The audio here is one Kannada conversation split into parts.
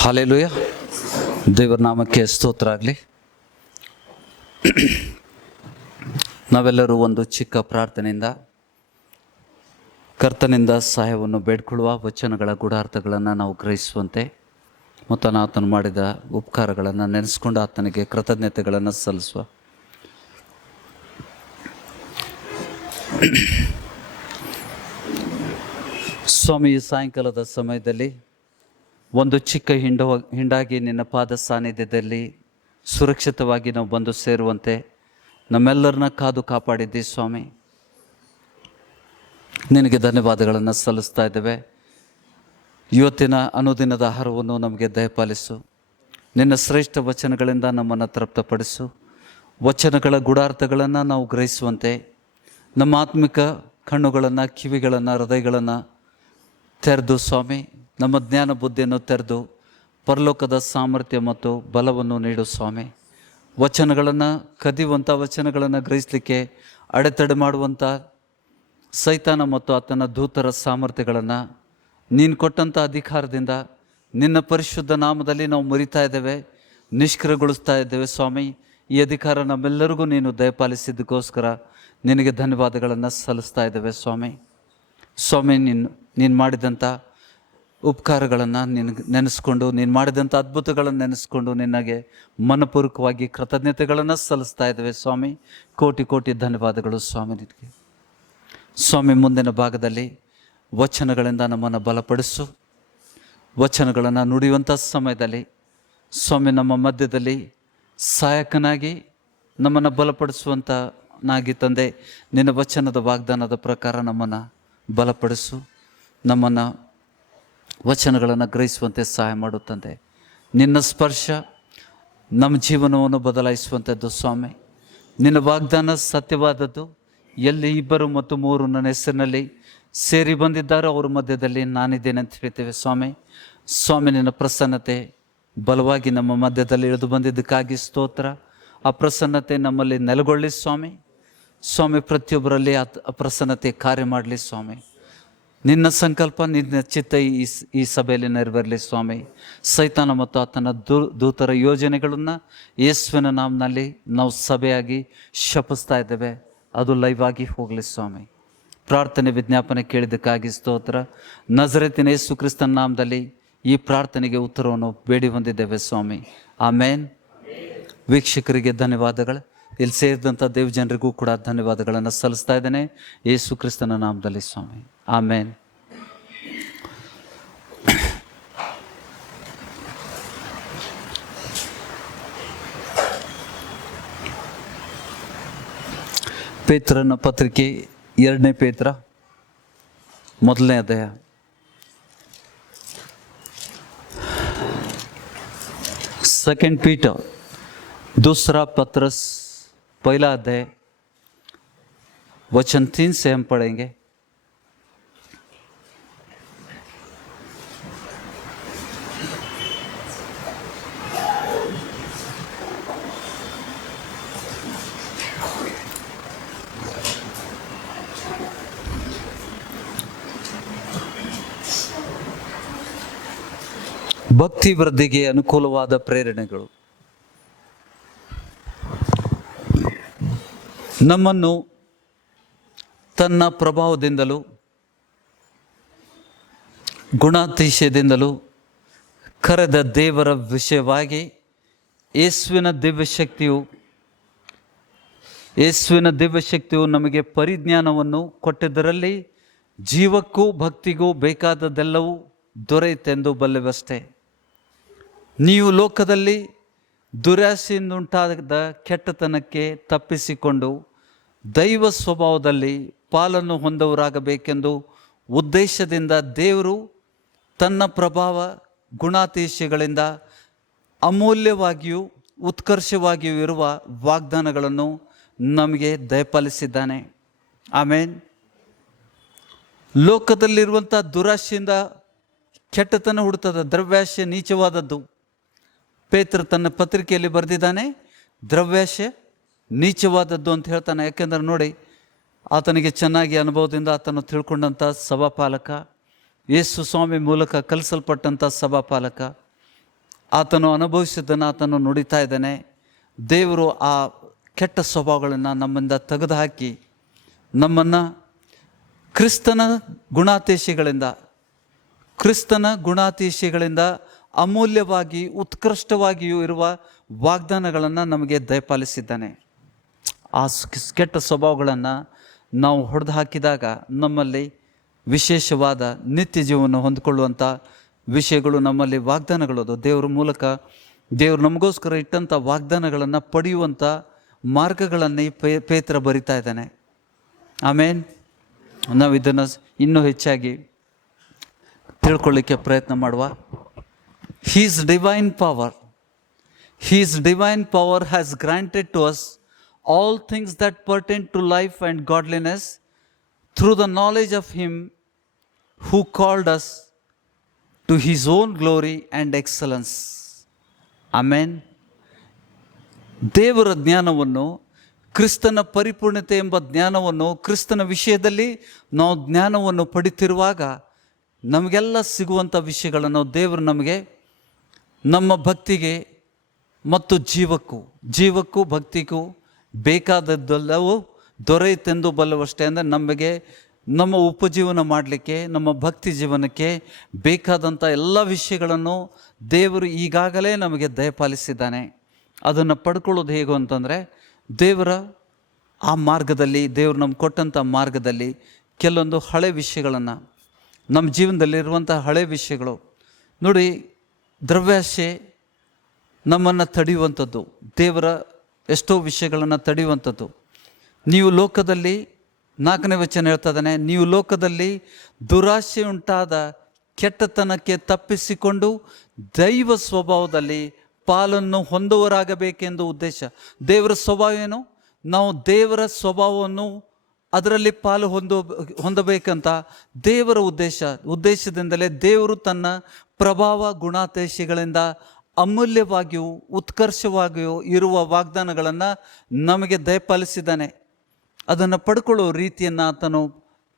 ಹಾಲೆಲೂಯ. ದೇವರ ನಾಮಕ್ಕೆ ಸ್ತೋತ್ರ ಆಗಲಿ. ನಾವೆಲ್ಲರೂ ಒಂದು ಚಿಕ್ಕ ಪ್ರಾರ್ಥನೆಯಿಂದ ಕರ್ತನಿಂದ ಸಹಾಯವನ್ನು ಬೇಡ್ಕೊಳ್ಳುವ, ವಚನಗಳ ಗೂಢಾರ್ಥಗಳನ್ನು ನಾವು ಗ್ರಹಿಸುವಂತೆ ಮತ್ತು ಆತನು ಮಾಡಿದ ಉಪಕಾರಗಳನ್ನು ನೆನೆಸ್ಕೊಂಡು ಆತನಿಗೆ ಕೃತಜ್ಞತೆಗಳನ್ನು ಸಲ್ಲಿಸುವ. ಸ್ವಾಮಿ, ಸಾಯಂಕಾಲದ ಸಮಯದಲ್ಲಿ ಒಂದು ಚಿಕ್ಕ ಹಿಂಡಾಗಿ ನಿನ್ನ ಪಾದ ಸಾನ್ನಿಧ್ಯದಲ್ಲಿ ಸುರಕ್ಷಿತವಾಗಿ ನಾವು ಬಂದು ಸೇರುವಂತೆ ನಮ್ಮೆಲ್ಲರನ್ನ ಕಾದು ಕಾಪಾಡಿದ್ದಿ ಸ್ವಾಮಿ. ನಿನಗೆ ಧನ್ಯವಾದಗಳನ್ನು ಸಲ್ಲಿಸ್ತಾ ಇದ್ದೇವೆ. ಇವತ್ತಿನ ಅನುದಿನದ ಆಹಾರವನ್ನು ನಮಗೆ ದಯಪಾಲಿಸು. ನಿನ್ನ ಶ್ರೇಷ್ಠ ವಚನಗಳಿಂದ ನಮ್ಮನ್ನು ತೃಪ್ತಪಡಿಸು. ವಚನಗಳ ಗೂಢಾರ್ಥಗಳನ್ನು ನಾವು ಗ್ರಹಿಸುವಂತೆ ನಮ್ಮ ಆತ್ಮಿಕ ಕಣ್ಣುಗಳನ್ನು, ಕಿವಿಗಳನ್ನು, ಹೃದಯಗಳನ್ನು ತೆರೆದು ಸ್ವಾಮಿ, ನಮ್ಮ ಜ್ಞಾನ ಬುದ್ಧಿಯನ್ನು ತೆರೆದು ಪರಲೋಕದ ಸಾಮರ್ಥ್ಯ ಮತ್ತು ಬಲವನ್ನು ನೀಡು ಸ್ವಾಮಿ. ವಚನಗಳನ್ನು ಕದಿಯುವಂಥ, ವಚನಗಳನ್ನು ಗ್ರಹಿಸಲಿಕ್ಕೆ ಅಡೆತಡೆ ಮಾಡುವಂಥ ಸೈತಾನ ಮತ್ತು ಆತನ ದೂತರ ಸಾಮರ್ಥ್ಯಗಳನ್ನು ನೀನು ಕೊಟ್ಟಂಥ ಅಧಿಕಾರದಿಂದ ನಿನ್ನ ಪರಿಶುದ್ಧ ನಾಮದಲ್ಲಿ ನಾವು ಮುರಿತಾ ಇದ್ದೇವೆ, ನಿಷ್ಕ್ರಿಯಗೊಳಿಸ್ತಾ ಇದ್ದೇವೆ ಸ್ವಾಮಿ. ಈ ಅಧಿಕಾರ ನಮ್ಮೆಲ್ಲರಿಗೂ ನೀನು ದಯಪಾಲಿಸಿದ್ದಕ್ಕೋಸ್ಕರ ನಿನಗೆ ಧನ್ಯವಾದಗಳನ್ನು ಸಲ್ಲಿಸ್ತಾ ಇದ್ದೇವೆ ಸ್ವಾಮಿ. ಸ್ವಾಮಿ, ನೀನು ಮಾಡಿದಂಥ ಉಪಕಾರಗಳನ್ನು ನೆನೆಸ್ಕೊಂಡು, ನೀನು ಮಾಡಿದಂಥ ಅದ್ಭುತಗಳನ್ನು ನೆನೆಸ್ಕೊಂಡು ನಿನಗೆ ಮನಪೂರ್ವಕವಾಗಿ ಕೃತಜ್ಞತೆಗಳನ್ನು ಸಲ್ಲಿಸ್ತಾ ಇದ್ದೇವೆ ಸ್ವಾಮಿ. ಕೋಟಿ ಕೋಟಿ ಧನ್ಯವಾದಗಳು ಸ್ವಾಮಿ ನಿನಗೆ. ಸ್ವಾಮಿ, ಮುಂದಿನ ಭಾಗದಲ್ಲಿ ವಚನಗಳಿಂದ ನಮ್ಮನ್ನು ಬಲಪಡಿಸು. ವಚನಗಳನ್ನು ನುಡಿಯುವಂಥ ಸಮಯದಲ್ಲಿ ಸ್ವಾಮಿ, ನಮ್ಮ ಮಧ್ಯದಲ್ಲಿ ಸಹಾಯಕನಾಗಿ ನಮ್ಮನ್ನು ಬಲಪಡಿಸುವಂತನಾಗಿ ತಂದೆ, ನಿನ್ನ ವಚನದ ವಾಗ್ದಾನದ ಪ್ರಕಾರ ನಮ್ಮನ್ನು ಬಲಪಡಿಸು. ನಮ್ಮನ್ನು ವಚನಗಳನ್ನು ಗ್ರಹಿಸುವಂತೆ ಸಹಾಯ ಮಾಡುತ್ತಂತೆ. ನಿನ್ನ ಸ್ಪರ್ಶ ನಮ್ಮ ಜೀವನವನ್ನು ಬದಲಾಯಿಸುವಂಥದ್ದು ಸ್ವಾಮಿ. ನಿನ್ನ ವಾಗ್ದಾನ ಸತ್ಯವಾದದ್ದು. ಎಲ್ಲಿ ಇಬ್ಬರು ಮತ್ತು ಮೂರು ನನ್ನ ಹೆಸರಿನಲ್ಲಿ ಸೇರಿ ಬಂದಿದ್ದಾರೋ ಅವ್ರ ಮಧ್ಯದಲ್ಲಿ ನಾನಿದ್ದೇನೆ ಅಂತ ಹೇಳ್ತೇವೆ ಸ್ವಾಮಿ. ಸ್ವಾಮಿ, ನಿನ್ನ ಪ್ರಸನ್ನತೆ ಬಲವಾಗಿ ನಮ್ಮ ಮಧ್ಯದಲ್ಲಿ ಇಳಿದು ಬಂದಿದ್ದಕ್ಕಾಗಿ ಸ್ತೋತ್ರ. ಆ ಪ್ರಸನ್ನತೆ ನಮ್ಮಲ್ಲಿ ನೆಲೆಗೊಳ್ಳಿ ಸ್ವಾಮಿ. ಸ್ವಾಮಿ, ಪ್ರತಿಯೊಬ್ಬರಲ್ಲಿ ಆ ಪ್ರಸನ್ನತೆ ಕಾರ್ಯ ಮಾಡಲಿ ಸ್ವಾಮಿ. ನಿನ್ನ ಸಂಕಲ್ಪ, ನಿನ್ನ ಚಿತ್ತ ಈ ಸಭೆಯಲ್ಲಿ ನೆರವೇರಲಿ ಸ್ವಾಮಿ. ಸೈತಾನ ಮತ್ತು ಆತನ ದೂತರ ಯೋಜನೆಗಳನ್ನು ಯೇಸುವಿನ ನಾಮದಲ್ಲಿ ನಾವು ಸಭೆಯಾಗಿ ಶಪಿಸ್ತಾ ಇದ್ದೇವೆ. ಅದು ಲೈವ್ ಆಗಿ ಹೋಗಲಿ ಸ್ವಾಮಿ. ಪ್ರಾರ್ಥನೆ ವಿಜ್ಞಾಪನೆ ಕೇಳಿದ್ದಕ್ಕಾಗಿ ಸ್ತೋತ್ರ. ನಜರೇತಿನ ಯೇಸು ಕ್ರಿಸ್ತನ ನಾಮದಲ್ಲಿ ಈ ಪ್ರಾರ್ಥನೆಗೆ ಉತ್ತರವನ್ನು ಬೇಡಿ ಹೊಂದಿದ್ದೇವೆ ಸ್ವಾಮಿ. ಆಮೇನ್. ವೀಕ್ಷಕರಿಗೆ ಧನ್ಯವಾದಗಳು. ಇಲ್ಲಿ ಸೇರಿದಂಥ ದೇವ ಜನರಿಗೂ ಕೂಡ ಧನ್ಯವಾದಗಳನ್ನು ಸಲ್ಲಿಸ್ತಾ ಇದ್ದೇನೆ ಯೇಸು ಕ್ರಿಸ್ತನ ನಾಮದಲ್ಲಿ ಸ್ವಾಮಿ. ಆಮೇನ್. ಪೇತ್ರನ ಪತ್ರಿಕೆ 2ನೇ ಪೇತ್ರ 1ನೇ ಅಧ್ಯಾಯ. सेकंड पीटर दूसरा पत्रस 1 अध्याय वचन 3 से हम पढ़ेंगे. ಭಕ್ತಿ ವೃದ್ಧಿಗೆ ಅನುಕೂಲವಾದ ಪ್ರೇರಣೆಗಳು. ನಮ್ಮನ್ನು ತನ್ನ ಪ್ರಭಾವದಿಂದಲೂ ಗುಣಾತಿಶಯದಿಂದಲೂ ಕರೆದ ದೇವರ ವಿಷಯವಾಗಿ ಯೇಸುವಿನ ದಿವ್ಯಶಕ್ತಿಯು ನಮಗೆ ಪರಿಜ್ಞಾನವನ್ನು ಕೊಟ್ಟಿದ್ದರಲ್ಲಿ ಜೀವಕ್ಕೂ ಭಕ್ತಿಗೂ ಬೇಕಾದದ್ದೆಲ್ಲವೂ ದೊರೆಯುತ್ತೆಂದು ಬಲ್ಲೆವಷ್ಟೇ. ನೀವು ಲೋಕದಲ್ಲಿ ದುರಾಸೆಯಿಂದುಂಟಾದ ಕೆಟ್ಟತನಕ್ಕೆ ತಪ್ಪಿಸಿಕೊಂಡು ದೈವ ಸ್ವಭಾವದಲ್ಲಿ ಪಾಲನ್ನು ಹೊಂದವರಾಗಬೇಕೆಂದು ಉದ್ದೇಶದಿಂದ ದೇವರು ತನ್ನ ಪ್ರಭಾವ ಗುಣಾತಿಶಯಗಳಿಂದ ಅಮೂಲ್ಯವಾಗಿಯೂ ಉತ್ಕರ್ಷವಾಗಿಯೂ ಇರುವ ವಾಗ್ದಾನಗಳನ್ನು ನಮಗೆ ದಯಪಾಲಿಸಿದ್ದಾನೆ. ಆಮೇನ್. ಲೋಕದಲ್ಲಿರುವಂಥ ದುರಾಶೆಯಿಂದ ಕೆಟ್ಟತನ ಹುಡ್ತದ, ದ್ರವ್ಯಾಶೆ ನೀಚವಾದದ್ದು. ಪೇತ್ರ ತನ್ನ ಪತ್ರಿಕೆಯಲ್ಲಿ ಬರೆದಿದ್ದಾನೆ, ದ್ರವ್ಯಾಶೆ ನೀಚವಾದದ್ದು ಅಂತ ಹೇಳ್ತಾನೆ. ಯಾಕೆಂದ್ರೆ ನೋಡಿ, ಆತನಿಗೆ ಚೆನ್ನಾಗಿ ಅನುಭವದಿಂದ ಆತನು ತಿಳ್ಕೊಂಡಂಥ ಸಭಾಪಾಲಕ, ಯೇಸು ಸ್ವಾಮಿ ಮೂಲಕ ಕಲಿಸಲ್ಪಟ್ಟಂಥ ಸಭಾಪಾಲಕ, ಆತನು ಅನುಭವಿಸಿದ್ದನ್ನು ಆತನು ನುಡಿತಾ ಇದ್ದಾನೆ. ದೇವರು ಆ ಕೆಟ್ಟ ಸ್ವಭಾವಗಳನ್ನು ನಮ್ಮಿಂದ ತೆಗೆದುಹಾಕಿ ನಮ್ಮನ್ನು ಕ್ರಿಸ್ತನ ಗುಣಾತಿಶಯಗಳಿಂದ ಅಮೂಲ್ಯವಾಗಿ ಉತ್ಕೃಷ್ಟವಾಗಿಯೂ ಇರುವ ವಾಗ್ದಾನಗಳನ್ನು ನಮಗೆ ದಯಪಾಲಿಸಿದ್ದಾನೆ. ಆ ಕೆಟ್ಟ ಸ್ವಭಾವಗಳನ್ನು ನಾವು ಹೊಡೆದು ಹಾಕಿದಾಗ ನಮ್ಮಲ್ಲಿ ವಿಶೇಷವಾದ ನಿತ್ಯ ಜೀವನ ಹೊಂದಿಕೊಳ್ಳುವಂಥ ವಿಷಯಗಳು ನಮ್ಮಲ್ಲಿ ವಾಗ್ದಾನಗಳು ದೇವರ ಮೂಲಕ ದೇವರು ನಮಗೋಸ್ಕರ ಇಟ್ಟಂಥ ವಾಗ್ದಾನಗಳನ್ನು ಪಡೆಯುವಂಥ ಮಾರ್ಗಗಳನ್ನು ಪೇತ್ರ ಬರಿತಾ ಇದ್ದಾನೆ. ಆಮೇನ್. ನಾವು ಇದನ್ನು ಇನ್ನೂ ಹೆಚ್ಚಾಗಿ ತಿಳ್ಕೊಳ್ಳಿಕ್ಕೆ ಪ್ರಯತ್ನ ಮಾಡುವ. His divine power has granted to us all things that pertain to life and godliness through the knowledge of Him who called us to His own glory and excellence. Amen. ದೇವರ ಜ್ಞಾನವನ್ನು, ಕ್ರಿಸ್ತನ ಪರಿಪೂರ್ಣತೆ ಎಂಬ ಜ್ಞಾನವನ್ನು, ಕ್ರಿಸ್ತನ ವಿಷಯದಲ್ಲಿ ನಾವು ಜ್ಞಾನವನ್ನು ಪಡಿತಿರುವಾಗ ನಮಗೆಲ್ಲ ಸಿಗುವಂಥ ವಿಷಯಗಳನ್ನು ದೇವರು ನಮಗೆ ನಮ್ಮ ಭಕ್ತಿಗೆ ಮತ್ತು ಜೀವಕ್ಕೂ ಭಕ್ತಿಗೂ ಬೇಕಾದದ್ದೆಲ್ಲವೂ ದೊರೆಯುತ್ತೆಂದು ಬಲ್ಲವಷ್ಟೇ. ಅಂದರೆ ನಮಗೆ ನಮ್ಮ ಉಪಜೀವನ ಮಾಡಲಿಕ್ಕೆ, ನಮ್ಮ ಭಕ್ತಿ ಜೀವನಕ್ಕೆ ಬೇಕಾದಂಥ ಎಲ್ಲ ವಿಷಯಗಳನ್ನು ದೇವರು ಈಗಾಗಲೇ ನಮಗೆ ದಯಪಾಲಿಸಿದ್ದಾನೆ. ಅದನ್ನು ಪಡ್ಕೊಳ್ಳೋದು ಹೇಗೆ ಅಂತಂದರೆ, ದೇವರ ಆ ಮಾರ್ಗದಲ್ಲಿ, ದೇವರು ನಮ್ಗೆ ಕೊಟ್ಟಂಥ ಮಾರ್ಗದಲ್ಲಿ ಕೆಲವೊಂದು ಹಳೆ ವಿಷಯಗಳನ್ನು, ನಮ್ಮ ಜೀವನದಲ್ಲಿರುವಂಥ ಹಳೆ ವಿಷಯಗಳು ನೋಡಿ. ದ್ರವ್ಯಾಶೆ ನಮ್ಮನ್ನು ತಡೆಯುವಂಥದ್ದು, ದೇವರ ಎಷ್ಟೋ ವಿಷಯಗಳನ್ನು ತಡೆಯುವಂಥದ್ದು. ನೀವು ಲೋಕದಲ್ಲಿ, 4ನೇ ವಚನ ಹೇಳ್ತಾ ಇದ್ದಾನೆ, ನೀವು ಲೋಕದಲ್ಲಿ ದುರಾಶೆ ಉಂಟಾದ ಕೆಟ್ಟತನಕ್ಕೆ ತಪ್ಪಿಸಿಕೊಂಡು ದೈವ ಸ್ವಭಾವದಲ್ಲಿ ಪಾಲನ್ನು ಹೊಂದುವರಾಗಬೇಕೆಂದು ಉದ್ದೇಶ. ದೇವರ ಸ್ವಭಾವ ಏನು? ನಾವು ದೇವರ ಸ್ವಭಾವವನ್ನು ಅದರಲ್ಲಿ ಪಾಲು ಹೊಂದಬೇಕಂತ ದೇವರ ಉದ್ದೇಶದಿಂದಲೇ ದೇವರು ತನ್ನ ಪ್ರಭಾವ ಗುಣಾತಿಶಯಗಳಿಂದ ಅಮೂಲ್ಯವಾಗಿಯೂ ಉತ್ಕರ್ಷವಾಗಿಯೂ ಇರುವ ವಾಗ್ದಾನಗಳನ್ನು ನಮಗೆ ದಯಪಾಲಿಸಿದ್ದಾನೆ. ಅದನ್ನು ಪಡ್ಕೊಳ್ಳೋ ರೀತಿಯನ್ನು ಆತನು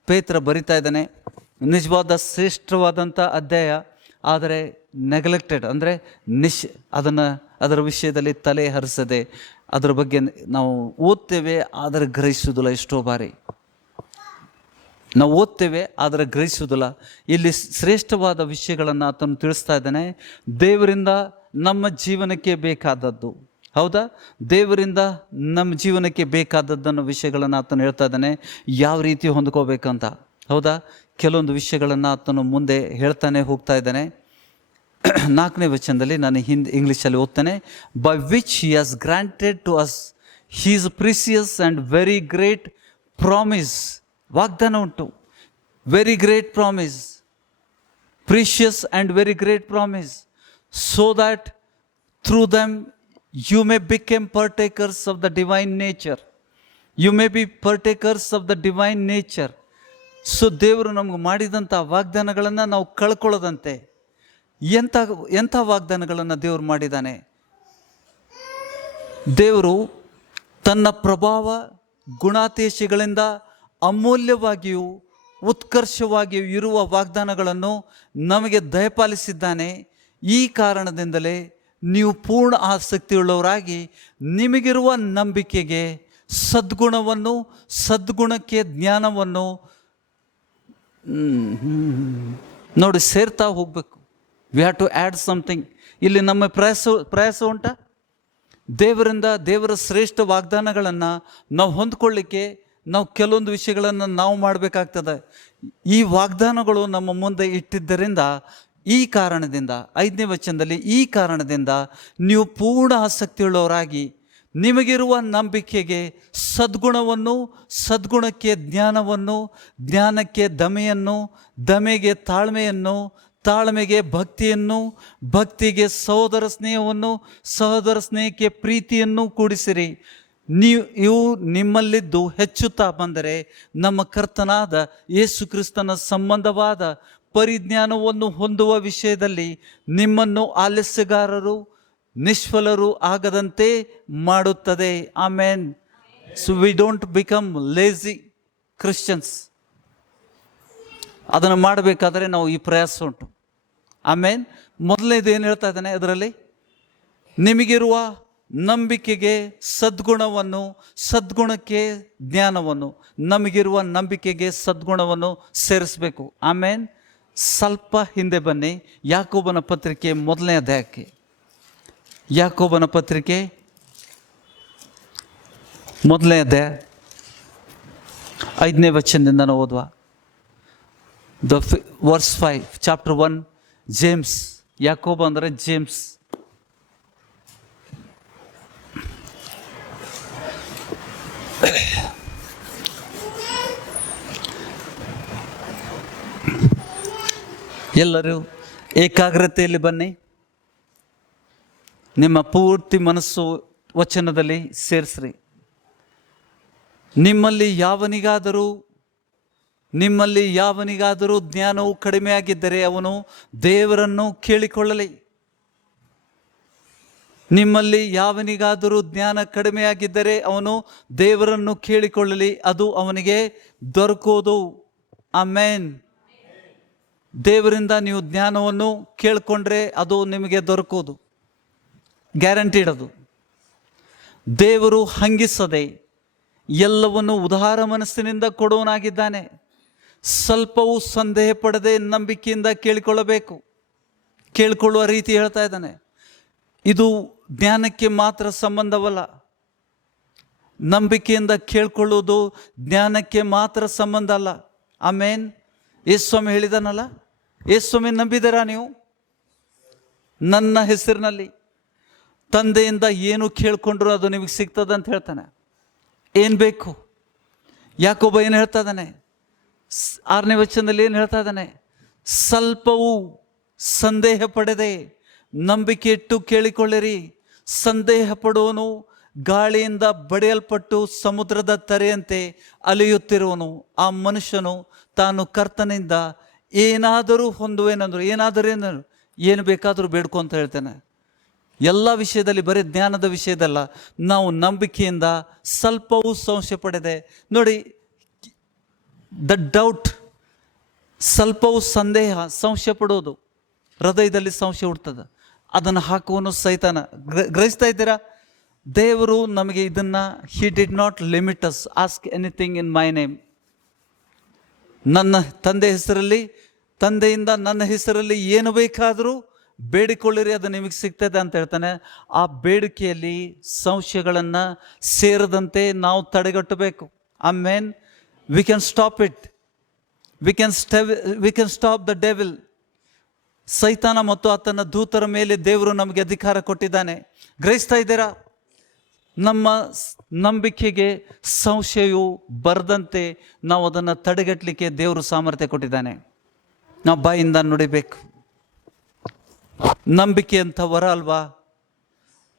ಪೇತ್ರ ಬರಿತಾ ಇದ್ದಾನೆ. ನಿಜವಾದ ಶ್ರೇಷ್ಠವಾದಂಥ ಅಧ್ಯಾಯ, ಆದರೆ ನೆಗ್ಲೆಕ್ಟೆಡ್, ಅಂದರೆ ಅದರ ವಿಷಯದಲ್ಲಿ ತಲೆ ಹರಿಸದೆ ಅದರ ಬಗ್ಗೆ ನಾವು ಓದ್ತೇವೆ, ಆದರೆ ಗ್ರಹಿಸುವುದಿಲ್ಲ. ಎಷ್ಟೋ ಬಾರಿ ನಾವು ಓದ್ತೇವೆ, ಆದರೆ ಗ್ರಹಿಸುವುದಿಲ್ಲ. ಇಲ್ಲಿ ಶ್ರೇಷ್ಠವಾದ ವಿಷಯಗಳನ್ನು ಆತನು ತಿಳಿಸ್ತಾ ಇದ್ದಾನೆ. ದೇವರಿಂದ ನಮ್ಮ ಜೀವನಕ್ಕೆ ಬೇಕಾದದ್ದು, ಹೌದಾ, ದೇವರಿಂದ ನಮ್ಮ ಜೀವನಕ್ಕೆ ಬೇಕಾದದ್ದನ್ನು ವಿಷಯಗಳನ್ನು ಆತನು ಹೇಳ್ತಾ ಇದ್ದಾನೆ. ಯಾವ ರೀತಿ ಹೊಂದ್ಕೋಬೇಕಂತ, ಹೌದಾ, ಕೆಲವೊಂದು ವಿಷಯಗಳನ್ನು ಆತನು ಮುಂದೆ ಹೇಳ್ತಾನೆ ಹೋಗ್ತಾ ಇದ್ದಾನೆ. 4ನೇ ವಚನದಲ್ಲಿ ನಾನು ಇಂಗ್ಲೀಷಲ್ಲಿ ಓದ್ತೇನೆ. By which he has granted to us his precious and very great promise. ವಾಗ್ದಾನ ಉಂಟು, very great promise, precious and very great promise, so that through them you may become partakers of the divine nature. You may be partakers of the divine nature. So ದೇವರು ನಮ್ಗೆ ಮಾಡಿದಂಥ ವಾಗ್ದಾನಗಳನ್ನು ನಾವು ಕಳ್ಕೊಳ್ಳೋದಂತೆ. ಎಂಥ ವಾಗ್ದಾನಗಳನ್ನು ದೇವರು ಮಾಡಿದ್ದಾನೆ? ದೇವರು ತನ್ನ ಪ್ರಭಾವ ಗುಣಾತಿಶಯಗಳಿಂದ ಅಮೂಲ್ಯವಾಗಿಯೂ ಉತ್ಕರ್ಷವಾಗಿಯೂ ಇರುವ ವಾಗ್ದಾನಗಳನ್ನು ನಮಗೆ ದಯಪಾಲಿಸಿದ್ದಾನೆ. ಈ ಕಾರಣದಿಂದಲೇ ನೀವು ಪೂರ್ಣ ಆಸಕ್ತಿಯುಳ್ಳವರಾಗಿ ನಿಮಗಿರುವ ನಂಬಿಕೆಗೆ ಸದ್ಗುಣವನ್ನು, ಸದ್ಗುಣಕ್ಕೆ ಜ್ಞಾನವನ್ನು ನೋಡಿ ಸೇರ್ತಾ ಹೋಗಬೇಕು. We have to add something. ಇಲ್ಲಿ ನಮ್ಮ ಪ್ರಯಾಸ ಉಂಟಾ? ದೇವರ ಶ್ರೇಷ್ಠ ವಾಗ್ದಾನಗಳನ್ನು ನಾವು ಹೊಂದ್ಕೊಳ್ಳಿಕ್ಕೆ ನಾವು ಕೆಲವೊಂದು ವಿಷಯಗಳನ್ನು ನಾವು ಮಾಡಬೇಕಾಗ್ತದೆ. ಈ ವಾಗ್ದಾನಗಳು ನಮ್ಮ ಮುಂದೆ ಇಟ್ಟಿದ್ದರಿಂದ, ಈ ಕಾರಣದಿಂದ 5ನೇ ವಚನದಲ್ಲಿ, ಈ ಕಾರಣದಿಂದ ನೀವು ಪೂರ್ಣ ಆಸಕ್ತಿಯುಳ್ಳವರಾಗಿ ನಿಮಗಿರುವ ನಂಬಿಕೆಗೆ ಸದ್ಗುಣವನ್ನು, ಸದ್ಗುಣಕ್ಕೆ ಜ್ಞಾನವನ್ನು, ಜ್ಞಾನಕ್ಕೆ ದಮೆಯನ್ನು, ದಮೆಗೆ ತಾಳ್ಮೆಯನ್ನು, ತಾಳ್ಮೆಗೆ ಭಕ್ತಿಯನ್ನು, ಭಕ್ತಿಗೆ ಸಹೋದರ ಸ್ನೇಹವನ್ನು, ಸಹೋದರ ಸ್ನೇಹಕ್ಕೆ ಪ್ರೀತಿಯನ್ನು ಕೂಡಿಸಿರಿ. ಇವು ನಿಮ್ಮಲ್ಲಿದ್ದು ಹೆಚ್ಚುತ್ತಾ ಬಂದರೆ ನಮ್ಮ ಕರ್ತನಾದ ಯೇಸು ಕ್ರಿಸ್ತನ ಸಂಬಂಧವಾದ ಪರಿಜ್ಞಾನವನ್ನು ಹೊಂದುವ ವಿಷಯದಲ್ಲಿ ನಿಮ್ಮನ್ನು ಆಲಸ್ಯಗಾರರು, ನಿಷ್ಫಲರು ಆಗದಂತೆ ಮಾಡುತ್ತದೆ. ಆಮೇನ್. So we don't become lazy Christians. ಅದನ್ನು ಮಾಡಬೇಕಾದ್ರೆ ನಾವು ಈ ಪ್ರಯಾಸ ಉಂಟು. ಆಮೇನ್. ಮೊದಲನೇದು ಏನು ಹೇಳ್ತಾ ಇದ್ದಾನೆ ಅದರಲ್ಲಿ? ನಿಮಗಿರುವ ನಂಬಿಕೆಗೆ ಸದ್ಗುಣವನ್ನು, ಸದ್ಗುಣಕ್ಕೆ ಜ್ಞಾನವನ್ನು, ನಮಗಿರುವ ನಂಬಿಕೆಗೆ ಸದ್ಗುಣವನ್ನು ಸೇರಿಸಬೇಕು. ಆಮೇನ್. ಸ್ವಲ್ಪ ಹಿಂದೆ ಬನ್ನಿ, ಯಾಕೋಬನ ಪತ್ರಿಕೆ 1ನೇ ಅಧ್ಯಾಯಕ್ಕೆ. ಯಾಕೋಬನ ಪತ್ರಿಕೆ 1ನೇ ಅಧ್ಯಾಯ 5ನೇ ವಚನದಿಂದ ನಾವು ಓದುವ. Verse 5, chapter 1. ಜೇಮ್ಸ್, ಯಾಕೋಬ ಅಂದರೆ ಜೇಮ್ಸ್. ಎಲ್ಲರೂ ಏಕಾಗ್ರತೆಯಲ್ಲಿ ಬನ್ನಿ. ನಿಮ್ಮ ಪೂರ್ತಿ ಮನಸ್ಸು ವಚನದಲ್ಲಿ ಸೇರಿಸ್ರಿ. ನಿಮ್ಮಲ್ಲಿ ಯಾವನಿಗಾದರೂ ಜ್ಞಾನವು ಕಡಿಮೆಯಾಗಿದ್ದರೆ ಅವನು ದೇವರನ್ನು ಕೇಳಿಕೊಳ್ಳಲಿ. ನಿಮ್ಮಲ್ಲಿ ಯಾವನಿಗಾದರೂ ಜ್ಞಾನ ಕಡಿಮೆಯಾಗಿದ್ದರೆ ಅವನು ದೇವರನ್ನು ಕೇಳಿಕೊಳ್ಳಲಿ, ಅದು ಅವನಿಗೆ ದೊರಕೋದು. ಆಮೇನ್. ದೇವರಿಂದ ನೀವು ಜ್ಞಾನವನ್ನು ಕೇಳಿಕೊಂಡ್ರೆ ಅದು ನಿಮಗೆ ದೊರಕೋದು, ಗ್ಯಾರಂಟಿಡ್. ಅದು ದೇವರು ಹಂಗಿಸದೆ ಎಲ್ಲವನ್ನು ಉದಾರ ಮನಸ್ಸಿನಿಂದ ಕೊಡುವನಾಗಿದ್ದಾನೆ. ಸ್ವಲ್ಪವೂ ಸಂದೇಹ ಪಡದೆ ನಂಬಿಕೆಯಿಂದ ಕೇಳಿಕೊಳ್ಳಬೇಕು. ಕೇಳಿಕೊಳ್ಳುವ ರೀತಿ ಹೇಳ್ತಾ ಇದ್ದಾನೆ. ಇದು ಜ್ಞಾನಕ್ಕೆ ಮಾತ್ರ ಸಂಬಂಧವಲ್ಲ. ನಂಬಿಕೆಯಿಂದ ಕೇಳ್ಕೊಳ್ಳೋದು ಜ್ಞಾನಕ್ಕೆ ಮಾತ್ರ ಸಂಬಂಧ ಅಲ್ಲ. ಆಮೇನ್. ಯೇಸುಸ್ವಾಮಿ ಹೇಳಿದಾನಲ್ಲ, ಯೇಸುಸ್ವಾಮಿ ನಂಬಿದ್ದೀರಾ ನೀವು? ನನ್ನ ಹೆಸರಿನಲ್ಲಿ ತಂದೆಯಿಂದ ಏನು ಕೇಳ್ಕೊಂಡ್ರು ಅದು ನಿಮಗೆ ಸಿಗ್ತದೆ ಅಂತ ಹೇಳ್ತಾನೆ. ಏನು ಬೇಕು? ಯಾಕೋಬ ಏನು ಹೇಳ್ತಾ ಇದ್ದಾನೆ? 6ನೇ ವಚನದಲ್ಲಿ ಏನು ಹೇಳ್ತಾ ಇದ್ದಾನೆ? ಸ್ವಲ್ಪವೂ ಸಂದೇಹ ಪಡದೆ ನಂಬಿಕೆ ಇಟ್ಟು ಕೇಳಿಕೊಳ್ಳಿರಿ. ಸಂದೇಹ ಪಡುವನು ಗಾಳಿಯಿಂದ ಬಡಿಯಲ್ಪಟ್ಟು ಸಮುದ್ರದ ತೆರೆಯಂತೆ ಅಲೆಯುತ್ತಿರುವನು. ಆ ಮನುಷ್ಯನು ತಾನು ಕರ್ತನಿಂದ ಏನಾದರೂ ಹೊಂದುವೇನೆಂದ್ರು, ಏನು ಬೇಕಾದರೂ ಬೇಡ್ಕೊ ಅಂತ ಹೇಳ್ತೇನೆ. ಎಲ್ಲ ವಿಷಯದಲ್ಲಿ, ಬರೀ ಜ್ಞಾನದ ವಿಷಯದಲ್ಲ, ನಾವು ನಂಬಿಕೆಯಿಂದ ಸ್ವಲ್ಪವೂ ಸಂಶಯ ಪಡೆದೆ. ನೋಡಿ, ದ ಡೌಟ್, ಸ್ವಲ್ಪವೂ ಸಂದೇಹ, ಸಂಶಯ ಪಡೋದು, ಹೃದಯದಲ್ಲಿ ಸಂಶಯ ಹುಡ್ತದೆ. ಅದನ್ನು ಹಾಕುವನು ಸೈತಾನ. ಗ್ರಹಿಸ್ತಾ ಇದ್ದೀರಾ? ದೇವರು ನಮಗೆ ಇದನ್ನು, ಹಿ did not limit us, ask anything in my name. ನನ್ನ ತಂದೆಯಿಂದ ನನ್ನ ಹೆಸರಲ್ಲಿ ಏನು ಬೇಕಾದರೂ ಬೇಡಿಕೊಳ್ಳಿರಿ, ಅದು ನಿಮಗೆ ಸಿಗ್ತದೆ ಅಂತ ಹೇಳ್ತಾನೆ. ಆ ಬೇಡಿಕೆಯಲ್ಲಿ ಸಂಶಯಗಳನ್ನು ಸೇರದಂತೆ ನಾವು ತಡೆಗಟ್ಟಬೇಕು. ಆಮೇನ್. We can stop it. We can stop the devil. ಸೈತಾನ ಮತ್ತು ಆತನ ದೂತರ ಮೇಲೆ ದೇವರು ನಮಗೆ ಅಧಿಕಾರ ಕೊಟ್ಟಿದ್ದಾನೆ. ಗ್ರಹಿಸ್ತಾ ಇದ್ದೀರಾ? ನಮ್ಮ ನಂಬಿಕೆಗೆ ಸಂಶಯವು ಬರದಂತೆ ನಾವು ಅದನ್ನು ತಡೆಗಟ್ಟಲಿಕ್ಕೆ ದೇವರು ಸಾಮರ್ಥ್ಯ ಕೊಟ್ಟಿದ್ದಾನೆ. ನಾವು ಬಾಯಿಂದ ನುಡಿಬೇಕು. ನಂಬಿಕೆ ಅಂತ ವರ ಅಲ್ವಾ?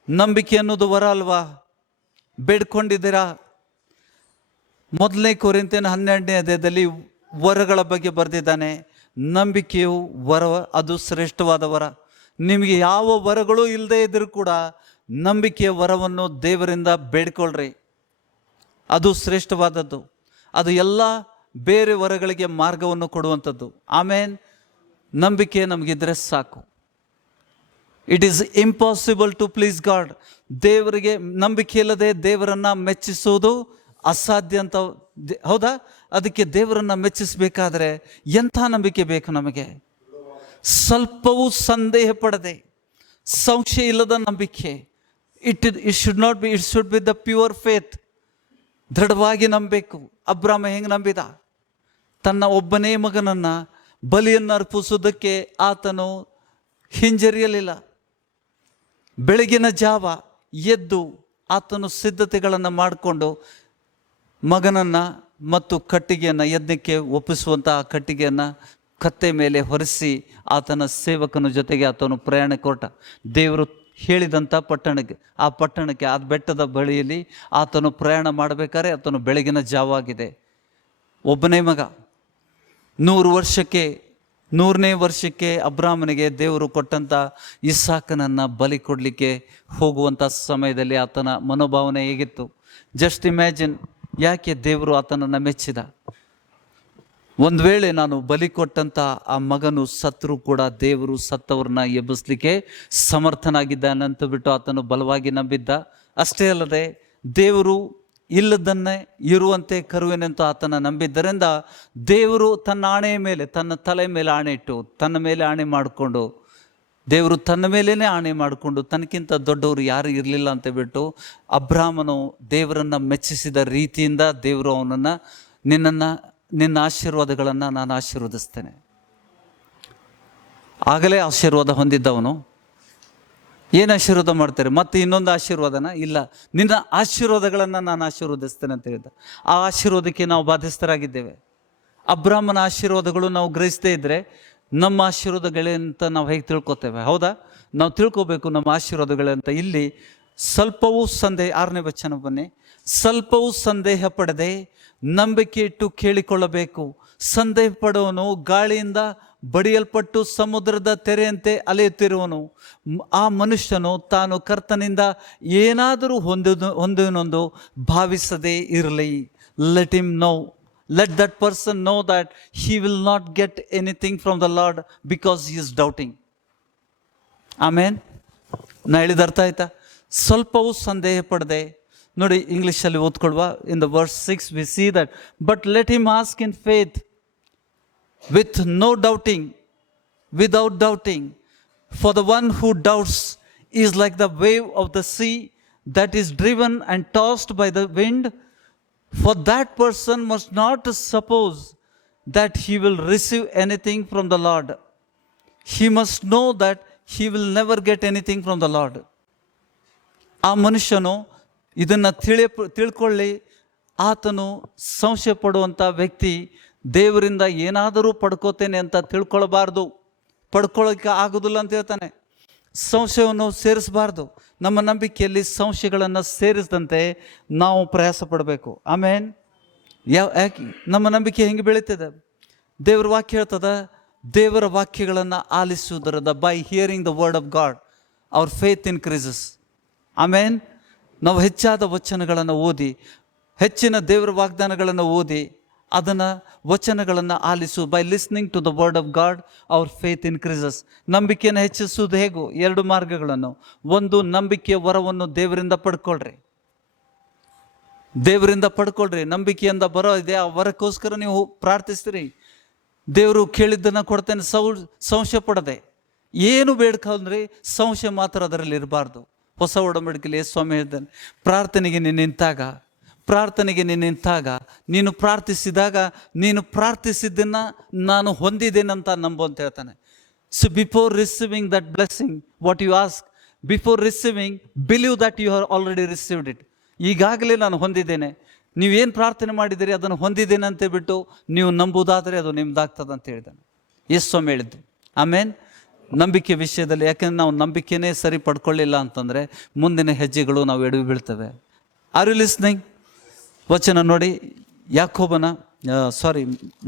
ನಂಬಿಕೆ ಅನ್ನೋದು ವರ ಅಲ್ವಾ? ಬೇಡ್ಕೊಂಡಿದ್ದೀರಾ? 1ನೇ ಕೊರಿಂಥಿಯನ 12ನೇ ಅಧ್ಯಾಯದಲ್ಲಿ ವರಗಳ ಬಗ್ಗೆ ಬರೆದಿದ್ದಾನೆ. ನಂಬಿಕೆಯು ವರ, ಅದು ಶ್ರೇಷ್ಠವಾದ ವರ. ನಿಮಗೆ ಯಾವ ವರಗಳು ಇಲ್ಲದೆ ಇದ್ದರೂ ಕೂಡ ನಂಬಿಕೆಯ ವರವನ್ನು ದೇವರಿಂದ ಬೇಡ್ಕೊಳ್ರಿ. ಅದು ಶ್ರೇಷ್ಠವಾದದ್ದು. ಅದು ಎಲ್ಲ ಬೇರೆ ವರಗಳಿಗೆ ಮಾರ್ಗವನ್ನು ಕೊಡುವಂಥದ್ದು. ಆಮೇನ್. ನಂಬಿಕೆ ನಮಗಿದ್ರೆ ಸಾಕು. It is impossible to please God. ದೇವರಿಗೆ ನಂಬಿಕೆ ಇಲ್ಲದೆ ದೇವರನ್ನು ಮೆಚ್ಚಿಸುವುದು ಅಸಾಧ್ಯ ಅಂತ, ಹೌದಾ? ಅದಕ್ಕೆ ದೇವರನ್ನು ಮೆಚ್ಚಿಸಬೇಕಾದ್ರೆ ಎಂಥ ನಂಬಿಕೆ ಬೇಕು ನಮಗೆ? ಸ್ವಲ್ಪವೂ ಸಂದೇಹ ಪಡದೆ, ಸಂಶಯ ಇಲ್ಲದ ನಂಬಿಕೆ. It should be the pure faith. ದೃಢವಾಗಿ ನಂಬಬೇಕು. ಅಬ್ರಾಮ ಹೆಂಗೆ ನಂಬಿದ? ತನ್ನ ಒಬ್ಬನೇ ಮಗನನ್ನು ಬಲಿಯನ್ನು ಅರ್ಪಿಸುವುದಕ್ಕೆ ಆತನು ಹಿಂಜರಿಯಲಿಲ್ಲ. ಬೆಳಗಿನ ಜಾವ ಎದ್ದು ಆತನು ಸಿದ್ಧತೆಗಳನ್ನು ಮಾಡಿಕೊಂಡು ಮಗನನ್ನು ಮತ್ತು ಕಟ್ಟಿಗೆಯನ್ನು, ಯಜ್ಞಕ್ಕೆ ಒಪ್ಪಿಸುವಂಥ ಆ ಕಟ್ಟಿಗೆಯನ್ನು ಕತ್ತೆ ಮೇಲೆ ಹೊರಿಸಿ ಆತನ ಸೇವಕನ ಜೊತೆಗೆ ಆತನು ಪ್ರಯಾಣ ಕೊಟ್ಟ. ದೇವರು ಹೇಳಿದಂಥ ಪಟ್ಟಣಕ್ಕೆ ಆ ಬೆಟ್ಟದ ಬಳಿಯಲ್ಲಿ ಆತನು ಪ್ರಯಾಣ ಮಾಡಬೇಕಾದ್ರೆ ಆತನು ಬೆಳಗಿನ ಜಾವ ಆಗಿದೆ. ಒಬ್ಬನೇ ಮಗ. 100ನೇ ವರ್ಷಕ್ಕೆ ಅಬ್ರಾಮನಿಗೆ ದೇವರು ಕೊಟ್ಟಂಥ ಇಸಾಕನನ್ನು ಬಲಿ ಕೊಡಲಿಕ್ಕೆ ಹೋಗುವಂಥ ಸಮಯದಲ್ಲಿ ಆತನ ಮನೋಭಾವನೆ ಹೇಗಿತ್ತು? Just imagine. ಯಾಕೆ ದೇವರು ಆತನನ್ನು ಮೆಚ್ಚಿದ? ಒಂದು ವೇಳೆ ನಾನು ಬಲಿ ಕೊಟ್ಟಂಥ ಆ ಮಗನು ಸತ್ರು ಕೂಡ ದೇವರು ಸತ್ತವ್ರನ್ನ ಎಬ್ಬಿಸ್ಲಿಕ್ಕೆ ಸಮರ್ಥನಾಗಿದ್ದಾನಂತ ಬಿಟ್ಟು ಆತನು ಬಲವಾಗಿ ನಂಬಿದ್ದ. ಅಷ್ಟೇ ಅಲ್ಲದೆ ದೇವರು ಇಲ್ಲದನ್ನೇ ಇರುವಂತೆ ಕರುವೆನೆಂತ ಆತನ ನಂಬಿದ್ದರಿಂದ ದೇವರು ತನ್ನ ಆಣೆಯ ಮೇಲೆ, ತನ್ನ ತಲೆ ಮೇಲೆ ಆಣೆ ಇಟ್ಟು, ತನ್ನ ಮೇಲೆ ಆಣೆ ಮಾಡಿಕೊಂಡು, ದೇವರು ತನ್ನ ಮೇಲೇ ಆಣೆ ಮಾಡಿಕೊಂಡು ತನಗಿಂತ ದೊಡ್ಡವರು ಯಾರು ಇರಲಿಲ್ಲ ಅಂತ ಬಿಟ್ಟು ಅಬ್ರಾಮನು ದೇವರನ್ನು ಮೆಚ್ಚಿಸಿದ ರೀತಿಯಿಂದ ದೇವರು ಅವನನ್ನು, ನಿನ್ನ ಆಶೀರ್ವಾದಗಳನ್ನು ನಾನು ಆಶೀರ್ವದಿಸ್ತೇನೆ. ಆಗಲೇ ಆಶೀರ್ವಾದ ಹೊಂದಿದ್ದವನು ಏನು ಆಶೀರ್ವಾದ ಮಾಡ್ತಾರೆ? ಮತ್ತೆ ಇನ್ನೊಂದು ಆಶೀರ್ವಾದನ ಇಲ್ಲ, ನಿನ್ನ ಆಶೀರ್ವಾದಗಳನ್ನು ನಾನು ಆಶೀರ್ವದಿಸ್ತೇನೆ ಅಂತ ಹೇಳಿದ. ಆ ಆಶೀರ್ವಾದಕ್ಕೆ ನಾವು ಬಾಧ್ಯಸ್ಥರಾಗಿದ್ದೇವೆ. ಅಬ್ರಾಮನ ಆಶೀರ್ವಾದಗಳು ನಾವು ಗ್ರಹಿಸದೇ ಇದ್ದರೆ ನಮ್ಮ ಆಶೀರ್ವಾದಗಳಂತ ನಾವು ಹೇಗೆ ತಿಳ್ಕೊತೇವೆ? ಹೌದಾ? ನಾವು ತಿಳ್ಕೊಬೇಕು ನಮ್ಮ ಆಶೀರ್ವಾದಗಳಂತ. ಇಲ್ಲಿ ಸ್ವಲ್ಪವೂ ಸಂದೇಹ, 6ನೇ ವಚನ ಬನ್ನಿ. ಸ್ವಲ್ಪವೂ ಸಂದೇಹ ಪಡದೆ ನಂಬಿಕೆ ಇಟ್ಟು ಕೇಳಿಕೊಳ್ಳಬೇಕು. ಸಂದೇಹ ಪಡುವನು ಗಾಳಿಯಿಂದ ಬಡಿಯಲ್ಪಟ್ಟು ಸಮುದ್ರದ ತೆರೆಯಂತೆ ಅಲೆಯುತ್ತಿರುವನು. ಆ ಮನುಷ್ಯನು ತಾನು ಕರ್ತನಿಂದ ಏನಾದರೂ ಹೊಂದುವನೆಂದು ಭಾವಿಸದೇ ಇರಲಿ. Let him know, let that person know that he will not get anything from the Lord because he is doubting. ಆಮೇನ್. ನಾ ಹೇಳಿದ ಅರ್ಥ ಆಯ್ತಾ? ಸ್ವಲ್ಪವೂ ಸಂದೇಹ ಪಡದೆ. ನೋಡಿ, ಇಂಗ್ಲೀಷಲ್ಲಿ ಓದ್ಕೊಳ್ವಾ. In the verse 6 we see that, but let him ask in faith with no doubting, without doubting. For the one who doubts is like the wave of the sea that is driven and tossed by the wind. For that person must not suppose that he will receive anything from the Lord. He must know that he will never get anything from the Lord. ಆ ಮನುಷ್ಯನು ಇದನ್ನು ತಿಳ್ಕೊಳ್ಳಿ. ಆತನು ಸಂಶಯ ಪಡುವಂಥ ವ್ಯಕ್ತಿ ದೇವರಿಂದ ಏನಾದರೂ ಪಡ್ಕೋತೇನೆ ಅಂತ ತಿಳ್ಕೊಳ್ಬಾರ್ದು. ಪಡ್ಕೊಳ್ಳೋಕ್ಕೆ ಆಗೋದಿಲ್ಲ ಅಂತ ಹೇಳ್ತಾನೆ. ಸಂಶಯವನ್ನು ಸೇರಿಸಬಾರ್ದು. ನಮ್ಮ ನಂಬಿಕೆಯಲ್ಲಿ ಸಂಶಯಗಳನ್ನು ಸೇರಿಸಿದಂತೆ ನಾವು ಪ್ರಯಾಸ ಪಡಬೇಕು. ಆಮೇನ್. ಯಾಕೆ ನಮ್ಮ ನಂಬಿಕೆ ಹೆಂಗೆ ಬೆಳೀತದೆ? ದೇವರ ವಾಕ್ಯ ಹೇಳ್ತದ, ದೇವರ ವಾಕ್ಯಗಳನ್ನು ಆಲಿಸುವುದರದ, by hearing the word of God our faith increases. ಆಮೇನ್. ನಾವು ಹೆಚ್ಚಾದ ವಚನಗಳನ್ನು ಓದಿ, ಹೆಚ್ಚಿನ ದೇವರ ವಾಗ್ದಾನಗಳನ್ನು ಓದಿ, ಅದನ್ನು ವಚನಗಳನ್ನು ಆಲಿಸು. By listening to the word of God our faith increases. ನಂಬಿಕೆಯನ್ನು ಹೆಚ್ಚಿಸುವುದು ಹೇಗೋ? 2 ಮಾರ್ಗಗಳನ್ನು. ಒಂದು, ನಂಬಿಕೆಯ ವರವನ್ನು ದೇವರಿಂದ ಪಡ್ಕೊಳ್ರಿ. ದೇವರಿಂದ ಪಡ್ಕೊಳ್ರಿ. ನಂಬಿಕೆಯಿಂದ ಬರೋ ಇದೆ, ಆ ವರಕ್ಕೋಸ್ಕರ ನೀವು ಪ್ರಾರ್ಥಿಸ್ತೀರಿ. ದೇವರು ಕೇಳಿದ್ದನ್ನು ಕೊಡ್ತೇನೆ, ಸಂಶಯ ಪಡದೆ. ಏನು ಬೇಡ್ಕೊಂಡ್ರಿ, ಸಂಶಯ ಮಾತ್ರ ಅದರಲ್ಲಿ ಇರಬಾರ್ದು. ಹೊಸ ಒಡಂಬಡಿಕೆಯಲ್ಲಿ ಯೇಸು ಸ್ವಾಮಿ ಹೇಳ್ತಾನೆ, ಪ್ರಾರ್ಥನೆಗೆ ನೀನು ನಿಂತಾಗ, ನೀನು ಪ್ರಾರ್ಥಿಸಿದಾಗ ನೀನು ಪ್ರಾರ್ಥಿಸಿದ್ದನ್ನು ನಾನು ಹೊಂದಿದ್ದೇನಂತ ನಂಬು ಅಂತ ಹೇಳ್ತಾನೆ. So before receiving that blessing, what you ask, before receiving, believe that you have already received it. ಈಗಾಗಲೇ ನಾನು ಹೊಂದಿದ್ದೇನೆ. ನೀವೇನು ಪ್ರಾರ್ಥನೆ ಮಾಡಿದ್ದೀರಿ ಅದನ್ನು ಹೊಂದಿದ್ದೇನೆ ಅಂತ ಬಿಟ್ಟು ನೀವು ನಂಬುವುದಾದರೆ ಅದು ನಿಮ್ದಾಗ್ತದೆ ಅಂತ ಹೇಳಿದ್ದಾನೆ ಯೇಸು ಸ್ವಾಮಿ ಹೇಳಿದ್ದು. ಆಮೇನ್. ನಂಬಿಕೆ ವಿಷಯದಲ್ಲಿ, ಯಾಕೆಂದರೆ ನಾವು ನಂಬಿಕೆನೇ ಸರಿ ಪಡ್ಕೊಳ್ಳಿಲ್ಲ ಅಂತಂದರೆ ಮುಂದಿನ ಹೆಜ್ಜೆಗಳು ನಾವು ಎಡವಿ ಬೀಳ್ತವೆ. Are you listening? ವಚನ ನೋಡಿ,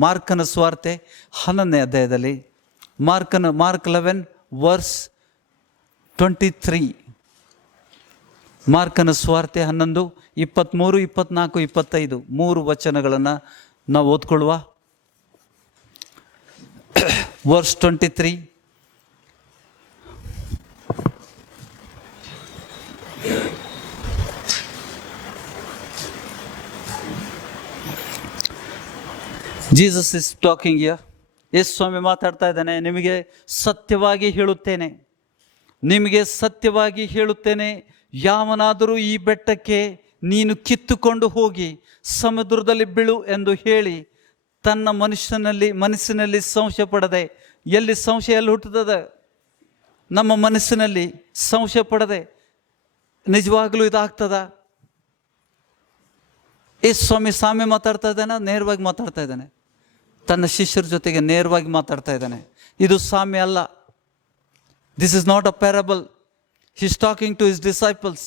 ಮಾರ್ಕನ ಸುವಾರ್ತೆ 11ನೇ ಅಧ್ಯಾಯದಲ್ಲಿ, ಮಾರ್ಕ್ 11 ವರ್ಸ್ 23. ಮಾರ್ಕನ ಸುವಾರ್ತೆ 11, 23, 24, 25 3 ವಚನಗಳನ್ನು ನಾವು ಓದ್ಕೊಳ್ಳುವ. Verse 23. Jesus is talking here. ಯೇಸು ಸ್ವಾಮಿ ಮಾತಾಡ್ತಾ ಇದ್ದಾನೆ. ನಿಮಗೆ ಸತ್ಯವಾಗಿ ಹೇಳುತ್ತೇನೆ, ಯಾವನಾದರೂ ಈ ಬೆಟ್ಟಕ್ಕೆ ನೀನು ಕಿತ್ತುಕೊಂಡು ಹೋಗಿ ಸಮುದ್ರದಲ್ಲಿ ಬೀಳು ಎಂದು ಹೇಳಿ ತನ್ನ ಮನಸ್ಸಿನಲ್ಲಿ ಸಂಶಯ ಪಡದೆ. ಎಲ್ಲಿ ಸಂಶಯ ಎಲ್ಲಿ ಹುಟ್ಟುತ್ತದೆ? ನಮ್ಮ ಮನಸ್ಸಿನಲ್ಲಿ ಸಂಶಯ ಪಡದೆ. ನಿಜವಾಗ್ಲೂ ಇದಾಗ್ತದ? ಯೇಸು ಸ್ವಾಮಿ ಸಾಮ್ಯ ಮಾತಾಡ್ತಾ ಇದ್ದಾನೆ, ನೇರವಾಗಿ ಮಾತಾಡ್ತಾ ಇದ್ದಾನೆ. ತನ್ನ ಶಿಷ್ಯರ ಜೊತೆಗೆ ನೇರವಾಗಿ ಮಾತಾಡ್ತಾ ಇದ್ದಾನೆ. ಇದು ಸಾಮ್ಯ ಅಲ್ಲ. This is not a parable. He is talking to his disciples.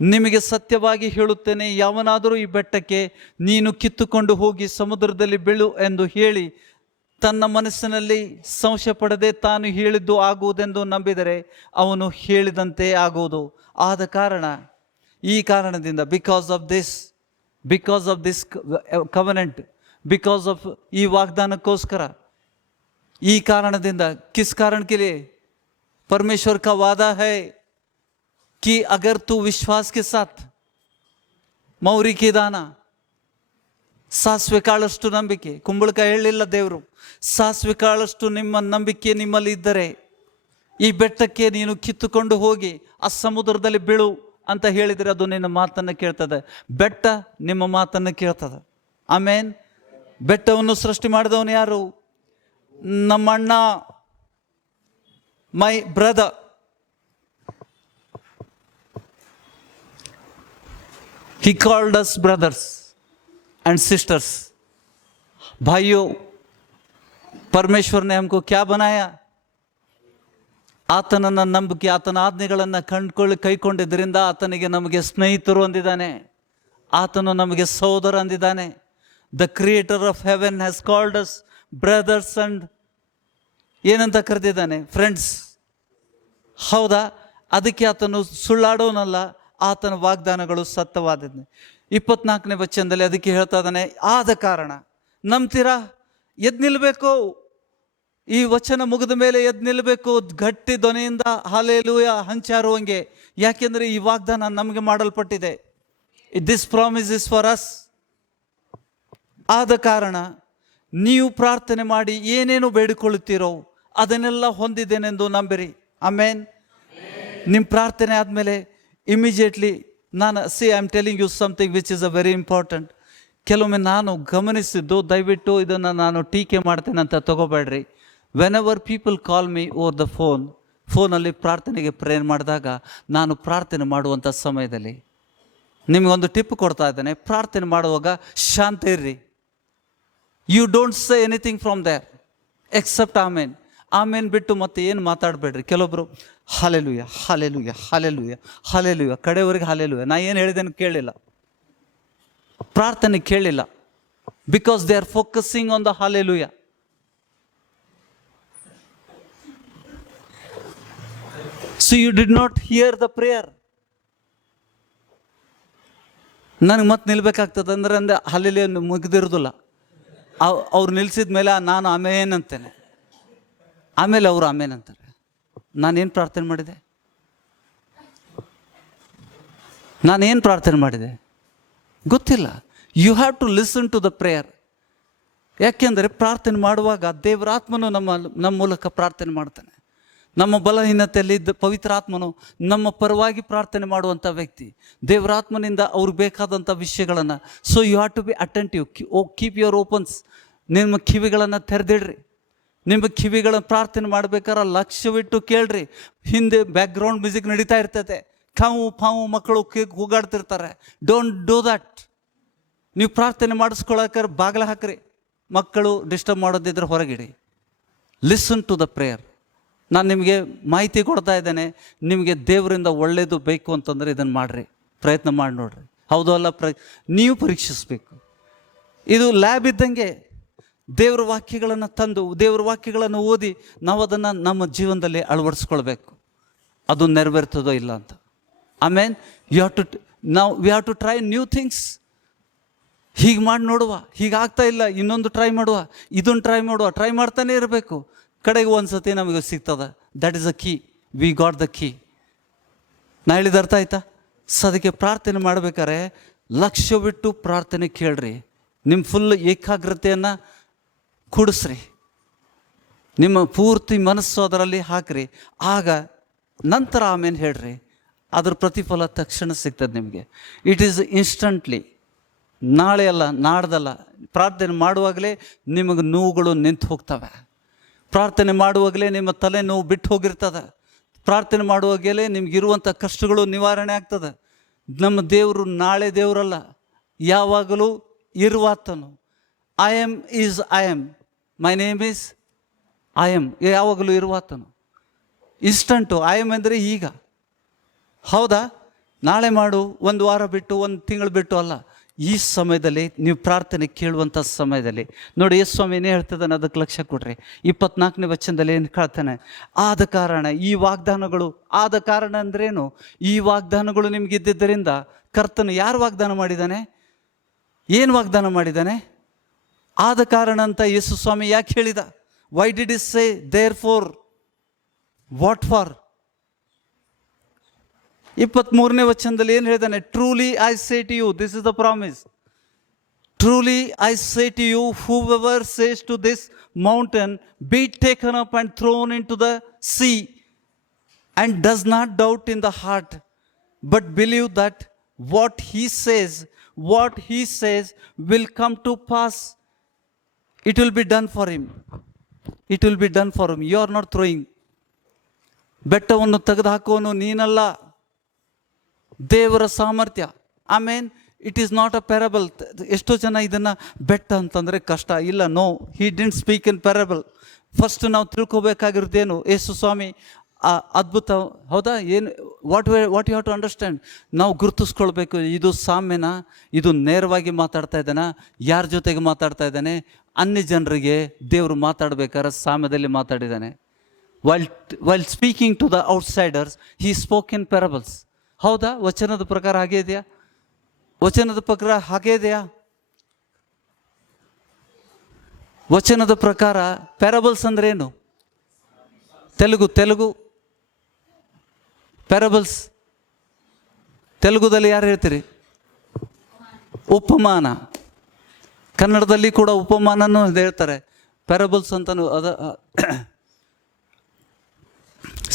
ನಿಮಗೆ ಸತ್ಯವಾಗಿ ಹೇಳುತ್ತೇನೆ, ಯಾವನಾದರೂ ಈ ಬೆಟ್ಟಕ್ಕೆ ನೀನು ಕಿತ್ತುಕೊಂಡು ಹೋಗಿ ಸಮುದ್ರದಲ್ಲಿ ಬೀಳು ಎಂದು ಹೇಳಿ ತನ್ನ ಮನಸ್ಸಿನಲ್ಲಿ ಸಂಶಯ ಪಡದೆ ತಾನು ಹೇಳಿದ್ದು ಆಗುವುದೆಂದು ನಂಬಿದರೆ ಅವನು ಹೇಳಿದಂತೆ ಆಗುವುದು. ಆದ ಕಾರಣ, ಈ ಕಾರಣದಿಂದ, because of this covenant, because of ಈ ವಾಗ್ದಾನಕ್ಕೋಸ್ಕರ, ಈ ಕಾರಣದಿಂದ, ಕಿಸ್ ಕಾರಣ के लिए परमेश्वर का वादा है कि अगर तू विश्वास के साथ ಮೌರಿ ದಾನ, ಸಾಸಿವೆ ಕಾಳಷ್ಟು ನಂಬಿಕೆ, ಕುಂಬಳಕಾಯಿ ಹೇಳಿಲ್ಲ ದೇವರು, ಸಾಸಿವೆ ಕಾಳಷ್ಟು ನಿಮ್ಮ ನಂಬಿಕೆ ನಿಮ್ಮಲ್ಲಿ ಇದ್ದರೆ ಈ ಬೆಟ್ಟಕ್ಕೆ ನೀನು ಕಿತ್ತುಕೊಂಡು ಹೋಗಿ ಆ ಸಮುದ್ರದಲ್ಲಿ ಬೀಳು ಅಂತ ಹೇಳಿದರೆ ಅದು ನಿನ್ನ ಮಾತನ್ನು ಕೇಳ್ತದೆ. ಬೆಟ್ಟ ನಿಮ್ಮ ಮಾತನ್ನು ಕೇಳ್ತದೆ. ಆಮೇನ್. ಬೆಟ್ಟವನ್ನು ಸೃಷ್ಟಿ ಮಾಡಿದವನು ಯಾರು? ನಮ್ಮಣ್ಣ, my brother. He called us brothers and sisters. भाइयों, परमेश्वर ने हमको क्या बनाया? ಆತನನ್ನು ನಂಬಿಕೆ, ಆತನ ಆಜ್ಞೆಗಳನ್ನು ಕೈಕೊಂಡಿದ್ದರಿಂದ ಆತನಿಗೆ ನಮಗೆ ಸ್ನೇಹಿತರು ಅಂದಿದ್ದಾನೆ. ಆತನು ನಮಗೆ ಸಹೋದರ ಅಂದಿದ್ದಾನೆ. The creator of heaven has called us brothers and ಏನಂತ ಕರೆದಿದ್ದಾನೆ? ಫ್ರೆಂಡ್ಸ್. ಹೌದಾ? ಅದಕ್ಕೆ ಆತನು ಸುಳ್ಳಾಡೋನಲ್ಲ. ಆತನ ವಾಗ್ದಾನಗಳು ಸತ್ಯವಾದದ್ದು. 24ನೇ ವಚನದಲ್ಲಿ ಅದಕ್ಕೆ ಹೇಳ್ತಾ ಇದ್ದಾನೆ, ಆದ ಕಾರಣ ನಂಬ್ತೀರಾ? ಎದ್ದು ನಿಲ್ಲಬೇಕು. ಈ ವಚನ ಮುಗಿದ ಮೇಲೆ ಎದ್ದು ನಿಲ್ಲಬೇಕು, ಗಟ್ಟಿ ಧ್ವನಿಯಿಂದ ಹಲ್ಲೆಲೂಯ ಹಂಚಾರುವಂಗೆ. ಯಾಕೆಂದರೆ ಈ ವಾಗ್ದಾನ ನಮಗೆ ಮಾಡಲ್ಪಟ್ಟಿದೆ. This promise is for us. ಆದ ಕಾರಣ ನೀವು ಪ್ರಾರ್ಥನೆ ಮಾಡಿ ಏನೇನು ಬೇಡಿಕೊಳ್ಳುತ್ತೀರೋ ಅದನ್ನೆಲ್ಲ ಹೊಂದಿದ್ದೇನೆಂದು ನಂಬಿರಿ. ಆಮೇನ್. ನಿಮ್ಮ ಪ್ರಾರ್ಥನೆ ಆದಮೇಲೆ immediately I am telling you something which is a very important. ಕೆಲವೊಮ್ಮೆ ನಾನು ಗಮನಿಸಿದ್ದು, ದಯವಿಟ್ಟು ಇದನ್ನು ನಾನು ಟೀಕೆ ಮಾಡ್ತೇನೆ ಅಂತ ತಗೋಬೇಡ್ರಿ. Whenever people call me over the ಫೋನಲ್ಲಿ ಪ್ರಾರ್ಥನೆಗೆ ಪ್ರೇಯರ್ ಮಾಡಿದಾಗ, ನಾನು ಪ್ರಾರ್ಥನೆ ಮಾಡುವಂಥ ಸಮಯದಲ್ಲಿ ನಿಮಗೊಂದು ಟಿಪ್ ಕೊಡ್ತಾ ಇದ್ದೇನೆ. ಪ್ರಾರ್ಥನೆ ಮಾಡುವಾಗ ಶಾಂತ ಇರ್ರಿ. You don't say anything from there except amen. ಆಮೇನ್ ಬಿಟ್ಟು ಮತ್ತೆ ಏನು ಮಾತಾಡಬೇಡ್ರಿ. ಕೆಲವೊಬ್ಬರು ಹಲ್ಲೆಲೂಯ ಹಲ್ಲೆಲೂಯ ಹಲ್ಲೆಲೂಯ ಹಲ್ಲೆಲೂಯ, ಕಡೆಯವರೆಗೆ ಹಲ್ಲೆಲೂಯ. ನಾ ಏನು ಹೇಳಿದ್ದೇನೆ ಕೇಳಿಲ್ಲ, ಪ್ರಾರ್ಥನೆ ಕೇಳಿಲ್ಲ. Because they are focusing on the hallelujah. So you did not hear the prayer. ನನಗೆ ಮತ್ತೆ ನಿಲ್ಬೇಕಾಗ್ತದೆ ಅಂದ್ರೆ ಹಲ್ಲೆಲೂಯ ಮುಗಿದಿರೋದಿಲ್ಲ. ಅವ್ರು ನಿಲ್ಸಿದ ಮೇಲೆ ನಾನು ಆಮೇನ್ ಅಂತೇನೆ, ಆಮೇಲೆ ಅವರು ಆಮೇನ್ ಅಂತಾರೆ. ನಾನೇನು ಪ್ರಾರ್ಥನೆ ಮಾಡಿದೆ? ನಾನೇನು ಪ್ರಾರ್ಥನೆ ಮಾಡಿದೆ ಗೊತ್ತಿಲ್ಲ. You have to listen to the prayer. ಯಾಕೆಂದರೆ ಪ್ರಾರ್ಥನೆ ಮಾಡುವಾಗ ದೇವರಾತ್ಮನು ನಮ್ಮ ಮೂಲಕ ಪ್ರಾರ್ಥನೆ ಮಾಡ್ತಾನೆ. ನಮ್ಮ ಬಲಹೀನತೆಯಲ್ಲಿ ಪವಿತ್ರಾತ್ಮನು ನಮ್ಮ ಪರವಾಗಿ ಪ್ರಾರ್ಥನೆ ಮಾಡುವಂಥ ವ್ಯಕ್ತಿ. ದೇವರಾತ್ಮನಿಂದ ಅವ್ರಿಗೆ ಬೇಕಾದಂಥ ವಿಷಯಗಳನ್ನು. So you have to be attentive. Keep your opens. ನಿಮ್ಮ ಕಿವಿಗಳನ್ನು ತೆರೆದಿಡ್ರಿ. ನಿಮ್ಮ ಕಿವಿಗಳನ್ನು ಪ್ರಾರ್ಥನೆ ಮಾಡ್ಬೇಕಾದ್ರೆ ಲಕ್ಷ್ಯವಿಟ್ಟು ಕೇಳ್ರಿ. ಹಿಂದೆ ಬ್ಯಾಕ್ಗ್ರೌಂಡ್ ಮ್ಯೂಸಿಕ್ ನಡೀತಾ ಇರ್ತೈತೆ, ಕಾವು ಪಾವು ಮಕ್ಕಳು ಕೂಗಾಡ್ತಿರ್ತಾರೆ. Don't do that. ನೀವು ಪ್ರಾರ್ಥನೆ ಮಾಡಿಸ್ಕೊಳಕ್ಕಾರೆ ಬಾಗಿಲ ಹಾಕ್ರಿ. ಮಕ್ಕಳು ಡಿಸ್ಟರ್ಬ್ ಮಾಡೋದಿದ್ರೆ ಹೊರಗಿಡಿ. Listen to the prayer. ನಾನು ನಿಮಗೆ ಮಾಹಿತಿ ಕೊಡ್ತಾ ಇದ್ದೇನೆ. ನಿಮಗೆ ದೇವರಿಂದ ಒಳ್ಳೆಯದು ಬೇಕು ಅಂತಂದರೆ ಇದನ್ನು ಮಾಡಿರಿ, ಪ್ರಯತ್ನ ಮಾಡಿ ನೋಡ್ರಿ. ಹೌದು ಅಲ್ಲ? ನೀವು ಪರೀಕ್ಷಿಸಬೇಕು. ಇದು ಲ್ಯಾಬ್ ಇದ್ದಂಗೆ. ದೇವ್ರ ವಾಕ್ಯಗಳನ್ನು ತಂದು, ದೇವ್ರ ವಾಕ್ಯಗಳನ್ನು ಓದಿ ನಾವು ಅದನ್ನು ನಮ್ಮ ಜೀವನದಲ್ಲಿ ಅಳವಡಿಸ್ಕೊಳ್ಬೇಕು. ಅದು ನೆರವೇರ್ತದೋ ಇಲ್ಲ ಅಂತ. ಆಮೇನ್. We have to try new things. ಹೀಗೆ ಮಾಡಿ ನೋಡುವ, ಹೀಗಾಗ್ತಾ ಇಲ್ಲ, ಇನ್ನೊಂದು ಟ್ರೈ ಮಾಡುವ, ಇದನ್ನು ಟ್ರೈ ಮಾಡ್ತಾನೆ ಇರಬೇಕು. ಕಡೆಗೆ ಒಂದು ಸತಿ ನಮಗೆ ಸಿಗ್ತದೆ. That is a key. We got the key. ನಾ ಹೇಳಿದ ಅರ್ಥ ಆಯ್ತಾ? ಸೊ ಅದಕ್ಕೆ ಪ್ರಾರ್ಥನೆ ಮಾಡ್ಬೇಕಾದ್ರೆ ಲಕ್ಷ್ಯವಿಟ್ಟು ಪ್ರಾರ್ಥನೆ ಕೇಳ್ರಿ. ನಿಮ್ಮ ಫುಲ್ ಏಕಾಗ್ರತೆಯನ್ನು ಕೂಡಿಸ್ರಿ. ನಿಮ್ಮ ಪೂರ್ತಿ ಮನಸ್ಸು ಅದರಲ್ಲಿ ಹಾಕ್ರಿ. ಆಗ ನಂತರ ಆಮೇಲೆ ಹೇಳ್ರಿ. ಅದ್ರ ಪ್ರತಿಫಲ ತಕ್ಷಣ ಸಿಗ್ತದೆ ನಿಮಗೆ. It is instantly. ನಾಳೆ ಅಲ್ಲ, ನಾಡ್ದಲ್ಲ. ಪ್ರಾರ್ಥನೆ ಮಾಡುವಾಗಲೇ ನಿಮಗೆ ನೋವುಗಳು ನಿಂತು ಹೋಗ್ತವೆ. ಪ್ರಾರ್ಥನೆ ಮಾಡುವಾಗಲೇ ನಿಮ್ಮ ತಲೆ ನೋವು ಬಿಟ್ಟು ಹೋಗಿರ್ತದೆ. ಪ್ರಾರ್ಥನೆ ಮಾಡುವಾಗಲೇ ನಿಮಗಿರುವಂಥ ಕಷ್ಟಗಳು ನಿವಾರಣೆ ಆಗ್ತದೆ. ನಮ್ಮ ದೇವರು ನಾಳೆ ದೇವರಲ್ಲ, ಯಾವಾಗಲೂ ಇರುವಾತನು. I am is I am, my name is I am. ಯಾವಾಗಲೂ ಇರುವಾತನು. ಇನ್ಸ್ಟಂಟು. ಐ ಆಮ್ ಅಂದರೆ ಈಗ. ಹೌದಾ? ನಾಳೆ ಮಾಡು, ಒಂದು ವಾರ ಬಿಟ್ಟು, ಒಂದು ತಿಂಗಳು ಬಿಟ್ಟು ಅಲ್ಲ. ಈ ಸಮಯದಲ್ಲಿ ನೀವು ಪ್ರಾರ್ಥನೆ ಕೇಳುವಂಥ ಸಮಯದಲ್ಲಿ ನೋಡಿ, ಯೇಸು ಸ್ವಾಮಿ ಏನೇ ಹೇಳ್ತಿದ್ದಾನೆ ಅದಕ್ಕೆ ಲಕ್ಷ್ಯ ಕೊಡ್ರಿ. 24ನೇ ವಚನದಲ್ಲಿ ಏನು ಹೇಳ್ತಾನೆ? ಆದ ಕಾರಣ ಈ ವಾಗ್ದಾನಗಳು. ಆದ ಕಾರಣ ಅಂದ್ರೇನು? ಈ ವಾಗ್ದಾನಗಳು ನಿಮಗಿದ್ದರಿಂದ ಕರ್ತನು ಯಾರು ವಾಗ್ದಾನ ಮಾಡಿದ್ದಾನೆ? ಏನು ವಾಗ್ದಾನ ಮಾಡಿದ್ದಾನೆ? ಆದ ಕಾರಣ ಅಂತ ಯೇಸು ಸ್ವಾಮಿ ಯಾಕೆ ಹೇಳಿದ? Why did is say therefore? What for? 23ನೇ ವಚನದಲ್ಲಿ ಏನು ಹೇಳಿದಾನೆ? Truly I say to you, this is the promise, truly I say to you, whoever says to this mountain, be taken up and thrown into the sea, and does not doubt in the heart, but believe that what he says will come to pass, it will be done for him. It will be done for him. You are not throwing. ಬೆಟ್ಟವನ್ನು ತೆಗೆದು ಹಾಕುವನು ನೀನಲ್ಲ, ದೇವರ ಸಾಮರ್ಥ್ಯ. ಆಮೇನ್. It is not a parable. ಎಷ್ಟೋ ಜನ ಇದನ್ನು ಬೆಟ್ಟ ಅಂತಂದರೆ ಕಷ್ಟ. ಇಲ್ಲ, no, he didn't speak in parable. First ನಾವು ತಿಳ್ಕೊಬೇಕಾಗಿರೋದೇನು? ಯೇಸು ಸ್ವಾಮಿ ಅದ್ಭುತ, ಹೌದಾ? ಏನು what you have to understand. ನಾವು ಗುರುತಿಸ್ಕೊಳ್ಬೇಕು, ಇದು ಸಾಮ್ಯನ, ಇದು ನೇರವಾಗಿ ಮಾತಾಡ್ತಾ ಇದ್ದಾನೆ, ಯಾರ ಜೊತೆಗೆ ಮಾತಾಡ್ತಾ ಇದ್ದಾನೆ? ಅನ್ಯ ಜನರಿಗೆ ದೇವರು ಮಾತಾಡಬೇಕಾದ್ರೆ ಸಾಮ್ಯದಲ್ಲಿ ಮಾತಾಡಿದ್ದಾನೆ. While speaking to the outsiders he spoke in parables. ಹೌದಾ? ವಚನದ ಪ್ರಕಾರ ಹಾಗೇ ಇದೆಯಾ? ವಚನದ ಪ್ರಕಾರ ಹಾಗೇ ಇದೆಯಾ? ವಚನದ ಪ್ರಕಾರ ಪ್ಯಾರಬಲ್ಸ್ ಅಂದ್ರೆ ಏನು? ತೆಲುಗು ಪ್ಯಾರಬಲ್ಸ್ ತೆಲುಗುದಲ್ಲಿ ಯಾರು ಹೇಳ್ತೀರಿ? ಉಪಮಾನ. ಕನ್ನಡದಲ್ಲಿ ಕೂಡ ಉಪಮಾನನೂ ಹೇಳ್ತಾರೆ, ಪ್ಯಾರಬಲ್ಸ್ ಅಂತಲೂ ಅದ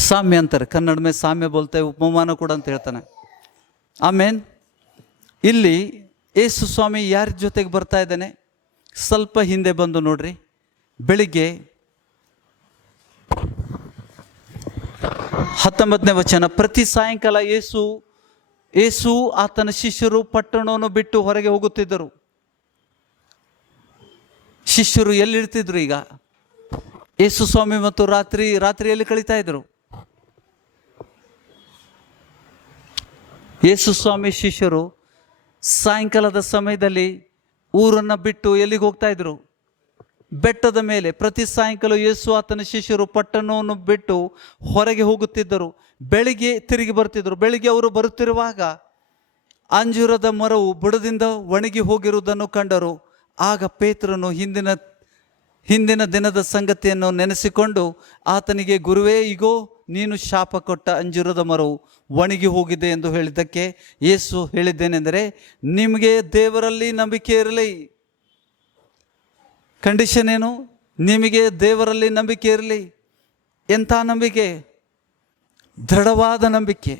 ಸಾಮ್ಯ ಅಂತಾರೆ. ಕನ್ನಡ ಮೇ ಸಾಮ್ಯ ಬೋಲ್ತೆ, ಉಪಮಾನ ಕೂಡ ಅಂತ ಹೇಳ್ತಾನೆ. ಆಮೇನ್. ಇಲ್ಲಿ ಯೇಸು ಸ್ವಾಮಿ ಯಾರ ಜೊತೆಗೆ ಬರ್ತಾ ಇದ್ದಾನೆ? ಸ್ವಲ್ಪ ಹಿಂದೆ ಬಂದು ನೋಡ್ರಿ. ಬೆಳಿಗ್ಗೆ 19ನೇ ವಚನ. ಪ್ರತಿ ಸಾಯಂಕಾಲ ಯೇಸು ಆತನ ಶಿಷ್ಯರು ಪಟ್ಟಣವನ್ನು ಬಿಟ್ಟು ಹೊರಗೆ ಹೋಗುತ್ತಿದ್ದರು. ಶಿಷ್ಯರು ಎಲ್ಲಿರ್ತಿದ್ರು ಈಗ? ಯೇಸು ಸ್ವಾಮಿ ಮತ್ತು ರಾತ್ರಿಯಲ್ಲಿ ಕಳೀತಾ ಇದ್ರು. ಯೇಸು ಸ್ವಾಮಿ ಶಿಷ್ಯರು ಸಾಯಂಕಾಲದ ಸಮಯದಲ್ಲಿ ಊರನ್ನು ಬಿಟ್ಟು ಎಲ್ಲಿಗೆ ಹೋಗ್ತಾ ಇದ್ರು? ಬೆಟ್ಟದ ಮೇಲೆ. ಪ್ರತಿ ಸಾಯಂಕಾಲ ಯೇಸು ಆತನ ಶಿಷ್ಯರು ಪಟ್ಟಣವನ್ನು ಬಿಟ್ಟು ಹೊರಗೆ ಹೋಗುತ್ತಿದ್ದರು. ಬೆಳಿಗ್ಗೆ ತಿರುಗಿ ಬರ್ತಿದ್ರು. ಬೆಳಿಗ್ಗೆ ಅವರು ಬರುತ್ತಿರುವಾಗ ಅಂಜೂರದ ಮರವು ಬುಡದಿಂದ ಒಣಗಿ ಹೋಗಿರುವುದನ್ನು ಕಂಡರು. ಆಗ ಪೇತ್ರನು ಹಿಂದಿನ ದಿನದ ಸಂಗತಿಯನ್ನು ನೆನೆಸಿಕೊಂಡು ಆತನಿಗೆ, ಗುರುವೇ, ಇಗೋ, ನೀನು ಶಾಪ ಕೊಟ್ಟ ಅಂಜೂರದ ಮರವು ಒಣಗಿ ಹೋಗಿದೆ ಎಂದು ಹೇಳಿದ್ದಕ್ಕೆ ಯೇಸು ಹೇಳಿದ್ದೇನೆಂದರೆ, ನಿಮಗೆ ದೇವರಲ್ಲಿ ನಂಬಿಕೆ ಇರಲಿ. ಕಂಡೀಷನ್ ಏನು? ನಿಮಗೆ ದೇವರಲ್ಲಿ ನಂಬಿಕೆ ಇರಲಿ. ಎಂಥ ನಂಬಿಕೆ? ದೃಢವಾದ ನಂಬಿಕೆ.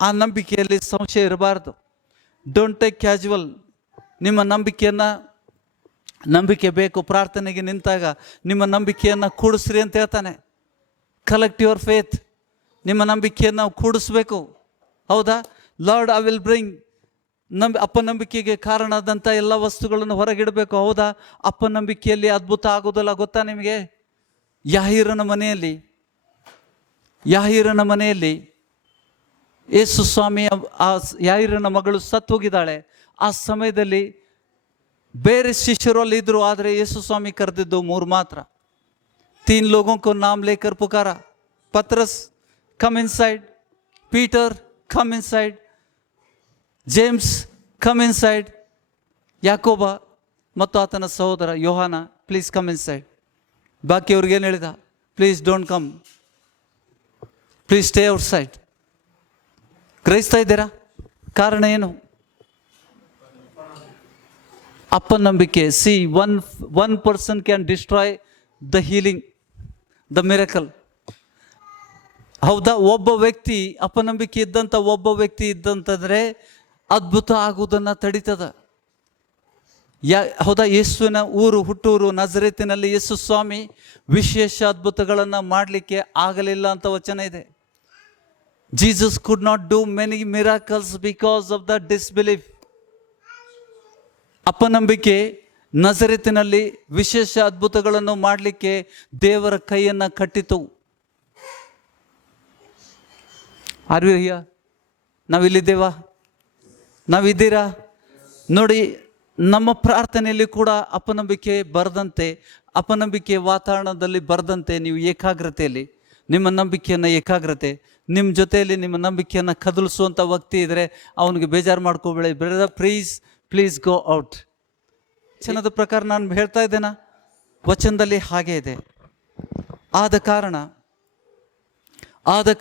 ಆ ನಂಬಿಕೆಯಲ್ಲಿ ಸಂಶಯ ಇರಬಾರ್ದು. Don't take casual. ನಿಮ್ಮ ನಂಬಿಕೆ ಬೇಕು. ಪ್ರಾರ್ಥನೆಗೆ ನಿಂತಾಗ ನಿಮ್ಮ ನಂಬಿಕೆಯನ್ನು ಕೂಡಿಸ್ರಿ ಅಂತ ಹೇಳ್ತಾನೆ. Collect your faith. ನಿಮ್ಮ ನಂಬಿಕೆಯನ್ನು ಕೂಡಿಸ್ಬೇಕು. ಹೌದಾ? Lord, I will bring. ಅಪನಂಬಿಕೆಗೆ ಕಾರಣದಂಥ ಎಲ್ಲ ವಸ್ತುಗಳನ್ನು ಹೊರಗಿಡಬೇಕು. ಹೌದಾ? ಅಪನಂಬಿಕೆಯಲ್ಲಿ ಅದ್ಭುತ ಆಗೋದಲ್ಲ. ಗೊತ್ತಾ ನಿಮಗೆ? ಯಾಹೀರನ ಮನೆಯಲ್ಲಿ ಯೇಸು ಸ್ವಾಮಿಯ ಆ ಯಾಹೀರನ ಮಗಳು ಸತ್ತು ಹೋಗಿದ್ದಾಳೆ. ಆ ಸಮಯದಲ್ಲಿ ಬೇರೆ ಶಿಷ್ಯರು ಅಲ್ಲಿ ಇದ್ರು, ಆದರೆ ಯೇಸು ಸ್ವಾಮಿ ಕರೆದಿದ್ದು 3 ಮಾತ್ರ. 3 लोगों को नाम लेकर पुकारा. पतरस, come inside. Peter, come inside. James, come inside. ಯಾಕೋಬ ಮತ್ತು ಆತನ ಸಹೋದರ ಯೋಹಾನ, ಪ್ಲೀಸ್ ಕಮ್ ಇನ್ಸೈಡ್. ಬಾಕಿಯವ್ರಿಗೇನು ಹೇಳಿದ? Please don't come, please stay outside. ಗ್ರಹಿಸ್ತಾ ಇದ್ದೀರಾ? ಕಾರಣ ಏನು? ಅಪನಂಬಿಕೆ. See, one person can destroy the healing, the miracle. ಹೌದಾ? ಒಬ್ಬ ವ್ಯಕ್ತಿ, ಅಪನಂಬಿಕೆ ಇದ್ದಂಥ ಒಬ್ಬ ವ್ಯಕ್ತಿ ಇದ್ದಂತಂದರೆ ಅದ್ಭುತ ಆಗುವುದನ್ನು ತಡೀತದ. ಹೌದಾ? ಯೇಸುವಿನ ಹುಟ್ಟೂರು ನಜರೇತಿನಲ್ಲಿ ಯೇಸು ಸ್ವಾಮಿ ವಿಶೇಷ ಅದ್ಭುತಗಳನ್ನು ಮಾಡಲಿಕ್ಕೆ ಆಗಲಿಲ್ಲ ಅಂತ ವಚನ ಇದೆ. Jesus could not do many miracles because of the disbelief. ಅಪನಂಬಿಕೆ ನಜರೇತಿನಲ್ಲಿ ವಿಶೇಷ ಅದ್ಭುತಗಳನ್ನು ಮಾಡಲಿಕ್ಕೆ ದೇವರ ಕೈಯನ್ನು ಕಟ್ಟಿತು. ಆರ್ವಿಯ ನಾವಿಲ್ಲಿದ್ದೇವಾ? ನಾವಿದ್ದೀರಾ? ನೋಡಿ, ನಮ್ಮ ಪ್ರಾರ್ಥನೆಯಲ್ಲಿ ಕೂಡ ಅಪನಂಬಿಕೆ ವಾತಾವರಣದಲ್ಲಿ ಬರದಂತೆ ನೀವು ಏಕಾಗ್ರತೆಯಲ್ಲಿ ನಿಮ್ಮ ನಂಬಿಕೆಯನ್ನು ನಿಮ್ಮ ಜೊತೆಯಲ್ಲಿ ನಿಮ್ಮ ನಂಬಿಕೆಯನ್ನು ಕದಲಿಸುವಂಥ ವ್ಯಕ್ತಿ ಇದ್ದರೆ ಅವನಿಗೆ ಬೇಜಾರು ಮಾಡ್ಕೋಬೇಡಿ. Brother, please go out. ವಚನದ ಪ್ರಕಾರ ನಾನು ಹೇಳ್ತಾ ಇದ್ದೇನಾ? ವಚನದಲ್ಲಿ ಹಾಗೆ ಇದೆ. ಆದ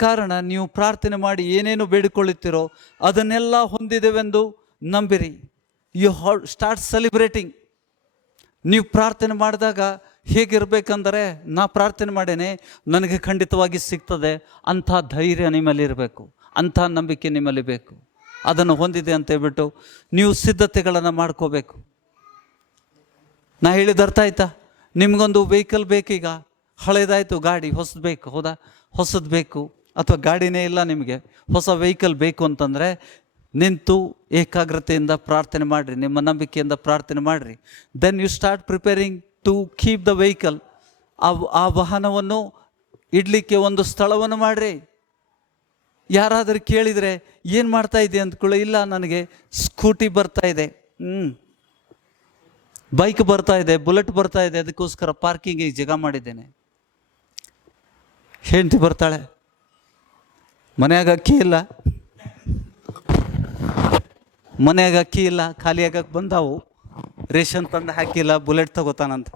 ಕಾರಣ ನೀವು ಪ್ರಾರ್ಥನೆ ಮಾಡಿ ಏನೇನು ಬೇಡಿಕೊಳ್ಳುತ್ತೀರೋ ಅದನ್ನೆಲ್ಲ ಹೊಂದಿದೆವೆಂದು ನಂಬಿರಿ. You start ಸೆಲಿಬ್ರೇಟಿಂಗ್. ನೀವು ಪ್ರಾರ್ಥನೆ ಮಾಡಿದಾಗ ಹೇಗಿರಬೇಕಂದರೆ, ನಾ ಪ್ರಾರ್ಥನೆ ಮಾಡೇನೆ, ನನಗೆ ಖಂಡಿತವಾಗಿ ಸಿಗ್ತದೆ ಅಂಥ ಧೈರ್ಯ ನಿಮ್ಮಲ್ಲಿ ಇರಬೇಕು, ಅಂಥ ನಂಬಿಕೆ ನಿಮ್ಮಲ್ಲಿ ಬೇಕು. ಅದನ್ನು ಹೊಂದಿದೆ ಅಂತ ಹೇಳ್ಬಿಟ್ಟು ನೀವು ಸಿದ್ಧತೆಗಳನ್ನು ಮಾಡ್ಕೋಬೇಕು. ನಾ ಹೇಳಿದ ಅರ್ಥ ಆಯ್ತಾ? ನಿಮಗೊಂದು ವೆಹಿಕಲ್ ಬೇಕೀಗ, ಹಳೇದಾಯಿತು ಗಾಡಿ, ಹೊಸದು ಬೇಕು. ಹೌದಾ? ಹೊಸದು ಬೇಕು, ಅಥವಾ ಗಾಡಿನೇ ಇಲ್ಲ ನಿಮಗೆ, ಹೊಸ ವೆಹಿಕಲ್ ಬೇಕು ಅಂತಂದರೆ ನಿಂತು ಏಕಾಗ್ರತೆಯಿಂದ ಪ್ರಾರ್ಥನೆ ಮಾಡಿರಿ, ನಿಮ್ಮ ನಂಬಿಕೆಯಿಂದ ಪ್ರಾರ್ಥನೆ ಮಾಡಿರಿ. Then you start preparing to keep the vehicle. ಆ ವಾಹನವನ್ನು ಇಡಲಿಕ್ಕೆ ಒಂದು ಸ್ಥಳವನ್ನು ಮಾಡಿರಿ. ಯಾರಾದರೂ ಕೇಳಿದರೆ ಏನು ಮಾಡ್ತಾ ಇದೆ ಅಂದ್ಕೊಳ್ಳಿ, ಇಲ್ಲ ನನಗೆ ಸ್ಕೂಟಿ ಬರ್ತಾ ಇದೆ, ಬೈಕ್ ಬರ್ತಾ ಇದೆ, ಬುಲೆಟ್ ಬರ್ತಾ ಇದೆ, ಅದಕ್ಕೋಸ್ಕರ ಪಾರ್ಕಿಂಗಿಗೆ ಜಾಗ ಮಾಡಿದ್ದೇನೆ. ಹೆಂಡತಿ ಬರ್ತಾಳೆ, ಮನೆಯಾಗ ಅಕ್ಕಿ ಇಲ್ಲ, ಖಾಲಿ ಆಗಕ್ಕೆ ಬಂದಾವು, ರೇಷನ್ ತಂದು ಹಾಕಿಲ್ಲ, ಬುಲೆಟ್ ತಗೋತಾನಂತ.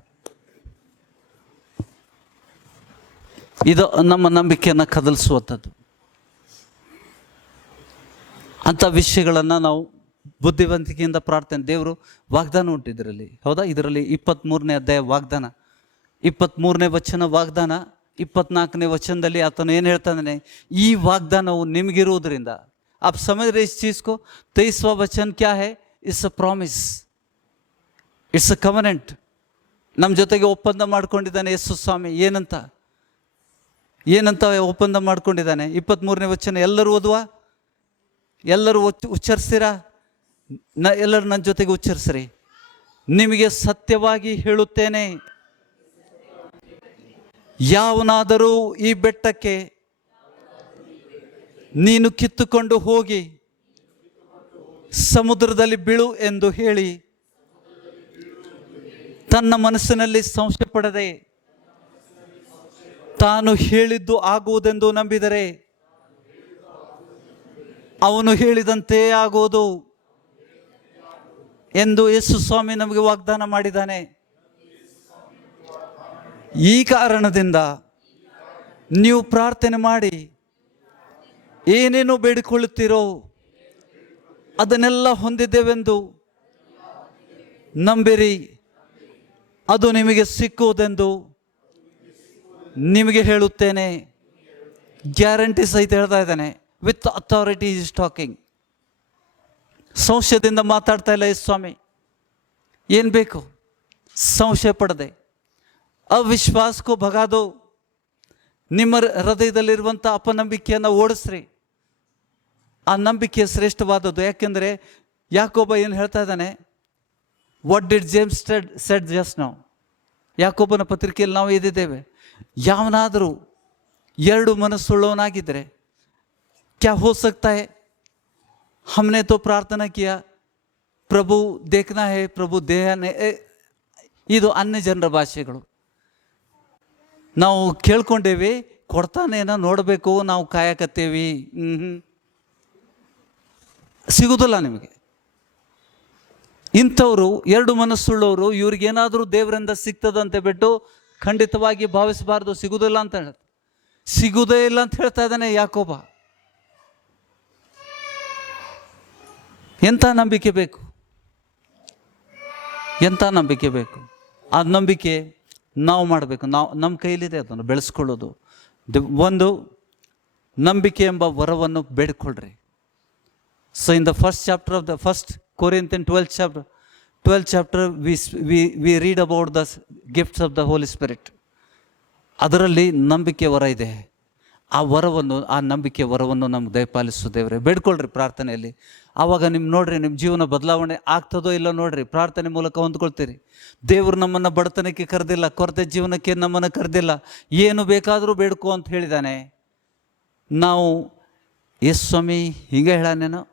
ಇದು ನಮ್ಮ ನಂಬಿಕೆಯನ್ನು ಕದಲಿಸುವಂಥದ್ದು. ಅಂಥ ವಿಷಯಗಳನ್ನು ನಾವು ಬುದ್ಧಿವಂತಿಕೆಯಿಂದ ಪ್ರಾರ್ಥನೆ, ದೇವರು ವಾಗ್ದಾನ ಉಂಟು ಇದರಲ್ಲಿ. ಹೌದಾ? ಇದರಲ್ಲಿ 23ನೇ ಅಧ್ಯಾಯ ವಾಗ್ದಾನ, 23ನೇ ವಚನ ವಾಗ್ದಾನ, 24ನೇ ವಚನದಲ್ಲಿ ಆತನು ಏನು ಹೇಳ್ತಾನೆ? ಈ ವಾಗ್ದಾನವು ನಿಮಗಿರುವುದರಿಂದ, आप समझ रहे इस चीज़ को? 23वां वचन क्या है? It's a promise, it's a covenant. ನಮ್ಮ ಜೊತೆಗೆ ಒಪ್ಪಂದ ಮಾಡ್ಕೊಂಡಿದ್ದಾನೆ ಯೇಸು ಸ್ವಾಮಿ. ಏನಂತ ಒಪ್ಪಂದ ಮಾಡ್ಕೊಂಡಿದ್ದಾನೆ? 23ನೇ ವಚನ ಎಲ್ಲರೂ ಓದುವ, ಎಲ್ಲರೂ ಉಚ್ಚರಿಸ್ತೀರಾ? ಎಲ್ಲರೂ ನನ್ನ ಜೊತೆಗೆ ಉಚ್ಚರಿಸ್ರಿ. ನಿಮಗೆ ಸತ್ಯವಾಗಿ ಹೇಳುತ್ತೇನೆ, ಯಾವನಾದರೂ ಈ ಬೆಟ್ಟಕ್ಕೆ ನೀನು ಕಿತ್ತುಕೊಂಡು ಹೋಗಿ ಸಮುದ್ರದಲ್ಲಿ ಬೀಳು ಎಂದು ಹೇಳಿ ತನ್ನ ಮನಸ್ಸಿನಲ್ಲಿ ಸಂಶಯ ಪಡದೆ ತಾನು ಹೇಳಿದ್ದು ಆಗುವುದೆಂದು ನಂಬಿದರೆ ಅವನು ಹೇಳಿದಂತೆ ಆಗುವುದು ಎಂದು ಯೇಸು ಸ್ವಾಮಿ ನಮಗೆ ವಾಗ್ದಾನ ಮಾಡಿದ್ದಾನೆ. ಈ ಕಾರಣದಿಂದ ನೀವು ಪ್ರಾರ್ಥನೆ ಮಾಡಿ ಏನೇನು ಬೇಡಿಕೊಳ್ಳುತ್ತೀರೋ ಅದನ್ನೆಲ್ಲ ಹೊಂದಿದ್ದೇವೆಂದು ನಂಬಿರಿ, ಅದು ನಿಮಗೆ ಸಿಕ್ಕುವುದೆಂದು ನಿಮಗೆ ಹೇಳುತ್ತೇನೆ. ಗ್ಯಾರಂಟಿ ಸಹಿತ ಹೇಳ್ತಾ ಇದ್ದಾನೆ. With authority is talking. ಸಂಶಯದಿಂದ ಮಾತಾಡ್ತಾ ಇಲ್ಲ ಯೇಸು ಸ್ವಾಮಿ. ಏನು ಬೇಕು? ಸಂಶಯ ಪಡದೆ ಅವಿಶ್ವಾಸಕ್ಕೂ ಭಗಾದೋ, ನಿಮ್ಮ ಹೃದಯದಲ್ಲಿರುವಂಥ ಅಪನಂಬಿಕೆಯನ್ನು ಓಡಿಸ್ರಿ. ಆ ನಂಬಿಕೆ ಶ್ರೇಷ್ಠವಾದದ್ದು. ಯಾಕೆಂದರೆ ಯಾಕೋಬ ಏನು ಹೇಳ್ತಾ ಇದ್ದಾನೆ? What did James shed just now. ಯಾಕೋಬನ ಪತ್ರಿಕೆಯಲ್ಲಿ ನಾವು ಎದ್ದಿದ್ದೇವೆ, ಯಾವನಾದರೂ ಎರಡು ಮನಸ್ಸುಳ್ಳವನಾಗಿದ್ದರೆ, क्या हो सकता है? हमने तो प्रार्थना किया, प्रभु देखना है, प्रभु देहने. ಇದು ಅನ್ಯ ಜನರ ಭಾಷೆಗಳು. ನಾವು ಕೇಳ್ಕೊಂಡೇವಿ, ಕೊಡ್ತಾನೇನೋ ನೋಡಬೇಕು, ನಾವು ಕಾಯಕತ್ತೇವಿ. ಸಿಗುವುದಿಲ್ಲ ನಿಮಗೆ. ಇಂಥವರು ಎರಡು ಮನಸ್ಸುಳ್ಳವರು, ಇವ್ರಿಗೇನಾದರೂ ದೇವರಿಂದ ಸಿಗ್ತದಂತೆ ಬಿಟ್ಟು ಖಂಡಿತವಾಗಿ ಭಾವಿಸಬಾರ್ದು. ಸಿಗುವುದಿಲ್ಲ ಅಂತ ಹೇಳ್ತಾರೆ. ಸಿಗುವುದೇ ಇಲ್ಲ ಅಂತ ಹೇಳ್ತಾ ಇದ್ದಾನೆ ಯಾಕೋಬ. ಎಂಥ ನಂಬಿಕೆ ಬೇಕು, ಎಂಥ ನಂಬಿಕೆ ಬೇಕು. ಆ ನಂಬಿಕೆ ನಾವು ಮಾಡಬೇಕು. ನಮ್ಮ ಕೈಲಿದೆ ಅದನ್ನು ಬೆಳೆಸ್ಕೊಳ್ಳೋದು. ಒಂದು ನಂಬಿಕೆ ಎಂಬ ವರವನ್ನು ಬೇಡಿಕೊಳ್ಳ್ರಿ. So in the first chapter of the first Corinthians 12th chapter we read about the gifts of the Holy Spirit. ಅದರಲ್ಲಿ ನಂಬಿಕೆ ವರ ಇದೆ. ಆ ನಂಬಿಕೆ ವರವನ್ನು ನಮ್ಗೆ ದಯಪಾಲಿಸು ದೇವರೇ. ಬೇಡ್ಕೊಳ್ರಿ ಪ್ರಾರ್ಥನೆಯಲ್ಲಿ. ಆವಾಗ ನೋಡ್ರಿ ನಿಮ್ಮ ಜೀವನ ಬದಲಾವಣೆ ಆಗ್ತದೋ ಇಲ್ಲ ನೋಡ್ರಿ. ಪ್ರಾರ್ಥನೆ ಮೂಲಕ ಹೊಂದ್ಕೊಳ್ತೀರಿ. ದೇವರು ನಮ್ಮನ್ನು ಬಡತನಕ್ಕೆ ಕರೆದಿಲ್ಲ, ಕೊರತೆ ಜೀವನಕ್ಕೆ ನಮ್ಮನ್ನು ಕರೆದಿಲ್ಲ. ಏನು ಬೇಕಾದರೂ ಬೇಡ್ಕೋ ಅಂತ ಹೇಳಿದ್ದಾನೆ. ನಾವು ಯೇಸು ಸ್ವಾಮಿ ಹೀಗೆ ಹೇಳಾನೇನೋ,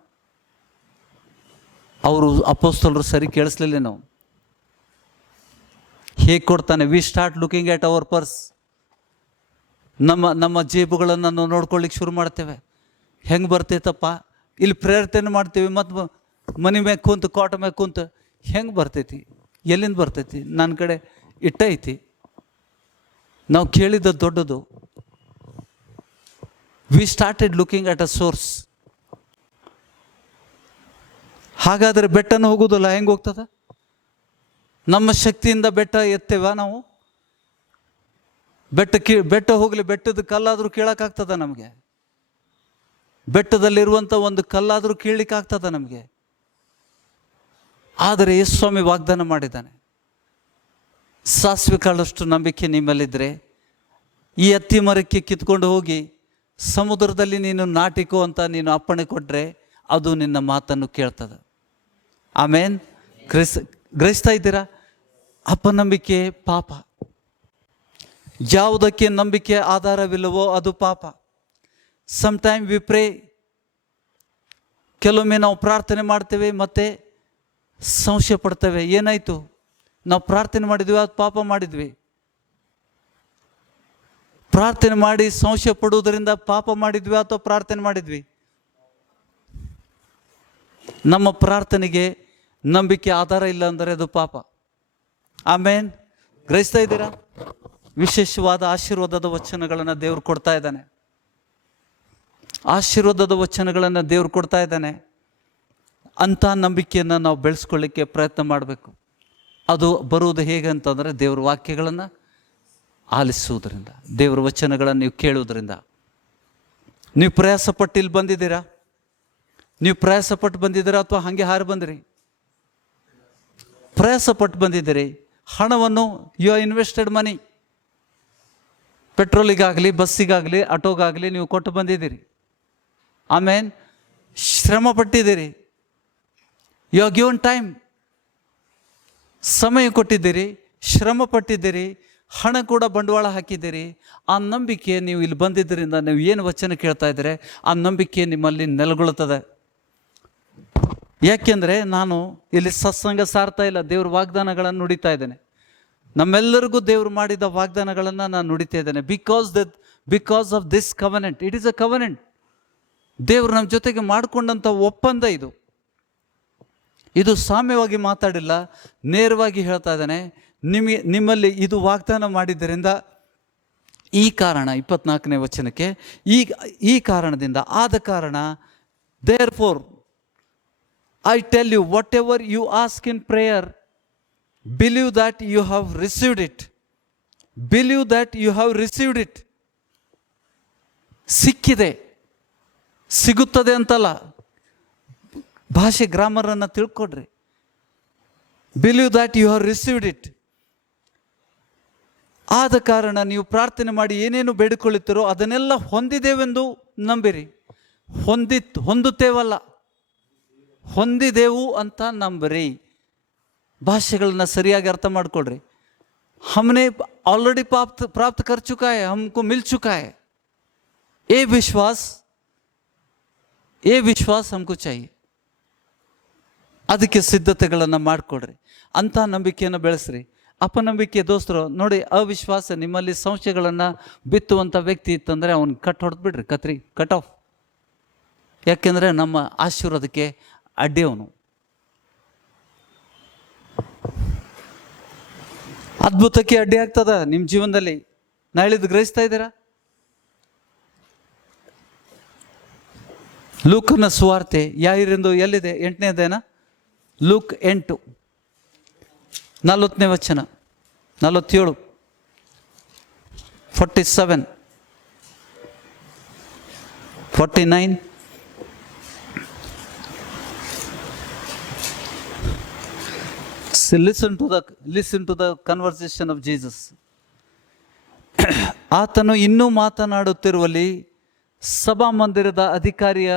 ಅವರು ಅಪೊಸ್ತಲರು ಸರಿ ಕೇಳಿಸ್ಲಿಲ್ಲೇನೋ. ಹೇಗೆ ಕೊಡ್ತಾನೆ? We start looking at our purse. ನಮ್ಮ ಜೇಬುಗಳನ್ನು ನಾವು ನೋಡ್ಕೊಳ್ಳಿಕ್ಕೆ ಶುರು ಮಾಡ್ತೇವೆ. ಹೆಂಗೆ ಬರ್ತೈತಪ್ಪ? ಇಲ್ಲಿ ಪ್ರಾರ್ಥನೆ ಮಾಡ್ತೀವಿ, ಮತ್ತು ಮನೆ ಮ್ಯಾಗ ಕುಂತು, ಕೋಟ ಮ್ಯಾಗ ಕುಂತು ಹೆಂಗೆ ಬರ್ತೈತಿ? ಎಲ್ಲಿಂದ ಬರ್ತೈತಿ? ನನ್ನ ಕಡೆ ಇಟ್ಟೈತಿ. ನಾವು ಕೇಳಿದ ದೊಡ್ಡದು. We started looking at a source. ಹಾಗಾದರೆ ಬೆಟ್ಟನ ಹೋಗೋದಿಲ್ಲ, ಹೆಂಗೆ ಹೋಗ್ತದ? ನಮ್ಮ ಶಕ್ತಿಯಿಂದ ಬೆಟ್ಟ ಎತ್ತೇವ ನಾವು? ಬೆಟ್ಟ ಹೋಗಲಿ, ಬೆಟ್ಟದ ಕಲ್ಲಾದರೂ ಕೀಳಕ್ಕಾಗ್ತದ ನಮಗೆ? ಬೆಟ್ಟದಲ್ಲಿರುವಂಥ ಒಂದು ಕಲ್ಲಾದರೂ ಕೀಳಲಿಕ್ಕಾಗ್ತದ ನಮಗೆ? ಆದರೆ ಯೇಸು ಸ್ವಾಮಿ ವಾಗ್ದಾನ ಮಾಡಿದ್ದಾನೆ, ಸಾಸಿವೆ ಕಾಳಷ್ಟು ನಂಬಿಕೆ ನಿಮ್ಮಲ್ಲಿದ್ದರೆ ಈ ಅತ್ತಿ ಮರಕ್ಕೆ ಕಿತ್ಕೊಂಡು ಹೋಗಿ ಸಮುದ್ರದಲ್ಲಿ ನೀನು ನಾಟಿಕೋ ಅಂತ ನೀನು ಅಪ್ಪಣೆ ಕೊಟ್ಟರೆ ಅದು ನಿನ್ನ ಮಾತನ್ನು ಕೇಳ್ತದೆ. ಆಮೇನ್. ಗ್ರಹಿಸ್ತಾ ಇದ್ದೀರಾ? ಅಪನಂಬಿಕೆ ಪಾಪ. ಯಾವುದಕ್ಕೆ ನಂಬಿಕೆ ಆಧಾರವಿಲ್ಲವೋ ಅದು ಪಾಪ. ಸಮ್ಟೈಮ್ ವಿ ಪ್ರೇ, ಕೆಲವೊಮ್ಮೆ ನಾವು ಪ್ರಾರ್ಥನೆ ಮಾಡ್ತೇವೆ ಮತ್ತು ಸಂಶಯ ಪಡ್ತೇವೆ. ಏನಾಯಿತು? ನಾವು ಪ್ರಾರ್ಥನೆ ಮಾಡಿದ್ವಿ, ಅದು ಪಾಪ ಮಾಡಿದ್ವಿ. ಪ್ರಾರ್ಥನೆ ಮಾಡಿ ಸಂಶಯ ಪಡುವುದರಿಂದ ಪಾಪ ಮಾಡಿದ್ವಿ ಅಥವಾ ಪ್ರಾರ್ಥನೆ ಮಾಡಿದ್ವಿ? ನಮ್ಮ ಪ್ರಾರ್ಥನೆಗೆ ನಂಬಿಕೆ ಆಧಾರ ಇಲ್ಲ ಅಂದರೆ ಅದು ಪಾಪ. ಆಮೇನ್. ಗ್ರಹಿಸ್ತಾ ಇದ್ದೀರಾ? ವಿಶೇಷವಾದ ಆಶೀರ್ವಾದದ ವಚನಗಳನ್ನು ದೇವರು ಕೊಡ್ತಾ ಇದ್ದಾನೆ. ಆಶೀರ್ವಾದದ ವಚನಗಳನ್ನು ದೇವರು ಕೊಡ್ತಾ ಇದ್ದಾನೆ. ಅಂಥ ನಂಬಿಕೆಯನ್ನು ನಾವು ಬೆಳೆಸ್ಕೊಳ್ಳಿಕ್ಕೆ ಪ್ರಯತ್ನ ಮಾಡಬೇಕು. ಅದು ಬರುವುದು ಹೇಗೆ ಅಂತಂದರೆ ದೇವ್ರ ವಾಕ್ಯಗಳನ್ನು ಆಲಿಸುವುದರಿಂದ, ದೇವ್ರ ವಚನಗಳನ್ನು ನೀವು ಕೇಳುವುದರಿಂದ. ನೀವು ಪ್ರಯಾಸಪಟ್ಟು ಇಲ್ಲಿ ಬಂದಿದ್ದೀರಾ? ನೀವು ಪ್ರಯಾಸಪಟ್ಟು ಬಂದಿದ್ದೀರಾ ಅಥವಾ ಹಾಗೆ ಹಾರಿ ಬಂದಿರಿ? ಪ್ರಯಾಸಪಟ್ಟು ಬಂದಿದ್ದೀರಿ. ಹಣವನ್ನು ಯು ಆರ್ ಇನ್ವೆಸ್ಟೆಡ್ ಮನಿ. ಪೆಟ್ರೋಲಿಗಾಗಲಿ, ಬಸ್ಸಿಗಾಗಲಿ, ಆಟೋಗಾಗಲಿ ನೀವು ಕೊಟ್ಟು ಬಂದಿದ್ದೀರಿ. ಆಮೇನ್. ಶ್ರಮ ಪಟ್ಟಿದ್ದೀರಿ. You are given time. ಸಮಯ ಕೊಟ್ಟಿದ್ದೀರಿ, ಶ್ರಮ ಪಟ್ಟಿದ್ದೀರಿ, ಹಣ ಕೂಡ ಬಂಡವಾಳ ಹಾಕಿದ್ದೀರಿ. ಆ ನಂಬಿಕೆ ನೀವು ಇಲ್ಲಿ ಬಂದಿದ್ದರಿಂದ ನೀವು ಏನು ವಚನ ಕೇಳ್ತಾ ಇದ್ದೀರಿ ಆ ನಂಬಿಕೆ ನಿಮ್ಮಲ್ಲಿ ನೆಲೆಗೊಳ್ಳುತ್ತದೆ. ಯಾಕೆಂದರೆ ನಾನು ಇಲ್ಲಿ ಸತ್ಸಂಗ ಸಾರ್ತಾ ಇಲ್ಲ, ದೇವ್ರ ವಾಗ್ದಾನಗಳನ್ನು ನುಡಿತಾ ಇದ್ದೇನೆ. ನಮ್ಮೆಲ್ಲರಿಗೂ ದೇವರು ಮಾಡಿದ ವಾಗ್ದಾನಗಳನ್ನು ನಾನು ನುಡಿತಾ ಇದ್ದೇನೆ. Because of this covenant. It is a covenant. ದೇವರು ನಮ್ಮ ಜೊತೆಗೆ ಮಾಡಿಕೊಂಡಂಥ ಒಪ್ಪಂದ ಇದು. ಇದು ಸಾಮ್ಯವಾಗಿ ಮಾತಾಡಿಲ್ಲ, ನೇರವಾಗಿ ಹೇಳ್ತಾ ಇದ್ದಾನೆ. ನಿಮ್ಮಲ್ಲಿ ಇದು ವಾಗ್ದಾನ ಮಾಡಿದ್ದರಿಂದ ಈ ಕಾರಣ, 24ನೇ ವಚನಕ್ಕೆ, ಈ ಕಾರಣದಿಂದ, ಆದ ಕಾರಣ, therefore I tell you, whatever you ask in prayer, believe that you have received it. Believe that you have received it. ಸಿಕ್ಕಿದೆ, ಸಿಗುತ್ತದೆ ಅಂತಲ್ಲ. ಭಾಷೆ ಗ್ರಾಮರನ್ನು ತಿಳ್ಕೊಡ್ರಿ. Believe that you have received it. ಆದ ಕಾರಣ ನೀವು ಪ್ರಾರ್ಥನೆ ಮಾಡಿ ಏನೇನು ಬೇಡಿಕೊಳ್ಳುತ್ತೀರೋ ಅದನ್ನೆಲ್ಲ ಹೊಂದಿದ್ದೇವೆಂದು ನಂಬಿರಿ. ಹೊಂದುತ್ತೇವಲ್ಲ, ಹೊಂದಿದೆವು ಅಂತ ನಂಬ್ರಿ. ಭಾಷೆಗಳನ್ನ ಸರಿಯಾಗಿ ಅರ್ಥ ಮಾಡ್ಕೊಳ್ರಿ. हमने ऑलरेडी प्राप्त कर चुका है, हमको मिल चुका है. ये विश्वास हमको चाहिए. ಅದಕ್ಕೆ ಸಿದ್ಧತೆಗಳನ್ನು ಮಾಡಿಕೊಡ್ರಿ. ಅಂಥ ನಂಬಿಕೆಯನ್ನು ಬೆಳೆಸ್ರಿ. ಅಪನಂಬಿಕೆ ದೋಸ್ತರು ನೋಡಿ, ಅವಿಶ್ವಾಸ ನಿಮ್ಮಲ್ಲಿ ಸಂಶಯಗಳನ್ನು ಬಿತ್ತುವಂಥ ವ್ಯಕ್ತಿ ಇತ್ತಂದರೆ ಅವನು ಹೊಡೆದ್ಬಿಡ್ರಿ, ಕಟ್ ಆಫ್. ಯಾಕೆಂದರೆ ನಮ್ಮ ಆಶೀರ್ವಾದಕ್ಕೆ ಅಡ್ಡಿ ಅವನು. ಅದ್ಭುತಕ್ಕೆ ಅಡ್ಡಿ ಆಗ್ತದ ನಿಮ್ಮ ಜೀವನದಲ್ಲಿ. ನಾ ಹೇಳಿದ್ದು ಗ್ರಹಿಸ್ತಾ ಇದ್ದೀರಾ? ಲೂಕನ ಸುವಾರ್ತೆ ಯಾರಿರಂದು ಎಲ್ಲಿದೆ? 8ನೇದೇನಾ? ಲೂಕ್ 8 40ನೇ ವಚನ, 47, 47, 49. Listen to the conversation of Jesus. ಆತನು ಇನ್ನೂ ಮಾತನಾಡುತ್ತಿರುವಲ್ಲಿ ಸಭಾಮಂದಿರದ ಅಧಿಕಾರಿಯ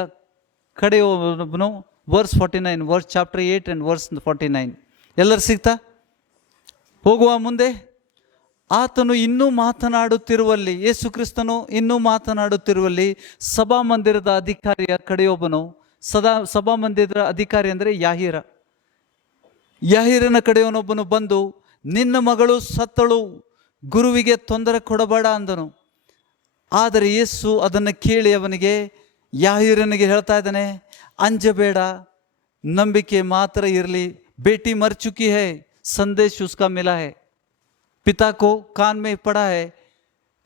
ಕಡೆಯವನು, ವರ್ಸ್ 49, ಚಾಪ್ಟರ್ 8 and verse 49. ಎಲ್ಲರೂ ಸಿಗ್ತಾ? ಹೋಗುವ ಮುಂದೆ. ಆತನು ಇನ್ನೂ ಮಾತನಾಡುತ್ತಿರುವಲ್ಲಿ, ಯೇಸು ಕ್ರಿಸ್ತನು ಇನ್ನೂ ಮಾತನಾಡುತ್ತಿರುವಲ್ಲಿ ಸಭಾಮಂದಿರದ ಅಧಿಕಾರಿಯ ಕಡೆಯೊಬ್ಬನು, ಸಭಾಮಂದಿರದ ಅಧಿಕಾರಿ ಅಂದರೆ ಯಾಹೀರನ ಕಡೆಯವನೊಬ್ಬನು ಬಂದು, ನಿನ್ನ ಮಗಳು ಸತ್ತಳು, ಗುರುವಿಗೆ ತೊಂದರೆ ಕೊಡಬೇಡ ಅಂದನು. ಆದರೆ ಯೇಸು ಅದನ್ನು ಕೇಳಿ ಅವನಿಗೆ, ಯಾಹೀರನಿಗೆ ಹೇಳ್ತಾ ಇದ್ದಾನೆ, ಅಂಜಬೇಡ, ನಂಬಿಕೆ ಮಾತ್ರ ಇರಲಿ. ಬೇಟಿ ಮರ್ ಚುಕಿ ಹೈ, संदेश उसका मिला है, पिता को कान में पड़ा है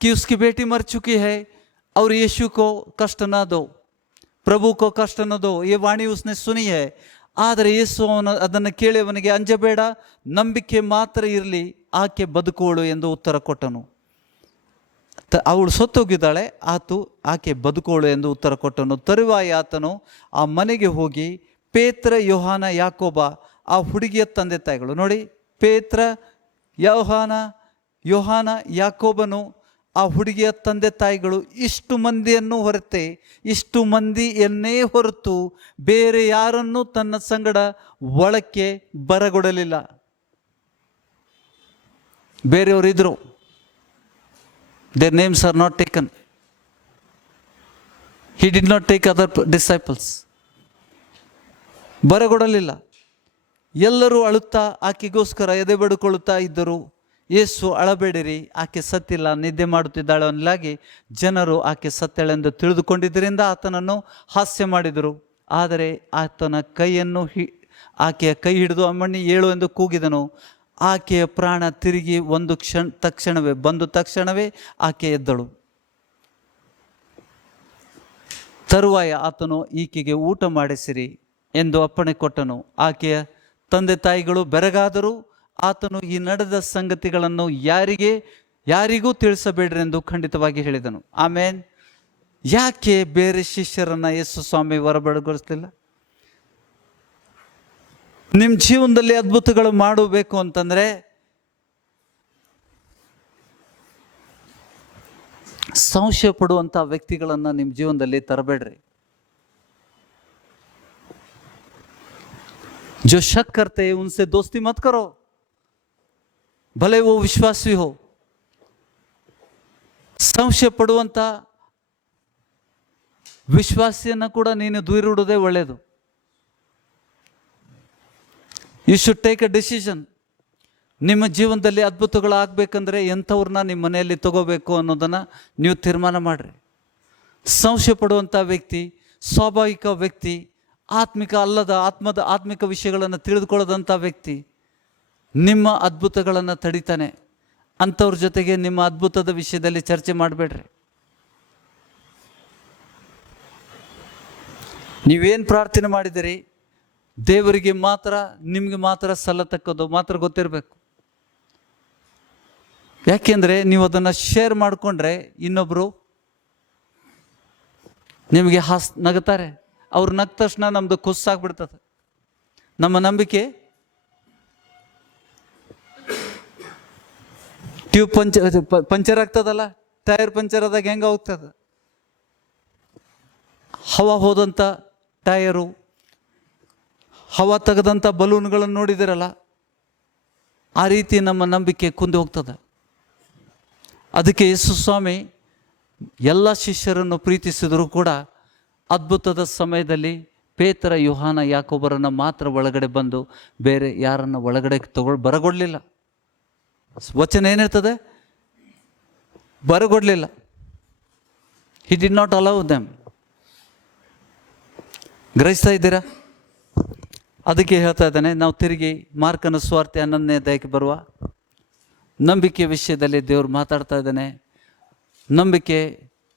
कि उसकी बेटी मर चुकी है और यीशु को कष्ट न दो, प्रभु को कष्ट न दो, ये वाणी उसने सुनी है. ಆದರೆ ಯೇಸು ಅದನ್ನು ಕೇಳಿ ಅವನಿಗೆ ಅಂಜಬೇಡ, ನಂಬಿಕೆ ಮಾತ್ರ ಇರಲಿ, ಆಕೆ ಬದುಕೋಳು ಎಂದು ಉತ್ತರ ಕೊಟ್ಟನು. ಅವಳು ಸತ್ತೋಗಿದ್ದಾಳೆ, ಆಕೆ ಬದುಕೋಳು ಎಂದು ಉತ್ತರ ಕೊಟ್ಟನು. ತರುವಾಯ ಆತನು ಆ ಮನೆಗೆ ಹೋಗಿ ಪೇತ್ರ, ಯೋಹಾನ, ಯಾಕೋಬ, ಆ ಹುಡುಗಿಯ ತಂದೆ ತಾಯಿಗಳು, ನೋಡಿ, ಪೇತ್ರ, ಯೋಹಾನ, ಯಾಕೋಬನು, ಆ ಹುಡುಗಿಯ ತಂದೆ ತಾಯಿಗಳು, ಇಷ್ಟು ಮಂದಿಯನ್ನೇ ಹೊರತು ಬೇರೆ ಯಾರನ್ನೂ ತನ್ನ ಸಂಗಡ ಒಳಕ್ಕೆ ಬರಗೊಡಲಿಲ್ಲ. ಬೇರೆಯವರಿದ್ರು, their names are not taken. He did not take other disciples. ಬರಗೊಡಲಿಲ್ಲ. ಎಲ್ಲರೂ ಅಳುತ್ತಾ ಆಕೆಗೋಸ್ಕರ ಎದೆ ಬಡಿಕೊಳ್ಳುತ್ತಾ ಇದ್ದರು. ಯೇಸು, ಅಳಬೇಡಿರಿ, ಆಕೆ ಸತ್ತಿಲ್ಲ, ನಿದ್ದೆ ಮಾಡುತ್ತಿದ್ದಾಳೆ ಅನ್ನಲಾಗಿ ಜನರು ಆಕೆ ಸತ್ತಳೆಂದು ತಿಳಿದುಕೊಂಡಿದ್ದರಿಂದ ಆತನನ್ನು ಹಾಸ್ಯ ಮಾಡಿದರು. ಆದರೆ ಆತನ ಆಕೆಯ ಕೈ ಹಿಡಿದು, ಅಮ್ಮಣ್ಣಿ ಏಳು ಎಂದು ಕೂಗಿದನು. ಆಕೆಯ ಪ್ರಾಣ ತಿರುಗಿ ಬಂದು ತಕ್ಷಣವೇ ಆಕೆ ಎದ್ದಳು. ತರುವಾಯ ಆತನು ಈಕೆಗೆ ಊಟ ಮಾಡಿಸಿರಿ ಎಂದು ಅಪ್ಪಣೆ ಕೊಟ್ಟನು. ಆಕೆಯ ತಂದೆ ತಾಯಿಗಳು ಬೆರಗಾದರು. ಆತನು ಈ ನಡೆದ ಸಂಗತಿಗಳನ್ನು ಯಾರಿಗೂ ತಿಳಿಸಬೇಡ್ರಿ ಎಂದು ಖಂಡಿತವಾಗಿ ಹೇಳಿದನು. ಆಮೇನ್. ಯಾಕೆ ಬೇರೆ ಶಿಷ್ಯರನ್ನ ಯೇಸು ಸ್ವಾಮಿ ಹೊರಬಡಿಸಲಿಲ್ಲ? ನಿಮ್ಮ ಜೀವನದಲ್ಲಿ ಅದ್ಭುತಗಳು ಮಾಡಬೇಕು ಅಂತಂದ್ರೆ ಸಂಶಯ ಪಡುವಂಥ ವ್ಯಕ್ತಿಗಳನ್ನು ನಿಮ್ಮ ಜೀವನದಲ್ಲಿ ತರಬೇಡ್ರಿ. जो शक करते हैं उनसे दोस्ती मत करो, भले वो विश्वासी हो. ಸಂಶಯ ಪಡುವಂಥ ವಿಶ್ವಾಸಿಯನ್ನು ಕೂಡ ನೀನು ದೂರಿಡುವುದೇ ಒಳ್ಳೆಯದು. You should take a decision. ನಿಮ್ಮ ಜೀವನದಲ್ಲಿ ಅದ್ಭುತಗಳು ಆಗಬೇಕಂದ್ರೆ ಎಂಥವ್ರನ್ನ ನಿಮ್ಮ ಮನೆಯಲ್ಲಿ ತಗೋಬೇಕು ಅನ್ನೋದನ್ನು ನೀವು ತೀರ್ಮಾನ ಮಾಡಿರಿ. ಸಂಶಯ ಪಡುವಂಥ ವ್ಯಕ್ತಿ, ಸ್ವಾಭಾವಿಕ ವ್ಯಕ್ತಿ, ಆತ್ಮಿಕ ವಿಷಯಗಳನ್ನು ತಿಳಿದುಕೊಳ್ಳದಂಥ ವ್ಯಕ್ತಿ ನಿಮ್ಮ ಅದ್ಭುತಗಳನ್ನು ತಡಿತಾನೆ. ಅಂಥವ್ರ ಜೊತೆಗೆ ನಿಮ್ಮ ಅದ್ಭುತದ ವಿಷಯದಲ್ಲಿ ಚರ್ಚೆ ಮಾಡಬೇಡ್ರಿ. ನೀವೇನು ಪ್ರಾರ್ಥನೆ ಮಾಡಿದಿರಿ ದೇವರಿಗೆ ಮಾತ್ರ, ನಿಮಗೆ ಮಾತ್ರ ಸಲ್ಲತಕ್ಕದ್ದು ಮಾತ್ರ ಗೊತ್ತಿರಬೇಕು. ಯಾಕೆಂದರೆ ನೀವು ಅದನ್ನು ಶೇರ್ ಮಾಡಿಕೊಂಡ್ರೆ ಇನ್ನೊಬ್ಬರು ನಿಮಗೆ ನಗುತ್ತಾರೆ. ಅವ್ರು ನಗ್ದ ತಕ್ಷಣ ನಮ್ಮದು ಕುಸ್ಸಾಗ್ಬಿಡ್ತದೆ. ನಮ್ಮ ನಂಬಿಕೆ ಟ್ಯೂಬ್ ಪಂಚರ್ ಆಗ್ತದಲ್ಲ, ಟೈರ್ ಪಂಚರ್ ಆದಾಗ ಹೆಂಗೆ ಹೋಗ್ತದೆ, ಹವಾ ಹೋದಂಥ ಟೈರು, ಹವಾ ತೆಗೆದಂಥ ಬಲೂನ್ಗಳನ್ನು ನೋಡಿದಿರಲ್ಲ, ಆ ರೀತಿ ನಮ್ಮ ನಂಬಿಕೆ ಕುಂದಿ ಹೋಗ್ತದೆ. ಅದಕ್ಕೆ ಯೇಸು ಸ್ವಾಮಿ ಎಲ್ಲ ಶಿಷ್ಯರನ್ನು ಪ್ರೀತಿಸಿದರೂ ಕೂಡ ಅದ್ಭುತದ ಸಮಯದಲ್ಲಿ ಪೇತ್ರ, ಯೋಹಾನ, ಯಾಕೋಬರನ್ನು ಮಾತ್ರ ಒಳಗಡೆ ಬಂದು ಬೇರೆ ಯಾರನ್ನು ಒಳಗಡೆ ಬರಗೊಡಲಿಲ್ಲ. ವಚನ ಏನಿರ್ತದೆ? ಬರಗೊಡಲಿಲ್ಲ. He did not allow them. ಗ್ರಹಿಸ್ತಾ ಇದ್ದೀರಾ? ಅದಕ್ಕೆ ಹೇಳ್ತಾ ಇದ್ದಾನೆ. ನಾವು ತಿರುಗಿ ಮಾರ್ಕನ ಸುವಾರ್ತೆ 11ನೇ ಅಧ್ಯಾಯಕ್ಕೆ ಬರುವ ನಂಬಿಕೆ ವಿಷಯದಲ್ಲಿ ದೇವರು ಮಾತಾಡ್ತಾ ಇದ್ದಾನೆ. ನಂಬಿಕೆ,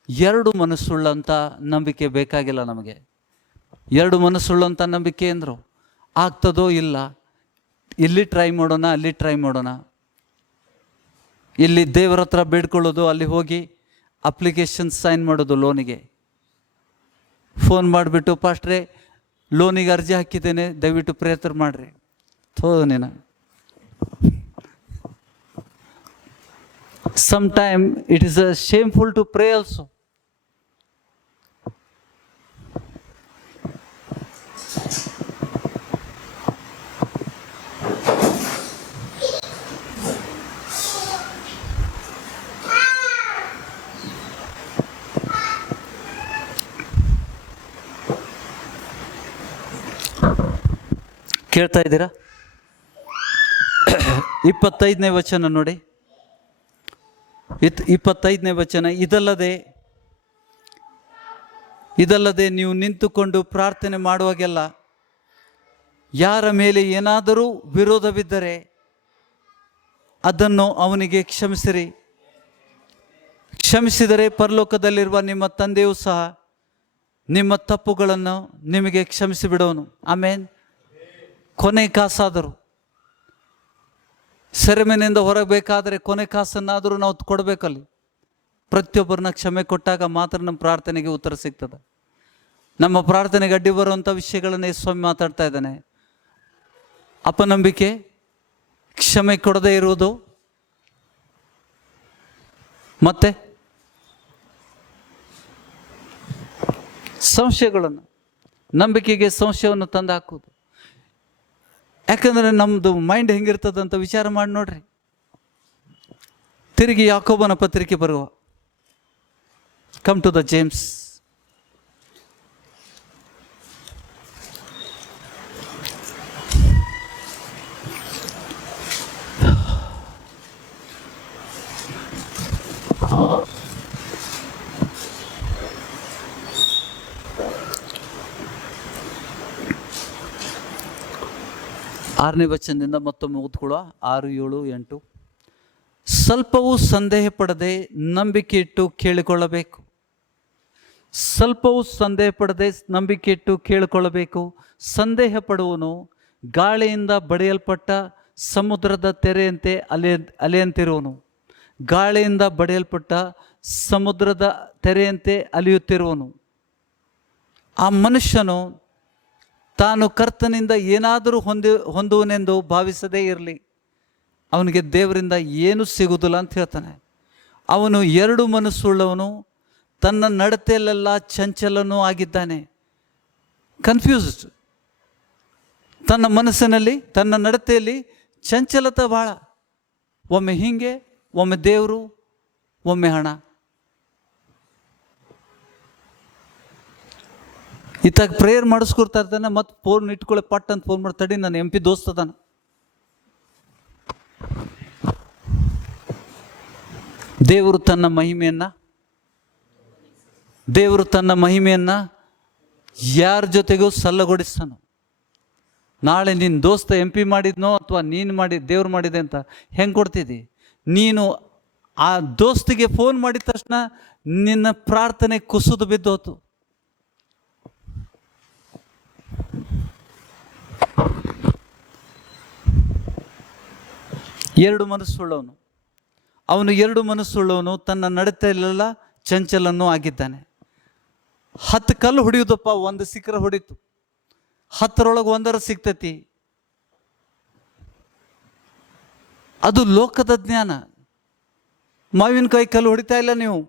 ಎರಡು ಮನಸ್ಸುಳ್ಳಂಥ ನಂಬಿಕೆ ಬೇಕಾಗಿಲ್ಲ ನಮಗೆ. ಎರಡು ಮನಸ್ಸುಳ್ಳಂಥ ನಂಬಿಕೆ ಅಂದರು ಆಗ್ತದೋ ಇಲ್ಲ, ಇಲ್ಲಿ ಟ್ರೈ ಮಾಡೋಣ, ಅಲ್ಲಿ ಟ್ರೈ ಮಾಡೋಣ, ಇಲ್ಲಿ ದೇವರ ಹತ್ರ ಬೇಡ್ಕೊಳ್ಳೋದು, ಅಲ್ಲಿ ಹೋಗಿ ಅಪ್ಲಿಕೇಶನ್ ಸೈನ್ ಮಾಡೋದು, ಲೋನಿಗೆ ಫೋನ್ ಮಾಡಿಬಿಟ್ಟು, ಪಾಸ್ಟ್ರೇ ಲೋನಿಗೆ ಅರ್ಜಿ ಹಾಕಿದ್ದೇನೆ, ದಯವಿಟ್ಟು ಪ್ರಯತ್ನ ಮಾಡಿರಿ. ನೀನು sometime it is shameful to pray also. ಕೇಳ್ತಾ ಇದ್ದೀರಾ? 25ನೇ ವಚನ ನೋಡಿ. 25ನೇ ವಚನ, ಇದಲ್ಲದೆ ನೀವು ನಿಂತುಕೊಂಡು ಪ್ರಾರ್ಥನೆ ಮಾಡುವಾಗೆಲ್ಲ ಯಾರ ಮೇಲೆ ಏನಾದರೂ ವಿರೋಧವಿದ್ದರೆ ಅದನ್ನು ಅವನಿಗೆ ಕ್ಷಮಿಸಿರಿ. ಕ್ಷಮಿಸಿದರೆ ಪರಲೋಕದಲ್ಲಿರುವ ನಿಮ್ಮ ತಂದೆಯೂ ಸಹ ನಿಮ್ಮ ತಪ್ಪುಗಳನ್ನು ನಿಮಗೆ ಕ್ಷಮಿಸಿಬಿಡೋನು. ಆಮೇನ್. ಕೊನೆ ಕಾಸಾದರೂ, ಸೆರೆಮನೆಯಿಂದ ಹೊರಬೇಕಾದರೆ ಕೊನೆ ಕಾಸನ್ನಾದರೂ ನಾವು ಕೊಡಬೇಕಲ್ಲಿ. ಪ್ರತಿಯೊಬ್ಬರನ್ನ ಕ್ಷಮೆ ಕೊಟ್ಟಾಗ ಮಾತ್ರ ನಮ್ಮ ಪ್ರಾರ್ಥನೆಗೆ ಉತ್ತರ ಸಿಗ್ತದೆ. ನಮ್ಮ ಪ್ರಾರ್ಥನೆಗೆ ಅಡ್ಡಿ ಬರುವಂಥ ವಿಷಯಗಳನ್ನೇ ಸ್ವಾಮಿ ಮಾತಾಡ್ತಾ ಇದ್ದಾನೆ. ಅಪನಂಬಿಕೆ, ಕ್ಷಮೆ ಕೊಡದೇ ಇರುವುದು, ಮತ್ತೆ ಸಂಶಯಗಳನ್ನು, ನಂಬಿಕೆಗೆ ಸಂಶಯವನ್ನು ತಂದು ಹಾಕೋದು. ಯಾಕಂದರೆ ನಮ್ಮದು ಮೈಂಡ್ ಹೆಂಗಿರ್ತದಂತ ವಿಚಾರ ಮಾಡಿ ನೋಡ್ರಿ. ತಿರುಗಿ ಯಾಕೋಬನ ಪತ್ರಿಕೆ ಬರುವ, ಕಮ್ ಟು ದ ಜೇಮ್ಸ್. ಆರನೇ ವಚನದಿಂದ ಮತ್ತೊಮ್ಮೆ ಓದ್ಕೊಳ್ಳುವ. 6, 7, 8. ಸ್ವಲ್ಪವೂ ಸಂದೇಹ ಪಡದೆ ನಂಬಿಕೆ ಇಟ್ಟು ಕೇಳಿಕೊಳ್ಳಬೇಕು. ಸ್ವಲ್ಪವೂ ಸಂದೇಹ ಪಡದೆ ನಂಬಿಕೆ ಇಟ್ಟು ಕೇಳಿಕೊಳ್ಳಬೇಕು. ಸಂದೇಹ ಪಡುವನು ಗಾಳಿಯಿಂದ ಬಡಿಯಲ್ಪಟ್ಟ ಸಮುದ್ರದ ತೆರೆಯಂತೆ ಅಲೆಯಂತಿರುವನು. ಗಾಳಿಯಿಂದ ಬಡಿಯಲ್ಪಟ್ಟ ಸಮುದ್ರದ ತೆರೆಯಂತೆ ಅಲಿಯುತ್ತಿರುವನು. ಆ ಮನುಷ್ಯನು ತಾನು ಕರ್ತನಿಂದ ಏನಾದರೂ ಹೊಂದುವನೆಂದು ಭಾವಿಸದೇ ಇರಲಿ, ಅವನಿಗೆ ದೇವರಿಂದ ಏನೂ ಸಿಗುವುದಿಲ್ಲ ಅಂತ ಹೇಳ್ತಾನೆ. ಅವನು 2 ಮನಸ್ಸುಳ್ಳವನು, ತನ್ನ ನಡತೆಯಲ್ಲೆಲ್ಲ ಚಂಚಲನೂ ಆಗಿದ್ದಾನೆ. ಕನ್ಫ್ಯೂಸ್ಡ್. ತನ್ನ ಮನಸ್ಸಿನಲ್ಲಿ, ತನ್ನ ನಡತೆಯಲ್ಲಿ ಚಂಚಲತೆ ಭಾಳ. ಒಮ್ಮೆ ಹೀಗೆ, ಒಮ್ಮೆ ದೇವರು, ಒಮ್ಮೆ ಹಣ. ಇತ್ತಾಗ ಪ್ರೇಯರ್ ಮಾಡಿಸ್ಕೊಡ್ತಾ ಇರ್ತಾನೆ, ಮತ್ತು ಫೋನ್ ಇಟ್ಕೊಳ್ಳಿ, ಪಟ್ ಅಂತ ಫೋನ್ ಮಾಡಿ, ತಡಿ ನನ್ನ MP ದೋಸ್ತ ಅದಾನ. ದೇವರು ತನ್ನ ಮಹಿಮೆಯನ್ನು ಯಾರ ಜೊತೆಗೂ ಸಲ್ಲಗೊಡಿಸ್ತಾನೋ. ನಾಳೆ ನಿನ್ನ ದೋಸ್ತ MP ಮಾಡಿದ್ನೋ ಅಥವಾ ನೀನು ದೇವ್ರು ಮಾಡಿದೆ ಅಂತ ಹೆಂಗೆ ಕೊಡ್ತಿದ್ದಿ? ನೀನು ಆ ದೋಸ್ತಿಗೆ ಫೋನ್ ಮಾಡಿದ ತಕ್ಷಣ ನಿನ್ನ ಪ್ರಾರ್ಥನೆ ಕುಸಿದು ಬಿದ್ದೋತು. ಅವನು 2 ಮನಸ್ಸುಳ್ಳವನು, ತನ್ನ ನಡತೆಯಲ್ಲೆಲ್ಲ ಚಂಚಲನೂ ಆಗಿದ್ದಾನೆ. 10 ಕಲ್ಲು ಹೊಡೆಯುವುದಪ್ಪ, 1 ಸಿಕ್ಕರೆ ಹೊಡಿತು. 10ರೊಳಗೆ 1 ಸಿಗ್ತತಿ. ಅದು ಲೋಕದ ಜ್ಞಾನ. ಮಾವಿನಕಾಯಿ ಕಲ್ಲು ಹೊಡಿತಾ ಇಲ್ಲ ನೀವು.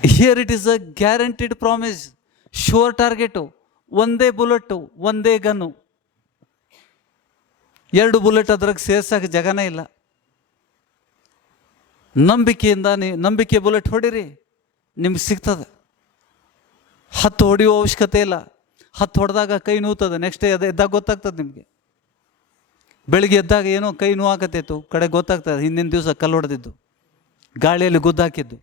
Here it is a guaranteed promise. Sure target, 1 bullet, 1 gun. 2 bullet ಅದ್ರಾಗ ಸೇರ್ಸಕ್ಕೆ ಜಗನೇ ಇಲ್ಲ. ನಂಬಿಕೆ ಬುಲೆಟ್ ಹೊಡಿರಿ, ನಿಮ್ಗೆ ಸಿಗ್ತದೆ. 10 ಹೊಡೆಯುವ ಅವಶ್ಯಕತೆ ಇಲ್ಲ. 10 ಹೊಡೆದಾಗ ಕೈ ನೋವ್ತದೆ, ನೆಕ್ಸ್ಟ್ ಡೇ ಎದ್ದಾಗ ಗೊತ್ತಾಗ್ತದೆ ನಿಮಗೆ. ಬೆಳಿಗ್ಗೆ ಎದ್ದಾಗ ಏನೋ ಕೈ ನೋವಾಗತ್ತಿತ್ತು, ಕಡೆ ಗೊತ್ತಾಗ್ತದೆ ಹಿಂದಿನ ದಿವಸ ಕಲ್ಲು ಹೊಡೆದಿದ್ದು, ಗಾಳಿಯಲ್ಲಿ ಗುದ್ದಾಕಿದ್ದು.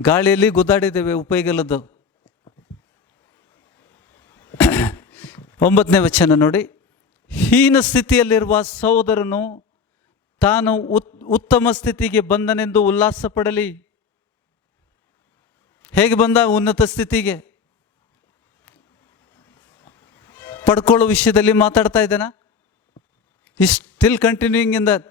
ಗಾಳಿಯಲ್ಲಿ ಗುದ್ದಾಡಿದ್ದೇವೆ, ಉಪಯೋಗ ಇಲ್ಲದ್ದು. 9ನೇ ವಚನ ನೋಡಿ. ಹೀನ ಸ್ಥಿತಿಯಲ್ಲಿರುವ ಸಹೋದರನು ತಾನು ಉತ್ತಮ ಸ್ಥಿತಿಗೆ ಬಂದನೆಂದು ಉಲ್ಲಾಸ ಪಡಲಿ. ಹೇಗೆ ಬಂದ? ಉನ್ನತ ಸ್ಥಿತಿಗೆ. ಪಡ್ಕೊಳ್ಳೋ ವಿಷಯದಲ್ಲಿ ಮಾತಾಡ್ತಾ ಇದ್ದಾನ. Still continuing in that.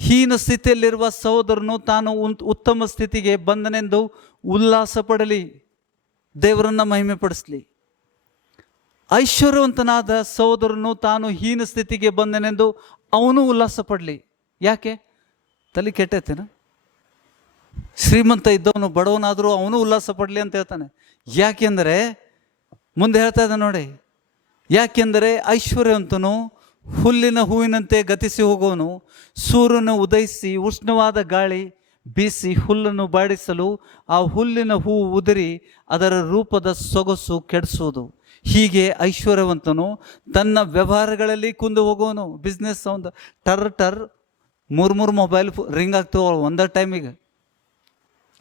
ಹೀನ ಸ್ಥಿತಿಯಲ್ಲಿರುವ ಸಹೋದರನು ತಾನು ಉತ್ತಮ ಸ್ಥಿತಿಗೆ ಬಂದನೆಂದು ಉಲ್ಲಾಸ ಪಡಲಿ, ದೇವರನ್ನ ಮಹಿಮೆ ಪಡಿಸಲಿ. ಐಶ್ವರ್ಯವಂತನಾದ ಸಹೋದರನು ತಾನು ಹೀನ ಸ್ಥಿತಿಗೆ ಬಂದನೆಂದು ಅವನು ಉಲ್ಲಾಸ ಪಡಲಿ. ಯಾಕೆ? ತಲೆ ಕೆಟ್ಟೈತೇನ? ಶ್ರೀಮಂತ ಇದ್ದವನು ಬಡವನಾದರೂ ಅವನು ಉಲ್ಲಾಸ ಪಡಲಿ ಅಂತ ಹೇಳ್ತಾನೆ. ಯಾಕೆಂದರೆ ಮುಂದೆ ಹೇಳ್ತಾ ಇದ್ದ ನೋಡಿ. ಯಾಕೆಂದರೆ ಐಶ್ವರ್ಯವಂತನು ಹುಲ್ಲಿನ ಹೂವಿನಂತೆ ಗತಿಸಿ ಹೋಗುವನು. ಸೂರ್ಯನು ಉದಯಿಸಿ ಉಷ್ಣವಾದ ಗಾಳಿ ಬೀಸಿ ಹುಲ್ಲನ್ನು ಬಾಡಿಸಲು ಆ ಹುಲ್ಲಿನ ಹೂವು ಉದುರಿ ಅದರ ರೂಪದ ಸೊಗಸು ಕೆಡಿಸುವುದು. ಹೀಗೆ ಐಶ್ವರ್ಯವಂತನು ತನ್ನ ವ್ಯವಹಾರಗಳಲ್ಲಿ ಕುಂದು ಹೋಗುವನು. ಬಿಸ್ನೆಸ್ ಒಂದು ಟರ್ 3 ಮೊಬೈಲ್ ರಿಂಗ್ ಆಗ್ತವೆ ಒಂದೇ ಟೈಮಿಗೆ.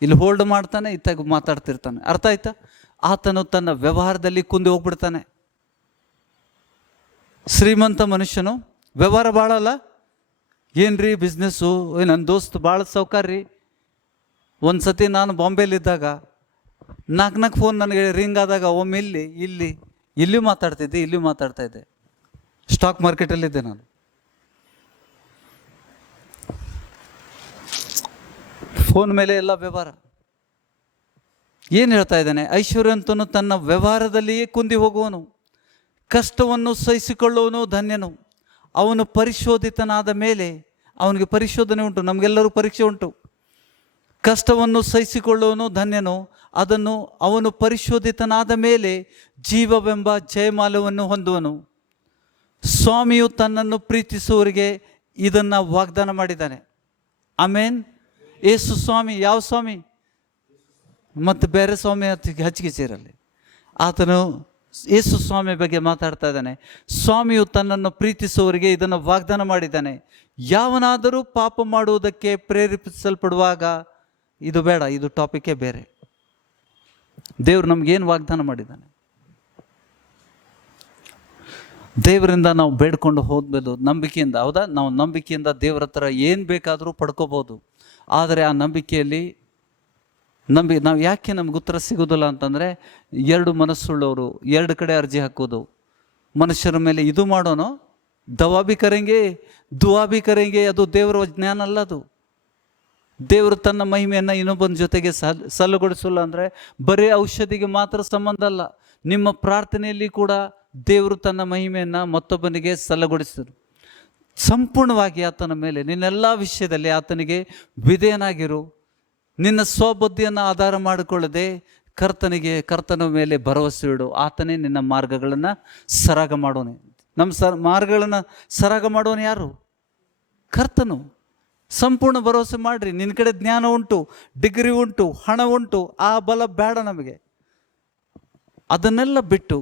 ಇಲ್ಲಿ ಹೋಲ್ಡ್ ಮಾಡ್ತಾನೆ, ಇತ್ತಾಗ ಮಾತಾಡ್ತಿರ್ತಾನೆ. ಅರ್ಥ ಆಯ್ತಾ? ಆತನು ತನ್ನ ವ್ಯವಹಾರದಲ್ಲಿ ಕುಂದು ಹೋಗ್ಬಿಡ್ತಾನೆ. ಶ್ರೀಮಂತ ಮನುಷ್ಯನು ವ್ಯವಹಾರ ಭಾಳ ಅಲ್ಲ, ಏನ್ರಿ ಬಿಸ್ನೆಸ್ಸು, ನನ್ನ ದೋಸ್ತ್ ಭಾಳ ಸೌಕಾರ್ರಿ. ಒಂದು ಸತಿ ನಾನು ಬಾಂಬೆಲಿದ್ದಾಗ ನಾಲ್ಕು ಫೋನ್ ನನಗೆ ರಿಂಗ್ ಆದಾಗ ಒಮ್ಮೆ ಇಲ್ಲಿ ಮಾತಾಡ್ತಾ ಇದ್ದೆ. ಸ್ಟಾಕ್ ಮಾರ್ಕೆಟಲ್ಲಿದ್ದೆ ನಾನು. ಫೋನ್ ಮೇಲೆ ಎಲ್ಲ ವ್ಯವಹಾರ. ಏನು ಹೇಳ್ತಾ ಇದ್ದಾನೆ? ಐಶ್ವರ್ಯವಂತನು ತನ್ನ ವ್ಯವಹಾರದಲ್ಲಿಯೇ ಕುಂದಿ ಹೋಗುವನು, ಕಷ್ಟವನ್ನು ಸಹಿಸಿಕೊಳ್ಳುವನು ಧನ್ಯನು. ಅವನು ಪರಿಶೋಧಿತನಾದ ಮೇಲೆ, ಅವನಿಗೆ ಪರಿಶೋಧನೆ ಉಂಟು, ನಮಗೆಲ್ಲರೂ ಪರೀಕ್ಷೆ ಉಂಟು. ಕಷ್ಟವನ್ನು ಸಹಿಸಿಕೊಳ್ಳುವನು ಧನ್ಯನು, ಅವನು ಪರಿಶೋಧಿತನಾದ ಮೇಲೆ ಜೀವವೆಂಬ ಜಯಮಾಲವನ್ನು ಹೊಂದುವನು. ಸ್ವಾಮಿಯು ತನ್ನನ್ನು ಪ್ರೀತಿಸುವವರಿಗೆ ಇದನ್ನು ವಾಗ್ದಾನ ಮಾಡಿದ್ದಾನೆ. ಆಮೇನ್. ಯೇಸು ಸ್ವಾಮಿ ಯಾವ ಸ್ವಾಮಿ? ಮತ್ತು ಬೇರೆ ಸ್ವಾಮಿ ಹಚ್ಚಿಗೆ ಸೇರಲ್ಲಿ. ಆತನು ಯೇಸು ಸ್ವಾಮಿ ಬಗ್ಗೆ ಮಾತಾಡ್ತಾ ಇದ್ದಾನೆ. ಸ್ವಾಮಿಯು ತನ್ನನ್ನು ಪ್ರೀತಿಸುವವರಿಗೆ ಇದನ್ನು ವಾಗ್ದಾನ ಮಾಡಿದ್ದಾನೆ. ಯಾವನಾದರೂ ಪಾಪ ಮಾಡುವುದಕ್ಕೆ ಪ್ರೇರೇಪಿಸಲ್ಪಡುವಾಗ, ಇದು ಬೇಡ, ಇದು ಟಾಪಿಕ್ಕೇ ಬೇರೆ. ದೇವರು ನಮಗೇನು ವಾಗ್ದಾನ ಮಾಡಿದ್ದಾನೆ? ದೇವರಿಂದ ನಾವು ಬೇಡ್ಕೊಂಡು ಹೋದ್ಮೇಲೆ ನಂಬಿಕೆಯಿಂದ, ಹೌದಾ, ನಾವು ನಂಬಿಕೆಯಿಂದ ದೇವರ ಹತ್ರ ಏನು ಬೇಕಾದರೂ ಪಡ್ಕೋಬೋದು. ಆದರೆ ಆ ನಂಬಿಕೆಯಲ್ಲಿ ನಾವು ಯಾಕೆ ನಮ್ಗೆ ಉತ್ತರ ಸಿಗೋದಿಲ್ಲ ಅಂತಂದರೆ, ಎರಡು ಮನಸ್ಸುಳ್ಳವರು ಎರಡು ಕಡೆ ಅರ್ಜಿ ಹಾಕೋದು. ಮನುಷ್ಯರ ಮೇಲೆ ಇದು ಮಾಡೋಣ, ದವಾ ಬಿ ಕರೆಂಗೆ ದುವಾ ಬಿ ಕರೆಂಗೆ, ಅದು ದೇವರ ಜ್ಞಾನ ಅಲ್ಲ. ಅದು ದೇವರು ತನ್ನ ಮಹಿಮೆಯನ್ನು ಇನ್ನೊಬ್ಬನ ಜೊತೆಗೆ ಸಲ್ಲಗೊಳಿಸಲ್ಲ. ಅಂದರೆ ಬರೀ ಔಷಧಿಗೆ ಮಾತ್ರ ಸಂಬಂಧ ಅಲ್ಲ, ನಿಮ್ಮ ಪ್ರಾರ್ಥನೆಯಲ್ಲಿ ಕೂಡ ದೇವರು ತನ್ನ ಮಹಿಮೆಯನ್ನು ಮತ್ತೊಬ್ಬನಿಗೆ ಸಲ್ಲಗೊಳಿಸಿದರು. ಸಂಪೂರ್ಣವಾಗಿ ಆತನ ಮೇಲೆ ನಿನ್ನೆಲ್ಲ ವಿಷಯದಲ್ಲಿ ಆತನಿಗೆ ವಿಧೇಯನಾಗಿರು. ನಿನ್ನ ಸ್ವಬುದ್ಧಿಯನ್ನು ಆಧಾರ ಮಾಡಿಕೊಳ್ಳದೆ ಕರ್ತನ ಮೇಲೆ ಭರವಸೆ ಇಡು. ಆತನೇ ನಿನ್ನ ಮಾರ್ಗಗಳನ್ನು ಸರಾಗ ಮಾಡೋನೆ. ನಮ್ಮ ಮಾರ್ಗಗಳನ್ನು ಸರಾಗ ಮಾಡೋನು ಯಾರು? ಕರ್ತನು. ಸಂಪೂರ್ಣ ಭರವಸೆ ಮಾಡಿರಿ. ನಿನ್ನ ಕಡೆ ಜ್ಞಾನ ಉಂಟು, ಡಿಗ್ರಿ ಉಂಟು, ಹಣ ಉಂಟು, ಆ ಬಲ ಬೇಡ ನಮಗೆ. ಅದನ್ನೆಲ್ಲ ಬಿಟ್ಟು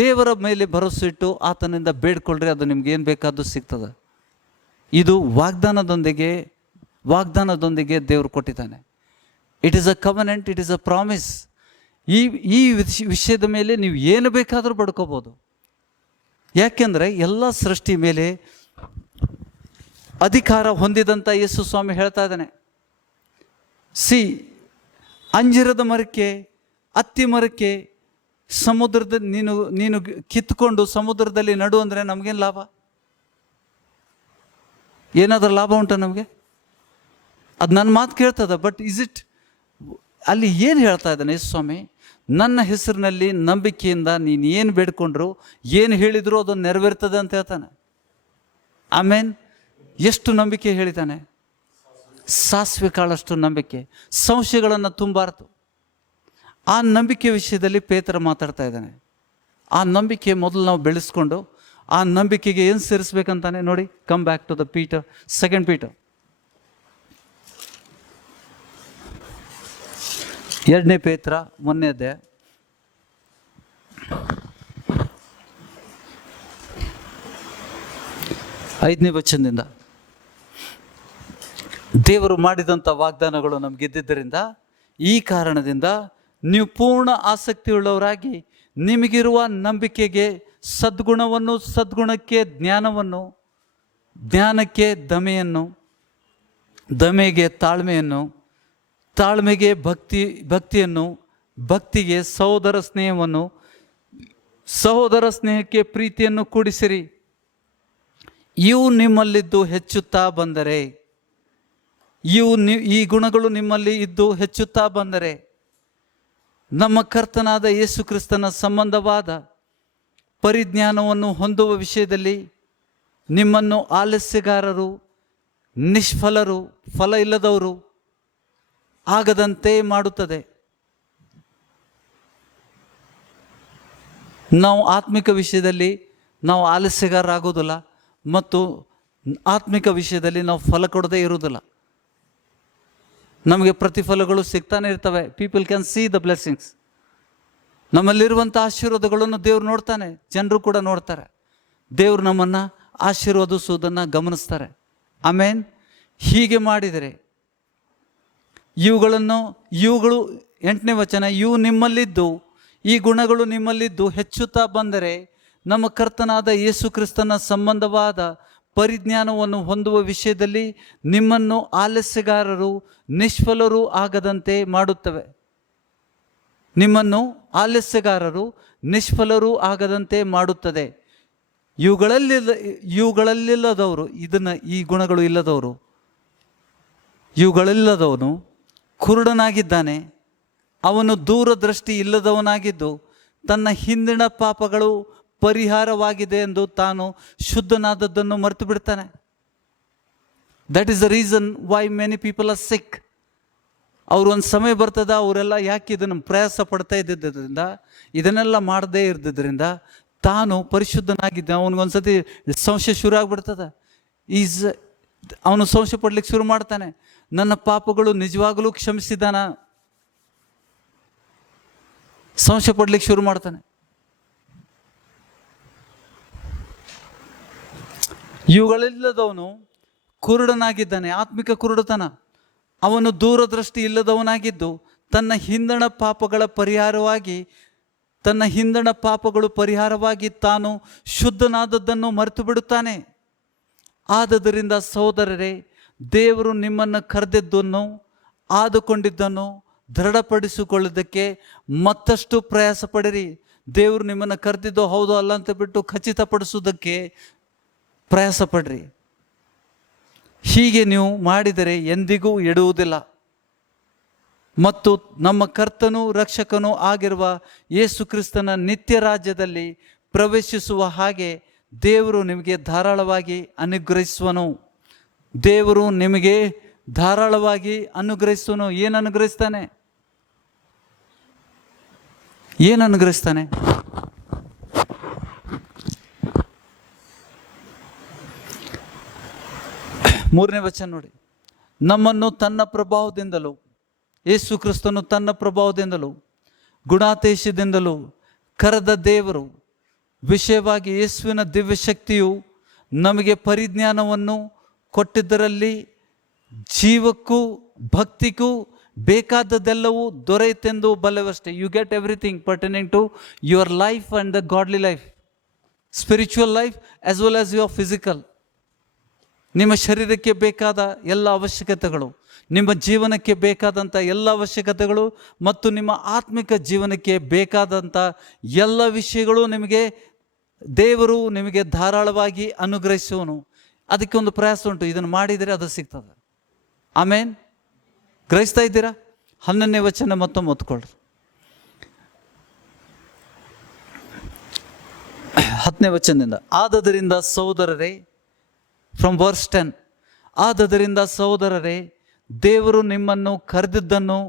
ದೇವರ ಮೇಲೆ ಭರವಸೆ ಇಟ್ಟು ಆತನಿಂದ ಬೇಡ್ಕೊಳ್ರಿ, ಅದು ನಿಮ್ಗೆ ಏನು ಬೇಕಾದ್ದು ಸಿಗ್ತದೆ. ಇದು ವಾಗ್ದಾನದೊಂದಿಗೆ ದೇವರು ಕೊಟ್ಟಿದ್ದಾನೆ. It is a covenant, it is a promise. ಈ ವಿಷಯದ ಮೇಲೆ ನೀವು ಏನು ಬೇಕಾದರೂ ಬಡ್ಕೋಬೋದು. ಯಾಕೆಂದರೆ ಎಲ್ಲ ಸೃಷ್ಟಿ ಮೇಲೆ ಅಧಿಕಾರ ಹೊಂದಿದಂಥ ಯೇಸು ಸ್ವಾಮಿ ಹೇಳ್ತಾ ಇದ್ದಾನೆ. ಅಂಜಿರದ ಮರಕ್ಕೆ, ಅತ್ತಿ ಮರಕ್ಕೆ ಸಮುದ್ರದ ನೀನು ಕಿತ್ಕೊಂಡು ಸಮುದ್ರದಲ್ಲಿ ನಡು ಅಂದರೆ ನಮಗೇನು ಲಾಭ? ಏನಾದರೂ ಲಾಭ ಉಂಟಾ ನಮಗೆ? ಅದು ನನ್ನ ಮಾತು ಕೇಳ್ತದ. ಬಟ್ ಅಲ್ಲಿ ಏನು ಹೇಳ್ತಾ ಇದ್ದಾನೆ ಯೇಸು ಸ್ವಾಮಿ? ನನ್ನ ಹೆಸರಿನಲ್ಲಿ ನಂಬಿಕೆಯಿಂದ ನೀನು ಏನು ಬೇಡ್ಕೊಂಡ್ರು, ಏನು ಹೇಳಿದ್ರು ಅದನ್ನು ನೆರವೇರ್ತದೆ ಅಂತ ಹೇಳ್ತಾನೆ. ಆಮೇನ್. ಎಷ್ಟು ನಂಬಿಕೆ ಹೇಳಿದ್ದಾನೆ? ಸಾಸಿವೆ ಕಾಳಷ್ಟು ನಂಬಿಕೆ. ಸಂಶಯಗಳನ್ನು ತುಂಬಾರ್ದು. ಆ ನಂಬಿಕೆ ವಿಷಯದಲ್ಲಿ ಪೇತ್ರ ಮಾತಾಡ್ತಾ ಇದ್ದಾನೆ. ಆ ನಂಬಿಕೆ ಮೊದಲು ನಾವು ಬೆಳೆಸ್ಕೊಂಡು ಆ ನಂಬಿಕೆಗೆ ಏನು ಸೇರಿಸ್ಬೇಕಂತಾನೆ ನೋಡಿ. Come back to the Peter, 2 Peter 2 ಪೇತ್ರ 1ನೇ ಅಧ್ಯಾಯ 5ನೇ ವಚನದಿಂದ, ದೇವರು ಮಾಡಿದಂಥ ವಾಗ್ದಾನಗಳು ನಮಗಿದ್ದರಿಂದ ಈ ಕಾರಣದಿಂದ ನೀವು ಪೂರ್ಣ ಆಸಕ್ತಿಯುಳ್ಳವರಾಗಿ ನಿಮಗಿರುವ ನಂಬಿಕೆಗೆ ಸದ್ಗುಣವನ್ನು, ಸದ್ಗುಣಕ್ಕೆ ಜ್ಞಾನವನ್ನು, ಜ್ಞಾನಕ್ಕೆ ದಮೆಯನ್ನು, ದಮೆಗೆ ತಾಳ್ಮೆಯನ್ನು, ತಾಳ್ಮೆಗೆ ಭಕ್ತಿಯನ್ನು, ಭಕ್ತಿಗೆ ಸಹೋದರ ಸ್ನೇಹವನ್ನು, ಸಹೋದರ ಸ್ನೇಹಕ್ಕೆ ಪ್ರೀತಿಯನ್ನು ಕೂಡಿಸಿರಿ. ಇವು ನಿಮ್ಮಲ್ಲಿದ್ದು ಹೆಚ್ಚುತ್ತಾ ಬಂದರೆ, ಈ ಗುಣಗಳು ನಿಮ್ಮಲ್ಲಿ ಇದ್ದು ಹೆಚ್ಚುತ್ತಾ ಬಂದರೆ ನಮ್ಮ ಕರ್ತನಾದ ಯೇಸು ಕ್ರಿಸ್ತನ ಸಂಬಂಧವಾದ ಪರಿಜ್ಞಾನವನ್ನು ಹೊಂದುವ ವಿಷಯದಲ್ಲಿ ನಿಮ್ಮನ್ನು ಆಲಸ್ಯಗಾರರು, ನಿಷ್ಫಲರು, ಫಲ ಇಲ್ಲದವರು ಆಗದಂತೆ ಮಾಡುತ್ತದೆ. ನಾವು ಆತ್ಮಿಕ ವಿಷಯದಲ್ಲಿ ನಾವು ಆಲಸ್ಯಗಾರರಾಗೋದಿಲ್ಲ ಮತ್ತು ಆತ್ಮಿಕ ವಿಷಯದಲ್ಲಿ ನಾವು ಫಲ ಕೊಡದೇ ಇರುವುದಿಲ್ಲ. ನಮಗೆ ಪ್ರತಿಫಲಗಳು ಸಿಗ್ತಾನೆ ಇರ್ತವೆ. People can see the blessings. ನಮ್ಮಲ್ಲಿರುವಂಥ ಆಶೀರ್ವಾದಗಳನ್ನು ದೇವ್ರು ನೋಡ್ತಾನೆ, ಜನರು ಕೂಡ ನೋಡ್ತಾರೆ. ದೇವರು ನಮ್ಮನ್ನು ಆಶೀರ್ವದಿಸುವುದನ್ನು ಗಮನಿಸ್ತಾರೆ. ಆಮೇನ್. ಹೀಗೆ ಮಾಡಿದರೆ ಇವುಗಳು 8ನೇ ವಚನ, ಇವು ನಿಮ್ಮಲ್ಲಿದ್ದು, ಈ ಗುಣಗಳು ನಿಮ್ಮಲ್ಲಿದ್ದು ಹೆಚ್ಚುತ್ತಾ ಬಂದರೆ ನಮ್ಮ ಕರ್ತನಾದ ಯೇಸು ಕ್ರಿಸ್ತನ ಸಂಬಂಧವಾದ ಪರಿಜ್ಞಾನವನ್ನು ಹೊಂದುವ ವಿಷಯದಲ್ಲಿ ನಿಮ್ಮನ್ನು ಆಲಸ್ಯಗಾರರು, ನಿಷ್ಫಲರೂ ಆಗದಂತೆ ಮಾಡುತ್ತವೆ. ನಿಮ್ಮನ್ನು ಆಲಸ್ಯಗಾರರು, ನಿಷ್ಫಲರೂ ಆಗದಂತೆ ಮಾಡುತ್ತದೆ. ಇವುಗಳಲ್ಲಿಲ್ಲದವರು, ಈ ಗುಣಗಳು ಇಲ್ಲದವರು, ಇವುಗಳಿಲ್ಲದವನು ಕುರುಡನಾಗಿದ್ದಾನೆ. ಅವನು ದೂರದೃಷ್ಟಿ ಇಲ್ಲದವನಾಗಿದ್ದು ತನ್ನ ಹಿಂದಿನ ಪಾಪಗಳು ಪರಿಹಾರವಾಗಿದೆ ಎಂದು ತಾನು ಶುದ್ಧನಾದದ್ದನ್ನು ಮರೆತು ಬಿಡ್ತಾನೆ. That is the reason why many people are sick. ಅವರು ಒಂದು ಸಮಯ ಬರ್ತದ, ಅವರೆಲ್ಲ ಯಾಕೆ ಇದನ್ನು ಪ್ರಯಾಸ ಪಡ್ತಾ ಇದ್ದಿದ್ದರಿಂದ, ಇದನ್ನೆಲ್ಲ ಮಾಡದೇ ಇರ್ದಿದ್ದರಿಂದ ತಾನು ಪರಿಶುದ್ಧನಾಗಿದ್ದ ಅವನಿಗೊಂದ್ಸತಿ ಸಂಶಯ ಶುರು ಆಗ್ಬಿಡ್ತದೆ. ಅವನು ಸಂಶಯ ಪಡ್ಲಿಕ್ಕೆ ಶುರು ಮಾಡ್ತಾನೆ, ನನ್ನ ಪಾಪಗಳು ನಿಜವಾಗಲೂ ಕ್ಷಮಿಸಿದಾನ, ಸಂಶಯ ಪಡ್ಲಿಕ್ಕೆ ಶುರು ಮಾಡ್ತಾನೆ. ಇವುಗಳಿಲ್ಲದವನು ಕುರುಡನಾಗಿದ್ದಾನೆ, ಆತ್ಮಿಕ ಕುರುಡತನ. ಅವನು ದೂರದೃಷ್ಟಿ ಇಲ್ಲದವನಾಗಿದ್ದು ತನ್ನ ಹಿಂದಣ ಪಾಪಗಳು ಪರಿಹಾರವಾಗಿ ತಾನು ಶುದ್ಧನಾದದ್ದನ್ನು ಮರೆತು ಬಿಡುತ್ತಾನೆ. ಆದುದರಿಂದ ಸಹೋದರರೇ, ದೇವರು ನಿಮ್ಮನ್ನು ಕರೆದಿದ್ದನ್ನು, ಆದುಕೊಂಡಿದ್ದನ್ನು ದೃಢಪಡಿಸಿಕೊಳ್ಳುವುದಕ್ಕೆ ಮತ್ತಷ್ಟು ಪ್ರಯಾಸ ಪಡಿರಿ. ದೇವರು ನಿಮ್ಮನ್ನು ಕರೆದಿದ್ದೋ ಹೌದು ಅಲ್ಲ ಅಂತ ಬಿಟ್ಟು ಖಚಿತಪಡಿಸುವುದಕ್ಕೆ ಪ್ರಯಾಸ ಪಡ್ರಿ. ಹೀಗೆ ನೀವು ಮಾಡಿದರೆ ಎಂದಿಗೂ ಎಡುವುದಿಲ್ಲ. ಮತ್ತು ನಮ್ಮ ಕರ್ತನೂ ರಕ್ಷಕನೂ ಆಗಿರುವ ಯೇಸು ಕ್ರಿಸ್ತನ ನಿತ್ಯ ರಾಜ್ಯದಲ್ಲಿ ಪ್ರವೇಶಿಸುವ ಹಾಗೆ ದೇವರು ನಿಮಗೆ ಧಾರಾಳವಾಗಿ ಅನುಗ್ರಹಿಸುವನು. ದೇವರು ನಿಮಗೆ ಧಾರಾಳವಾಗಿ ಅನುಗ್ರಹಿಸುವನು. ಏನು ಅನುಗ್ರಹಿಸ್ತಾನೆ? ಏನು ಅನುಗ್ರಹಿಸ್ತಾನೆ? ಮೂರನೇ ವಚನ ನೋಡಿ. ನಮ್ಮನ್ನು ತನ್ನ ಪ್ರಭಾವದಿಂದಲೂ, ಯೇಸು ಕ್ರಿಸ್ತನು ತನ್ನ ಪ್ರಭಾವದಿಂದಲೂ ಗುಣಾತೇಶದಿಂದಲೂ ಕರೆದ ದೇವರು ವಿಷಯವಾಗಿ ಯೇಸುವಿನ ದಿವ್ಯ ಶಕ್ತಿಯು ನಮಗೆ ಪರಿಜ್ಞಾನವನ್ನು ಕೊಟ್ಟಿದ್ದರಲ್ಲಿ ಜೀವಕ್ಕೂ ಭಕ್ತಿಗೂ ಬೇಕಾದದ್ದೆಲ್ಲವೂ ದೊರೆಯುತ್ತೆಂದು ಬಲ್ಲೆವಷ್ಟೇ. You get everything pertaining to your life and the godly life, spiritual life as well as your physical. ನಿಮ್ಮ ಶರೀರಕ್ಕೆ ಬೇಕಾದ ಎಲ್ಲ ಅವಶ್ಯಕತೆಗಳು, ನಿಮ್ಮ ಜೀವನಕ್ಕೆ ಬೇಕಾದಂಥ ಎಲ್ಲ ಅವಶ್ಯಕತೆಗಳು ಮತ್ತು ನಿಮ್ಮ ಆತ್ಮಿಕ ಜೀವನಕ್ಕೆ ಬೇಕಾದಂಥ ಎಲ್ಲ ವಿಷಯಗಳು ದೇವರು ನಿಮಗೆ ಧಾರಾಳವಾಗಿ ಅನುಗ್ರಹಿಸುವನು. ಅದಕ್ಕೆ ಒಂದು ಪ್ರಯಾಸ ಉಂಟು, ಇದನ್ನು ಮಾಡಿದರೆ ಅದು ಸಿಗ್ತದೆ. ಆಮೇನ್. ಗ್ರಹಿಸ್ತಾ ಇದ್ದೀರಾ? 11ನೇ ವಚನ ಮತ್ತೊಮ್ಮೆ ಒತ್ಕೊಳ್ರಿ. 10ನೇ ವಚನದಿಂದ, ಆದದರಿಂದ ಸಹೋದರರೇ, ಫ್ರಮ್ ವರ್ಸ್ 10, ಆದದರಿಂದ ಸಹೋದರರೇ, ದೇವರು ನಿಮ್ಮನ್ನು ಕರೆದಿದ್ದನ್ನು,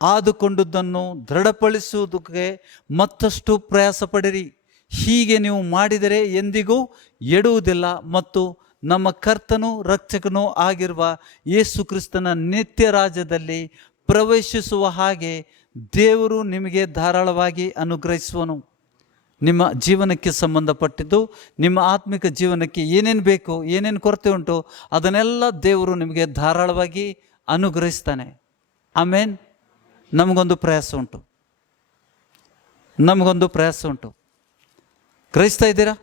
ಆದುಕೊಂಡದ್ದನ್ನು ದೃಢಪಡಿಸುವುದಕ್ಕೆ ಮತ್ತಷ್ಟು ಪ್ರಯಾಸ ಪಡಿರಿ. ಹೀಗೆ ನೀವು ಮಾಡಿದರೆ ಎಂದಿಗೂ ಎಡುವುದಿಲ್ಲ. ಮತ್ತು ನಮ್ಮ ಕರ್ತನೂ ರಕ್ಷಕನೂ ಆಗಿರುವ ಯೇಸು ಕ್ರಿಸ್ತನ ನಿತ್ಯ ರಾಜ್ಯದಲ್ಲಿ ಪ್ರವೇಶಿಸುವ ಹಾಗೆ ದೇವರು ನಿಮಗೆ ಧಾರಾಳವಾಗಿ ಅನುಗ್ರಹಿಸುವನು. ನಿಮ್ಮ ಜೀವನಕ್ಕೆ ಸಂಬಂಧಪಟ್ಟಿದ್ದು, ನಿಮ್ಮ ಆತ್ಮಿಕ ಜೀವನಕ್ಕೆ ಏನೇನು ಬೇಕು, ಏನೇನು ಕೊರತೆ ಉಂಟು, ಅದನ್ನೆಲ್ಲ ದೇವರು ನಿಮಗೆ ಧಾರಾಳವಾಗಿ ಅನುಗ್ರಹಿಸ್ತಾನೆ. ಆಮೇನ್. ನಮಗೊಂದು ಪ್ರಯಾಸ ಉಂಟು. ಗ್ರಹಿಸ್ತಾ ಇದ್ದೀರಾ?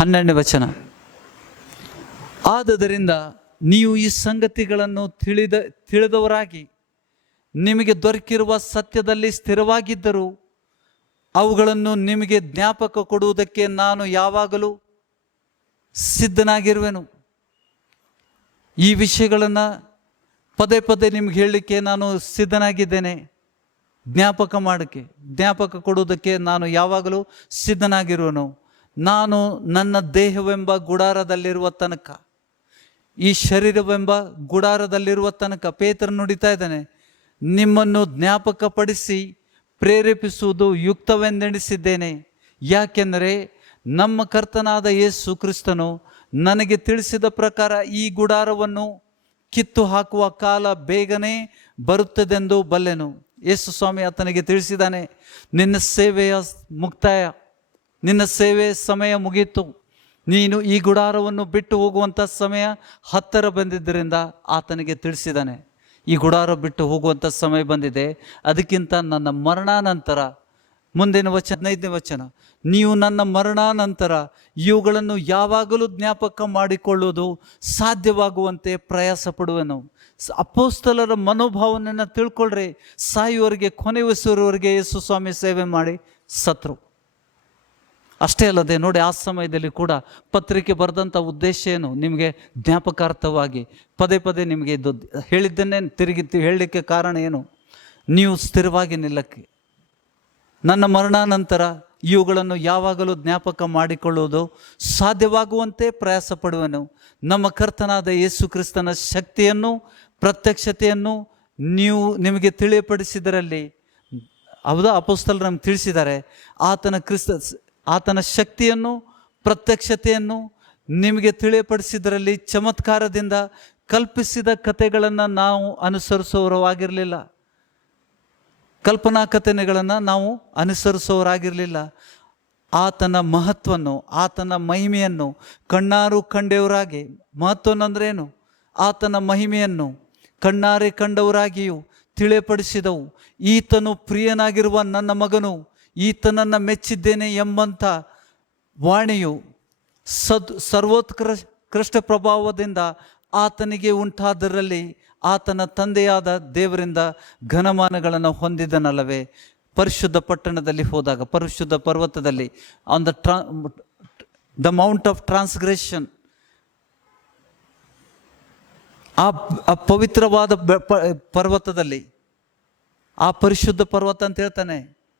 12ನೇ ವಚನ, ಆದುದರಿಂದ ನೀವು ಈ ಸಂಗತಿಗಳನ್ನು ತಿಳಿದವರಾಗಿ ನಿಮಗೆ ದೊರಕಿರುವ ಸತ್ಯದಲ್ಲಿ ಸ್ಥಿರವಾಗಿದ್ದರೂ ಅವುಗಳನ್ನು ನಿಮಗೆ ಜ್ಞಾಪಕ ಕೊಡುವುದಕ್ಕೆ ನಾನು ಯಾವಾಗಲೂ ಸಿದ್ಧನಾಗಿರುವೆನು. ಈ ವಿಷಯಗಳನ್ನು ಪದೇ ಪದೇ ನಿಮ್ಗೆ ಹೇಳಲಿಕ್ಕೆ ನಾನು ಸಿದ್ಧನಾಗಿದ್ದೇನೆ. ಜ್ಞಾಪಕ ಕೊಡುವುದಕ್ಕೆ ನಾನು ಯಾವಾಗಲೂ ಸಿದ್ಧನಾಗಿರುವನು. ನಾನು ನನ್ನ ದೇಹವೆಂಬ ಗುಡಾರದಲ್ಲಿರುವ ತನಕ, ಈ ಶರೀರವೆಂಬ ಗುಡಾರದಲ್ಲಿರುವ ತನಕ, ಪೇತ್ರ ನುಡಿತಾ ಇದ್ದಾನೆ, ನಿಮ್ಮನ್ನು ಜ್ಞಾಪಕಪಡಿಸಿ ಪ್ರೇರೇಪಿಸುವುದು ಯುಕ್ತವೆಂದೆಣಿಸಿದ್ದೇನೆ. ಯಾಕೆಂದರೆ ನಮ್ಮ ಕರ್ತನಾದ ಯೇಸು ಕ್ರಿಸ್ತನು ನನಗೆ ತಿಳಿಸಿದ ಪ್ರಕಾರ ಈ ಗುಡಾರವನ್ನು ಕಿತ್ತು ಹಾಕುವ ಕಾಲ ಬೇಗನೆ ಬರುತ್ತದೆಂದು ಬಲ್ಲೆನು. ಯೇಸು ಸ್ವಾಮಿ ಆತನಿಗೆ ತಿಳಿಸಿದ್ದಾನೆ, ನಿನ್ನ ಸೇವೆ ಸಮಯ ಮುಗೀತು, ನೀನು ಈ ಗುಡಾರವನ್ನು ಬಿಟ್ಟು ಹೋಗುವಂಥ ಸಮಯ ಹತ್ತಿರ ಬಂದಿದ್ದರಿಂದ ಆತನಿಗೆ ತಿಳಿಸಿದ್ದಾನೆ, ಈ ಗುಡಾರ ಬಿಟ್ಟು ಹೋಗುವಂಥ ಸಮಯ ಬಂದಿದೆ. ಅದಕ್ಕಿಂತ ನನ್ನ ಮರಣಾನಂತರ ಮುಂದಿನ ವಚನ 15ನೇ ವಚನ, ನೀವು ನನ್ನ ಮರಣಾನಂತರ ಇವುಗಳನ್ನು ಯಾವಾಗಲೂ ಜ್ಞಾಪಕ ಮಾಡಿಕೊಳ್ಳುವುದು ಸಾಧ್ಯವಾಗುವಂತೆ ಪ್ರಯಾಸ ಪಡುವೆನು. ಅಪೊಸ್ತಲರ ಮನೋಭಾವನೆಯನ್ನು ತಿಳ್ಕೊಳ್ರಿ. ಸಾಯುವವರೆಗೆ, ಕೊನೆ ಉಸಿರುವವರೆಗೆ ಯೇಸು ಸ್ವಾಮಿ ಸೇವೆ ಮಾಡಿ ಸತ್ರು. ಅಷ್ಟೇ ಅಲ್ಲದೆ ನೋಡಿ, ಆ ಸಮಯದಲ್ಲಿ ಕೂಡ ಪತ್ರಿಕೆ ಬರೆದಂಥ ಉದ್ದೇಶ ಏನು, ನಿಮಗೆ ಜ್ಞಾಪಕಾರ್ಥವಾಗಿ ಪದೇ ಪದೇ ನಿಮಗೆ ಇದು ಹೇಳಿದ್ದನ್ನೇ ತಿರುಗಿ ಹೇಳಲಿಕ್ಕೆ ಕಾರಣ ಏನು, ನೀವು ಸ್ಥಿರವಾಗಿ ನಿಲ್ಲಕ್ಕೆ. ನನ್ನ ಮರಣಾನಂತರ ಇವುಗಳನ್ನು ಯಾವಾಗಲೂ ಜ್ಞಾಪಕ ಮಾಡಿಕೊಳ್ಳುವುದು ಸಾಧ್ಯವಾಗುವಂತೆ ಪ್ರಯಾಸ ಪಡುವೆನು. ನಮ್ಮ ಕರ್ತನಾದ ಯೇಸು ಕ್ರಿಸ್ತನ ಶಕ್ತಿಯನ್ನು, ಪ್ರತ್ಯಕ್ಷತೆಯನ್ನು ನಿಮಗೆ ತಿಳಿಯಪಡಿಸಿದರಲ್ಲಿ, ಹೌದಾ, ಅಪೊಸ್ತಲರು ನಮ್ಗೆ ತಿಳಿಸಿದ್ದಾರೆ. ಆತನ ಶಕ್ತಿಯನ್ನು, ಪ್ರತ್ಯಕ್ಷತೆಯನ್ನು ನಿಮಗೆ ತಿಳಿಯಪಡಿಸಿದರಲ್ಲಿ ಚಮತ್ಕಾರದಿಂದ ಕಲ್ಪಿಸಿದ ಕಥೆಗಳನ್ನು ನಾವು ಅನುಸರಿಸುವವರಾಗಿರಲಿಲ್ಲ. ಕಲ್ಪನಾ ಕಥೆಗಳನ್ನು ನಾವು ಅನುಸರಿಸುವವರಾಗಿರಲಿಲ್ಲ. ಆತನ ಮಹತ್ವವನ್ನು, ಆತನ ಮಹಿಮೆಯನ್ನು ಕಣ್ಣಾರು ಕಂಡವರಾಗಿ, ಮಹತ್ವನಂದ್ರೇನು, ಆತನ ಮಹಿಮೆಯನ್ನು ಕಣ್ಣಾರೆ ಕಂಡವರಾಗಿಯೂ ತಿಳಿಯಪಡಿಸಿದವು. ಈತನು ಪ್ರಿಯನಾಗಿರುವ ನನ್ನ ಮಗನು, ಈತನನ್ನು ಮೆಚ್ಚಿದ್ದೇನೆ ಎಂಬಂಥ ವಾಣಿಯು ಸರ್ವೋತ್ಕೃಷ್ಟ ಪ್ರಭಾವದಿಂದ ಆತನಿಗೆ ಉಂಟಾದರಲ್ಲಿ ಆತನ ತಂದೆಯಾದ ದೇವರಿಂದ ಘನಮಾನಗಳನ್ನು ಹೊಂದಿದನಲ್ಲವೇ. ಪರಿಶುದ್ಧ ಪಟ್ಟಣದಲ್ಲಿ ಹೋದಾಗ, ಪರಿಶುದ್ಧ ಪರ್ವತದಲ್ಲಿ, ಆನ್ ದ ಮೌಂಟ್ ಆಫ್ ಟ್ರಾನ್ಸ್ಗ್ರೆಷನ್, ಆ ಪವಿತ್ರವಾದ ಪರ್ವತದಲ್ಲಿ, ಆ ಪರಿಶುದ್ಧ ಪರ್ವತ ಅಂತ ಹೇಳ್ತಾನೆ,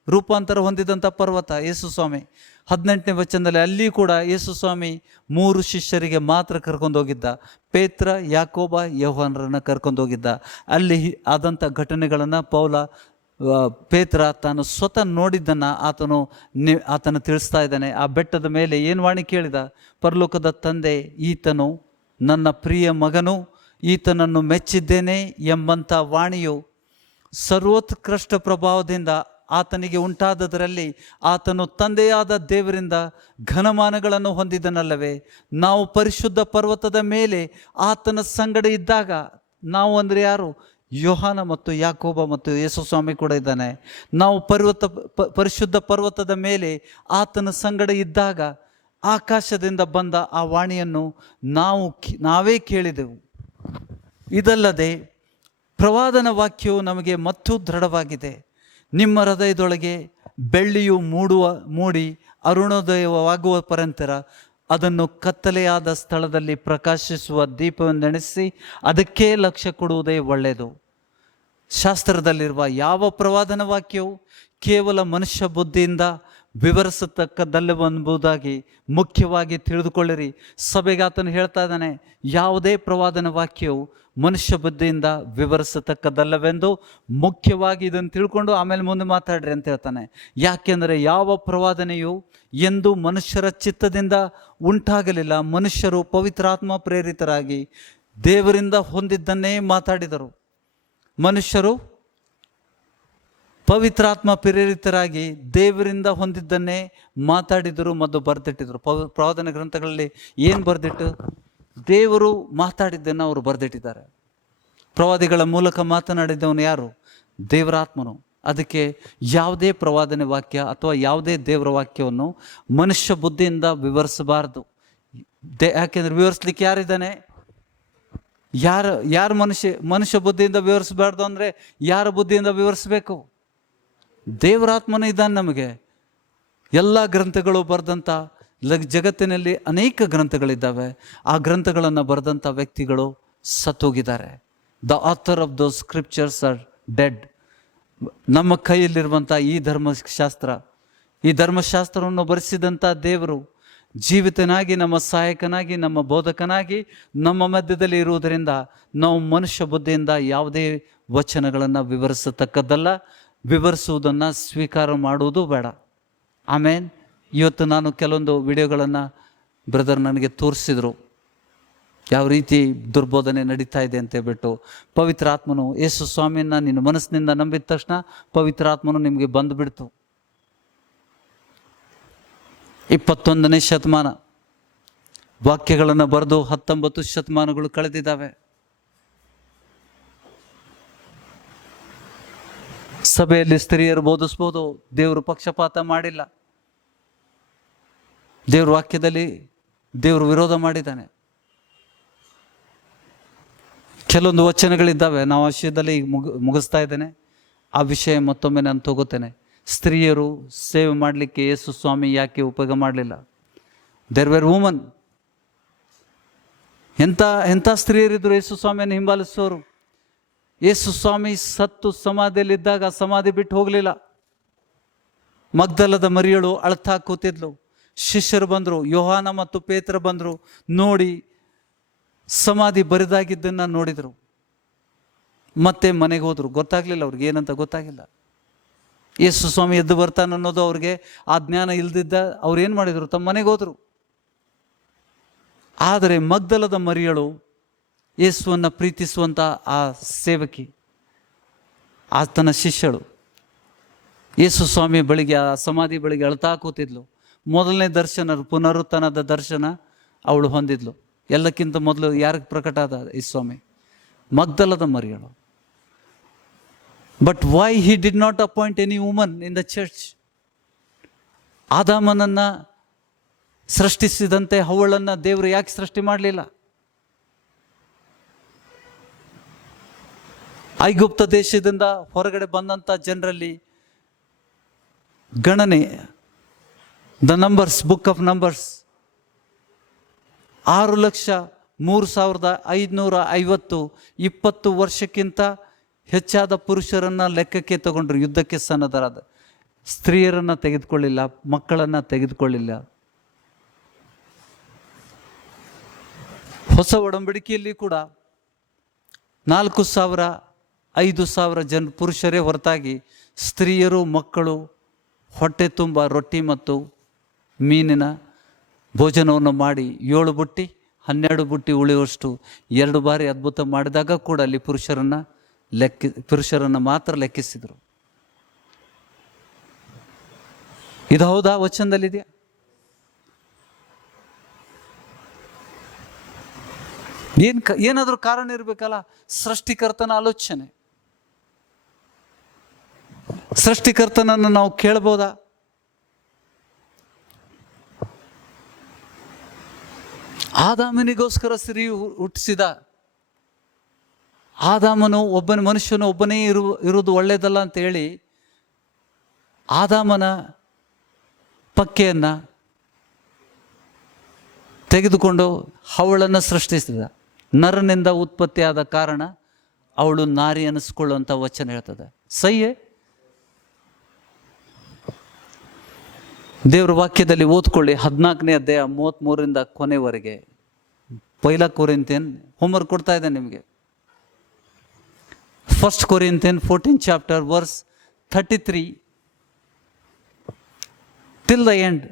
ರೂಪಾಂತರ ಹೊಂದಿದಂಥ ಪರ್ವತ ಯೇಸು ಸ್ವಾಮಿ. 18ನೇ ವಚನದಲ್ಲಿ ಅಲ್ಲಿ ಕೂಡ ಯೇಸು ಸ್ವಾಮಿ 3 ಶಿಷ್ಯರಿಗೆ ಮಾತ್ರ ಕರ್ಕೊಂಡೋಗಿದ್ದ. ಪೇತ್ರ, ಯಾಕೋಬ, ಯೋಹಾನರನ್ನು ಕರ್ಕೊಂಡೋಗಿದ್ದ. ಅಲ್ಲಿ ಆದಂಥ ಘಟನೆಗಳನ್ನು ಪೇತ್ರ ತಾನು ಸ್ವತಃ ನೋಡಿದ್ದನ್ನು ಆತನು ತಿಳಿಸ್ತಾ ಇದ್ದಾನೆ. ಆ ಬೆಟ್ಟದ ಮೇಲೆ ಏನು ವಾಣಿ ಕೇಳಿದ, ಪರಲೋಕದ ತಂದೆ, ಈತನು ನನ್ನ ಪ್ರಿಯ ಮಗನು, ಈತನನ್ನು ಮೆಚ್ಚಿದ್ದೇನೆ ಎಂಬಂಥ ವಾಣಿಯು ಸರ್ವೋತ್ಕೃಷ್ಟ ಪ್ರಭಾವದಿಂದ ಆತನಿಗೆ ಉಂಟಾದದರಲ್ಲಿ ಆತನು ತಂದೆಯಾದ ದೇವರಿಂದ ಘನಮಾನಗಳನ್ನು ಹೊಂದಿದನಲ್ಲವೇ. ನಾವು ಪರಿಶುದ್ಧ ಪರ್ವತದ ಮೇಲೆ ಆತನ ಸಂಗಡ ಇದ್ದಾಗ, ನಾವು ಅಂದರೆ ಯಾರು, ಯೋಹಾನ ಮತ್ತು ಯಾಕೋಬ ಮತ್ತು ಯೇಸು ಸ್ವಾಮಿ ಕೂಡ ಇದ್ದಾನೆ. ನಾವು ಪರಿಶುದ್ಧ ಪರ್ವತದ ಮೇಲೆ ಆತನ ಸಂಗಡ ಇದ್ದಾಗ ಆಕಾಶದಿಂದ ಬಂದ ಆ ವಾಣಿಯನ್ನು ನಾವೇ ಕೇಳಿದೆವು. ಇದಲ್ಲದೆ ಪ್ರವಾದನ ವಾಕ್ಯವು ನಮಗೆ ಮತ್ತೂ ದೃಢವಾಗಿದೆ. ನಿಮ್ಮ ಹೃದಯದೊಳಗೆ ಬೆಳ್ಳಿಯು ಮೂಡಿ ಅರುಣೋದಯವಾಗುವ ಪರಂತರ ಅದನ್ನು ಕತ್ತಲೆಯಾದ ಸ್ಥಳದಲ್ಲಿ ಪ್ರಕಾಶಿಸುವ ದೀಪವನ್ನೆಣಿಸಿ ಅದಕ್ಕೆ ಲಕ್ಷ್ಯ ಕೊಡುವುದೇ ಒಳ್ಳೆಯದು. ಶಾಸ್ತ್ರದಲ್ಲಿರುವ ಯಾವ ಪ್ರವಾದನ ವಾಕ್ಯವು ಕೇವಲ ಮನುಷ್ಯ ಬುದ್ಧಿಯಿಂದ ವಿವರಿಸತಕ್ಕದ್ದಲ್ಲವೆಂಬುದಾಗಿ ಮುಖ್ಯವಾಗಿ ತಿಳಿದುಕೊಳ್ಳಿರಿ. ಸಭೆಗೆ ಆತನು ಹೇಳ್ತಾ ಇದ್ದಾನೆ, ಯಾವುದೇ ಪ್ರವಾದನ ವಾಕ್ಯವು ಮನುಷ್ಯ ಬುದ್ಧಿಯಿಂದ ವಿವರಿಸತಕ್ಕದ್ದಲ್ಲವೆಂದು ಮುಖ್ಯವಾಗಿ ಇದನ್ನು ತಿಳ್ಕೊಂಡು ಆಮೇಲೆ ಮುಂದೆ ಮಾತಾಡ್ರಿ ಅಂತ ಹೇಳ್ತಾನೆ. ಯಾಕೆಂದರೆ ಯಾವ ಪ್ರವಾದನೆಯು ಎಂದು ಮನುಷ್ಯರ ಚಿತ್ತದಿಂದ ಉಂಟಾಗಲಿಲ್ಲ. ಮನುಷ್ಯರು ಪವಿತ್ರಾತ್ಮ ಪ್ರೇರಿತರಾಗಿ ದೇವರಿಂದ ಹೊಂದಿದ್ದನ್ನೇ ಮಾತಾಡಿದರು. ಮನುಷ್ಯರು ಪವಿತ್ರಾತ್ಮ ಪ್ರೇರಿತರಾಗಿ ದೇವರಿಂದ ಹೊಂದಿದ್ದನ್ನೇ ಮಾತಾಡಿದರು ಮತ್ತು ಬರೆದಿಟ್ಟಿದ್ರು. ಪ್ರವಾದನ ಗ್ರಂಥಗಳಲ್ಲಿ ಏನು ಬರೆದಿಟ್ಟು, ದೇವರು ಮಾತಾಡಿದ್ದನ್ನು ಅವರು ಬರೆದಿಟ್ಟಿದ್ದಾರೆ. ಪ್ರವಾದಿಗಳ ಮೂಲಕ ಮಾತನಾಡಿದ್ದವನು ಯಾರು? ದೇವರಾತ್ಮನು. ಅದಕ್ಕೆ ಯಾವುದೇ ಪ್ರವಾದನೆ ವಾಕ್ಯ ಅಥವಾ ಯಾವುದೇ ದೇವರ ವಾಕ್ಯವನ್ನು ಮನುಷ್ಯ ಬುದ್ಧಿಯಿಂದ ವಿವರಿಸಬಾರ್ದು. ಯಾಕೆಂದರೆ ವಿವರಿಸ್ಲಿಕ್ಕೆ ಯಾರಿದ್ದಾನೆ? ಯಾರು ಮನುಷ್ಯ ಬುದ್ಧಿಯಿಂದ ವಿವರಿಸಬಾರ್ದು ಅಂದರೆ ಯಾರ ಬುದ್ಧಿಯಿಂದ ವಿವರಿಸಬೇಕು? ದೇವರಾತ್ಮನ ಇದ್ದಾನೆ ನಮಗೆ. ಎಲ್ಲ ಗ್ರಂಥಗಳು ಬರೆದಂಥ, ಜಗತ್ತಿನಲ್ಲಿ ಅನೇಕ ಗ್ರಂಥಗಳಿದ್ದಾವೆ. ಆ ಗ್ರಂಥಗಳನ್ನು ಬರೆದಂಥ ವ್ಯಕ್ತಿಗಳು ಸತ್ತೋಗಿದ್ದಾರೆ. The author of those scriptures are dead. ನಮ್ಮ ಕೈಯಲ್ಲಿರುವಂಥ ಈ ಧರ್ಮಶಾಸ್ತ್ರವನ್ನು ಬರೆಸಿದಂಥ ದೇವರು ಜೀವಿತನಾಗಿ, ನಮ್ಮ ಸಹಾಯಕನಾಗಿ, ನಮ್ಮ ಬೋಧಕನಾಗಿ ನಮ್ಮ ಮಧ್ಯದಲ್ಲಿ ಇರುವುದರಿಂದ ನಾವು ಮನುಷ್ಯ ಬುದ್ಧಿಯಿಂದ ಯಾವುದೇ ವಚನಗಳನ್ನು ವಿವರಿಸತಕ್ಕದ್ದಲ್ಲ. ವಿವರಿಸುವುದನ್ನು ಸ್ವೀಕಾರ ಮಾಡುವುದು ಬೇಡ. ಆಮೇನ್. ಇವತ್ತು ನಾನು ಕೆಲವೊಂದು ವಿಡಿಯೋಗಳನ್ನು ಬ್ರದರ್ ನನಗೆ ತೋರಿಸಿದರು, ಯಾವ ರೀತಿ ದುರ್ಬೋಧನೆ ನಡೀತಾ ಇದೆ ಅಂತ ಹೇಳ್ಬಿಟ್ಟು. ಪವಿತ್ರಾತ್ಮನು, ಯೇಸು ಸ್ವಾಮಿಯನ್ನು ನಿನ್ನ ಮನಸ್ಸಿನಿಂದ ನಂಬಿದ ತಕ್ಷಣ ಪವಿತ್ರಾತ್ಮನು ನಿಮಗೆ ಬಂದುಬಿಡ್ತು. 21ನೇ ಶತಮಾನ ವಾಕ್ಯಗಳನ್ನು ಬರೆದು 19 ಶತಮಾನಗಳು ಕಳೆದಿದ್ದಾವೆ. ಸಭೆಯಲ್ಲಿ ಸ್ತ್ರೀಯರು ಬೋಧಿಸ್ಬೋದು, ದೇವರು ಪಕ್ಷಪಾತ ಮಾಡಿಲ್ಲ. ದೇವ್ರ ವಾಕ್ಯದಲ್ಲಿ ದೇವರು ವಿರೋಧ ಮಾಡಿದ್ದಾನೆ. ಕೆಲವೊಂದು ವಚನಗಳಿದ್ದಾವೆ, ನಾವು ಆ ವಿಷಯದಲ್ಲಿ ಮುಗಿಸ್ತಾ ಇದ್ದೇನೆ. ಆ ವಿಷಯ ಮತ್ತೊಮ್ಮೆ ನಾನು ತಗೋತೇನೆ. ಸ್ತ್ರೀಯರು ಸೇವೆ ಮಾಡಲಿಕ್ಕೆ ಯೇಸು ಸ್ವಾಮಿ ಯಾಕೆ ಉಪಯೋಗ ಮಾಡಲಿಲ್ಲ? There were woman. ಎಂಥ ಸ್ತ್ರೀಯರಿದ್ದರು ಯೇಸು ಸ್ವಾಮಿಯನ್ನು ಹಿಂಬಾಲಿಸೋರು. ಯೇಸು ಸ್ವಾಮಿ ಸತ್ತು ಸಮಾಧಿಯಲ್ಲಿದ್ದಾಗ ಸಮಾಧಿ ಬಿಟ್ಟು ಹೋಗಲಿಲ್ಲ. ಮಗ್ದಲದ ಮರಿಯಳು ಅಳ್ತಾ ಕೂತಿದ್ಲು. ಶಿಷ್ಯರು ಬಂದರು, ಯೋಹಾನ ಮತ್ತು ಪೇತ್ರ ಬಂದರು, ನೋಡಿ ಸಮಾಧಿ ಬರಿದಾಗಿದ್ದನ್ನು ನೋಡಿದರು. ಮತ್ತೆ ಮನೆಗೆ ಹೋದರು. ಗೊತ್ತಾಗಲಿಲ್ಲ ಅವ್ರಿಗೆ, ಏನಂತ ಗೊತ್ತಾಗಿಲ್ಲ. ಯೇಸು ಸ್ವಾಮಿ ಎದ್ದು ಬರ್ತಾನೆ ಅನ್ನೋದು ಅವ್ರಿಗೆ ಆ ಜ್ಞಾನ ಇಲ್ದಿದ್ದ ಅವ್ರು ಏನು ಮಾಡಿದರು? ತಮ್ಮ ಮನೆಗೆ ಹೋದರು. ಆದರೆ ಮಗ್ದಲದ ಮರಿಯಳು ಯೇಸುವನ್ನು ಪ್ರೀತಿಸುವಂಥ ಆ ಸೇವಕಿ, ಆತನ ಶಿಷ್ಯಳು, ಯೇಸು ಸ್ವಾಮಿ ಬಳಿಗೆ, ಆ ಸಮಾಧಿ ಬಳಿಗೆ ಅಳ್ತಾ ಕೂತಿದ್ಲು. ಮೊದಲನೇ ದರ್ಶನ, ಪುನರುತ್ಥಾನದ ದರ್ಶನ ಅವಳು ಹೊಂದಿದ್ಲು. ಎಲ್ಲಕ್ಕಿಂತ ಮೊದಲು ಯಾರಿಗೆ ಪ್ರಕಟ ಆದ? ಈ ಸ್ವಾಮಿ. ಮಗ್ದಲದ ಮರಿಯಳು. But why he did not appoint any woman in the church? ಆದಾಮನನ್ನು ಸೃಷ್ಟಿಸಿದಂತೆ ಹವ್ವಳನ್ನು ದೇವರು ಯಾಕೆ ಸೃಷ್ಟಿ ಮಾಡಲಿಲ್ಲ? ಐಗುಪ್ತ ದೇಶದಿಂದ ಹೊರಗಡೆ ಬಂದಂಥ ಜನರಲ್ಲಿ ಗಣನೆ, the numbers, book of numbers, 6,03,550 20 ವರ್ಷಕ್ಕಿಂತ ಹೆಚ್ಚಾದ ಪುರುಷರನ್ನು ಲೆಕ್ಕಕ್ಕೆ ತಗೊಂಡ್ರು. ಯುದ್ಧಕ್ಕೆ ಸನ್ನದ್ಧರಾದ ಸ್ತ್ರೀಯರನ್ನು ತೆಗೆದುಕೊಳ್ಳಿಲ್ಲ, ಮಕ್ಕಳನ್ನು ತೆಗೆದುಕೊಳ್ಳಿಲ್ಲ. ಹೊಸ ಒಡಂಬಡಿಕೆಯಲ್ಲಿ ಕೂಡ 4,000 5,000 ಜನ ಪುರುಷರೇ ಹೊರತಾಗಿ ಸ್ತ್ರೀಯರು ಮಕ್ಕಳು ಹೊಟ್ಟೆ ತುಂಬ ರೊಟ್ಟಿ ಮತ್ತು ಮೀನಿನ ಭೋಜನವನ್ನು ಮಾಡಿ 7 ಬುಟ್ಟಿ 12 ಬುಟ್ಟಿ ಉಳಿಯುವಷ್ಟು 2 ಬಾರಿ ಅದ್ಭುತ ಮಾಡಿದಾಗ ಕೂಡ ಅಲ್ಲಿ ಪುರುಷರನ್ನು ಮಾತ್ರ ಲೆಕ್ಕಿಸಿದರು. ಇದು ಹೌದಾ? ವಚನದಲ್ಲಿದೆಯಾ? ಏನಾದರೂ ಕಾರಣ ಇರಬೇಕಲ್ಲ. ಸೃಷ್ಟಿಕರ್ತನ ಆಲೋಚನೆ, ಸೃಷ್ಟಿಕರ್ತನನ್ನು ನಾವು ಕೇಳ್ಬೋದಾ? ಆದಾಮನಿಗೋಸ್ಕರ ಸ್ತ್ರೀ ಹುಟ್ಟಿಸಿದ. ಆದಾಮನು ಮನುಷ್ಯನು ಒಬ್ಬನೇ ಇರುವುದು ಒಳ್ಳೆಯದಲ್ಲ ಅಂತ ಹೇಳಿ ಆದಾಮನ ಪಕ್ಕೆಯನ್ನು ತೆಗೆದುಕೊಂಡು ಅವಳನ್ನು ಸೃಷ್ಟಿಸಿದ. ನರನಿಂದ ಉತ್ಪತ್ತಿಯಾದ ಕಾರಣ ಅವಳು ನಾರಿ ಅನ್ನಿಸ್ಕೊಳ್ಳುವಂಥ ವಚನ ಹೇಳ್ತದೆ. ಸಹಿಯೇ? ದೇವ್ರ ವಾಕ್ಯದಲ್ಲಿ ಓದ್ಕೊಳ್ಳಿ, 14ನೇ ಅಧ್ಯಾಯ 33ರಿಂದ ಕೊನೆವರೆಗೆ. ಪೈಲ ಕೊರಿಂಥಿಯನ್ ಹೋಮ್ವರ್ಕ್ ಕೊಡ್ತಾ ಇದ್ದೆ ನಿಮಗೆ. 1 Corinthian 14th chapter verse 33 till the end.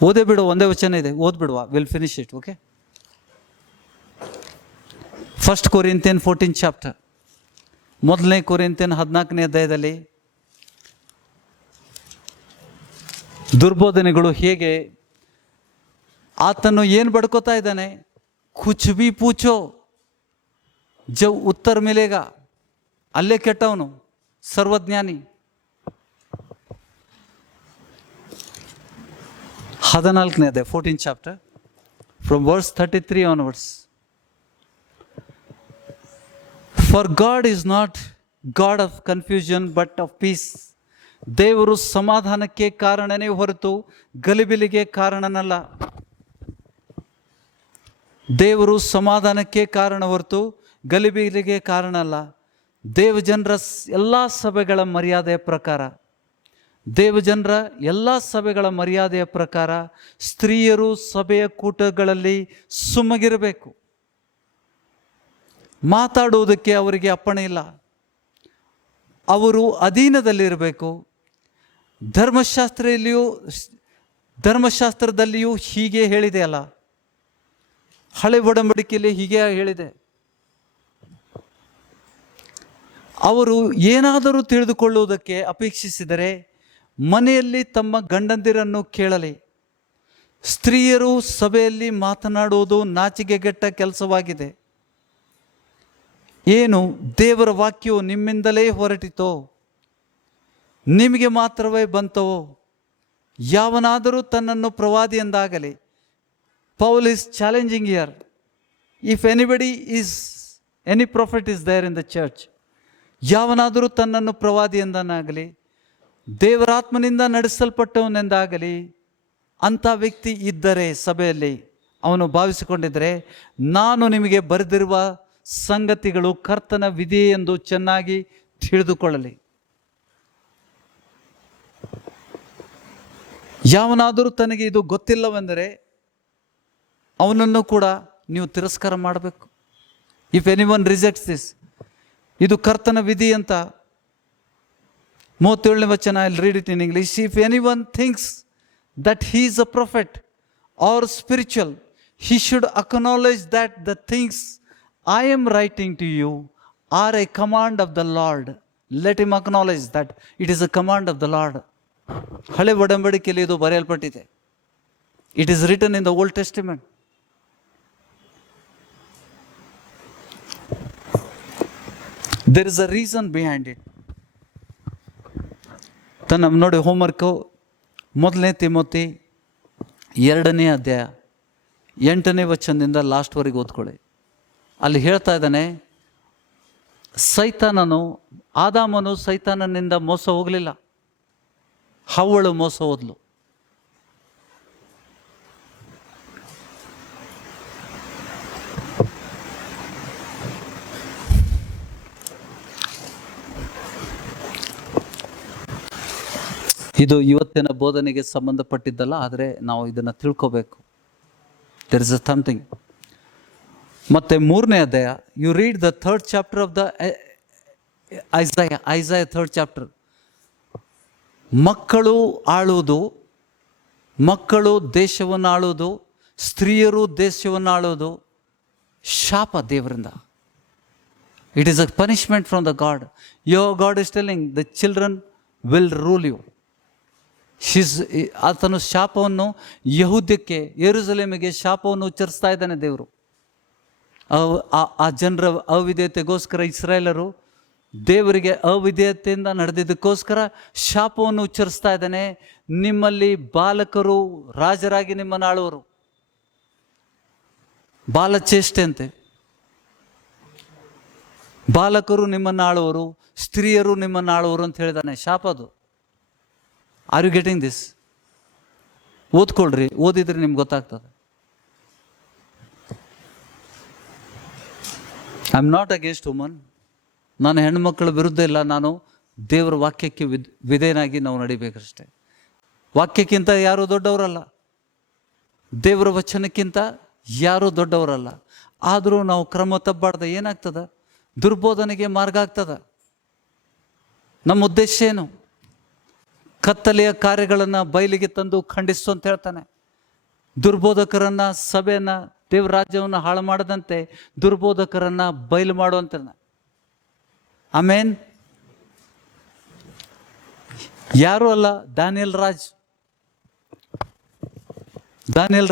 ಓದೇ ಬಿಡು, ಒಂದೇ ವಚನ ಇದೆ, ಓದ್ಬಿಡುವ. Will finish it. Okay. 1 Corinthian 14th chapter, 1 Corinthian 14ನೇ ಅಧ್ಯಾಯದಲ್ಲಿ ದುರ್ಬೋಧನೆಗಳು ಹೇಗೆ, ಆತನು ಏನು ಬಡ್ಕೋತಾ ಇದ್ದಾನೆ? ಕುಚ್ ಬಿ ಪೂಚೋ ಜವ್ ಉತ್ತರ ಮಿಲೇಗ. ಅಲ್ಲೇ ಕೆಟ್ಟವನು, ಸರ್ವಜ್ಞಾನಿ. 14ನೇ ಅಧ್ಯಾಯ 14th chapter from verse 33 onwards. For God is not God of confusion but of peace. ದೇವರು ಸಮಾಧಾನಕ್ಕೆ ಕಾರಣನೇ ಹೊರತು ಗಲಿಬಿಲಿಗೆ ಕಾರಣನಲ್ಲ. ದೇವರು ಸಮಾಧಾನಕ್ಕೆ ಕಾರಣ ಹೊರತು ಗಲಿಬಿಲಿಗೆ ಕಾರಣ ಅಲ್ಲ. ದೇವಜನರ ಎಲ್ಲ ಸಭೆಗಳ ಮರ್ಯಾದೆಯ ಪ್ರಕಾರ, ದೇವಜನರ ಎಲ್ಲ ಸಭೆಗಳ ಮರ್ಯಾದೆಯ ಪ್ರಕಾರ ಸ್ತ್ರೀಯರು ಸಭೆಯ ಕೂಟಗಳಲ್ಲಿ ಸುಮ್ಮಗಿರಬೇಕು. ಮಾತಾಡುವುದಕ್ಕೆ ಅವರಿಗೆ ಅಪ್ಪಣೆ ಇಲ್ಲ. ಅವರು ಅಧೀನದಲ್ಲಿರಬೇಕು. ಧರ್ಮಶಾಸ್ತ್ರದಲ್ಲಿಯೂ ಹೀಗೆ ಹೇಳಿದೆ ಅಲ್ಲ, ಹಳೆ ಒಡಂಬಡಿಕೆಯಲ್ಲಿ ಹೀಗೆ ಹೇಳಿದೆ. ಅವರು ಏನಾದರೂ ತಿಳಿದುಕೊಳ್ಳುವುದಕ್ಕೆ ಅಪೇಕ್ಷಿಸಿದರೆ ಮನೆಯಲ್ಲಿ ತಮ್ಮ ಗಂಡಂದಿರನ್ನು ಕೇಳಲಿ. ಸ್ತ್ರೀಯರು ಸಭೆಯಲ್ಲಿ ಮಾತನಾಡುವುದು ನಾಚಿಕೆಗೆಟ್ಟ ಕೆಲಸವಾಗಿದೆ. ಏನು ದೇವರ ವಾಕ್ಯವು ನಿಮ್ಮಿಂದಲೇ ಹೊರಟಿತೋ, ನಿಮಗೆ ಮಾತ್ರವೇ ಬಂತವೋ? ಯಾವನಾದರೂ ತನ್ನನ್ನು ಪ್ರವಾದಿ ಎಂದಾಗಲಿ, Paul is challenging here. If any prophet is there in the church, ಯಾವನಾದರೂ ತನ್ನನ್ನು ಪ್ರವಾದಿ ಎಂದನಾಗಲಿ, ದೇವರಾತ್ಮನಿಂದ ನಡೆಸಲ್ಪಟ್ಟವನೆಂದಾಗಲಿ, ಅಂಥ ವ್ಯಕ್ತಿ ಇದ್ದರೆ ಸಭೆಯಲ್ಲಿ ಅವನು ಭಾವಿಸಿಕೊಂಡಿದ್ದರೆ, ನಾನು ನಿಮಗೆ ಬರೆದಿರುವ ಸಂಗತಿಗಳು ಕರ್ತನ ವಿಧಿ ಎಂದು ಚೆನ್ನಾಗಿ ತಿಳಿದುಕೊಳ್ಳಲಿ. ಯಾವನಾದರೂ ತನಗೆ ಇದು ಗೊತ್ತಿಲ್ಲವೆಂದರೆ ಅವನನ್ನು ಕೂಡ ನೀವು ತಿರಸ್ಕಾರ ಮಾಡಬೇಕು. ಇಫ್ ಎನಿವನ್ ರಿಜೆಕ್ಟ್ಸ್ ದಿಸ್, ಇದು ಕರ್ತನ ವಿಧಿ ಅಂತ 37ನೇ ವಚನ. I will read it in English. If anyone thinks that he is a prophet or spiritual, he should acknowledge that the things I am writing to you are a command of the Lord. Let him acknowledge that it is a command of the Lord. ಹಳೆ ಒಡಂಬಡಿಕೆಯಲ್ಲಿ ಇದು ಬರೆಯಲ್ಪಟ್ಟಿದೆ. It is written in the Old Testament. There is a reason behind it. ನೋಡಿ, ಹೋಮ್ವರ್ಕು 1 ತಿಮೋತಿ 2ನೇ ಅಧ್ಯಾಯ 8ನೇ ವಚನದಿಂದ ಲಾಸ್ಟ್ವರೆಗೆ ಓದ್ಕೊಳ್ಳಿ. ಅಲ್ಲಿ ಹೇಳ್ತಾ ಇದ್ದಾನೆ, ಆದಾಮನು ಸೈತಾನನಿಂದ ಮೋಸ ಹೋಗಲಿಲ್ಲ, ಹವ್ವಳು ಮೋಸ ಹೋದ್ಲು. ಇದು ಇವತ್ತಿನ ಬೋಧನೆಗೆ ಸಂಬಂಧಪಟ್ಟಿದ್ದಲ್ಲ, ಆದರೆ ನಾವು ಇದನ್ನು ತಿಳ್ಕೋಬೇಕು. There is a something. ಮತ್ತು 3ನೇ ಅಧ್ಯಾಯ, you read the 3rd chapter of the Isaiah 3rd chapter. ಮಕ್ಕಳು ಆಳುವುದು, ಮಕ್ಕಳು ದೇಶವನ್ನು ಆಳುವುದು, ಸ್ತ್ರೀಯರು ದೇಶವನ್ನು ಆಳುವುದು ಶಾಪ ದೇವರಿಂದ. It is a punishment from the God. Your God is telling the children will rule you. ಆತನು ಶಾಪವನ್ನು ಯಹೂದ್ಯಕ್ಕೆ, ಯೆರೂಸಲೇಮಿಗೆ ಶಾಪವನ್ನು ಉಚ್ಚರಿಸ್ತಾ ಇದ್ದಾನೆ ದೇವರು. ಆ ಜನರ ಅವಿಧೇಯತೆಗೋಸ್ಕರ ಇಸ್ರಾಯೇಲರು ದೇವರಿಗೆ ಅವಿಧೇಯತೆಯಿಂದ ನಡೆದಿದ್ದಕ್ಕೋಸ್ಕರ ಶಾಪವನ್ನು ಉಚ್ಚರಿಸ್ತಾ ಇದ್ದಾನೆ. ನಿಮ್ಮಲ್ಲಿ ಬಾಲಕರು ರಾಜರಾಗಿ ನಿಮ್ಮನ್ನು ಆಳುವರು. ಬಾಲಚೇಷ್ಟೆ ಅಂತೆ. ಬಾಲಕರು ನಿಮ್ಮನ್ನು ಆಳುವರು, ಸ್ತ್ರೀಯರು ನಿಮ್ಮನ್ನು ಆಳುವರು ಅಂತ ಹೇಳಿದಾನೆ. ಶಾಪದು. Are you getting this? ಓದ್ಕೊಳ್ರಿ, ಓದಿದ್ರೆ ನಿಮ್ಗೆ ಗೊತ್ತಾಗ್ತದೆ. I am not against woman. ನಾನು ಹೆಣ್ಮಕ್ಳ ವಿರುದ್ಧ ಇಲ್ಲ. ನಾನು ದೇವರ ವಾಕ್ಯಕ್ಕೆ ವಿಧೇಯನಾಗಿ ನಾವು ನಡಿಬೇಕಷ್ಟೆ. ವಾಕ್ಯಕ್ಕಿಂತ ಯಾರೂ ದೊಡ್ಡವರಲ್ಲ, ದೇವರ ವಚನಕ್ಕಿಂತ ಯಾರೂ ದೊಡ್ಡವರಲ್ಲ. ಆದರೂ ನಾವು ಕ್ರಮ ತಪ್ಪಾಡ್ದೆ ಏನಾಗ್ತದ? ದುರ್ಬೋಧನೆಗೆ ಮಾರ್ಗ ಆಗ್ತದ. ನಮ್ಮ ಉದ್ದೇಶ ಏನು? ಕತ್ತಲೆಯ ಕಾರ್ಯಗಳನ್ನು ಬಯಲಿಗೆ ತಂದು ಖಂಡಿಸು ಅಂತ ಹೇಳ್ತಾನೆ. ದುರ್ಬೋಧಕರನ್ನು, ಸಭೆಯನ್ನು, ದೇವ್ರ ರಾಜ್ಯವನ್ನು ಹಾಳು ಮಾಡದಂತೆ ದುರ್ಬೋಧಕರನ್ನು ಬಯಲು ಮಾಡುವಂತಾನೆ. ಆಮೇನ್. ಯಾರೂ ಅಲ್ಲ, ದಾನಿಯಲ್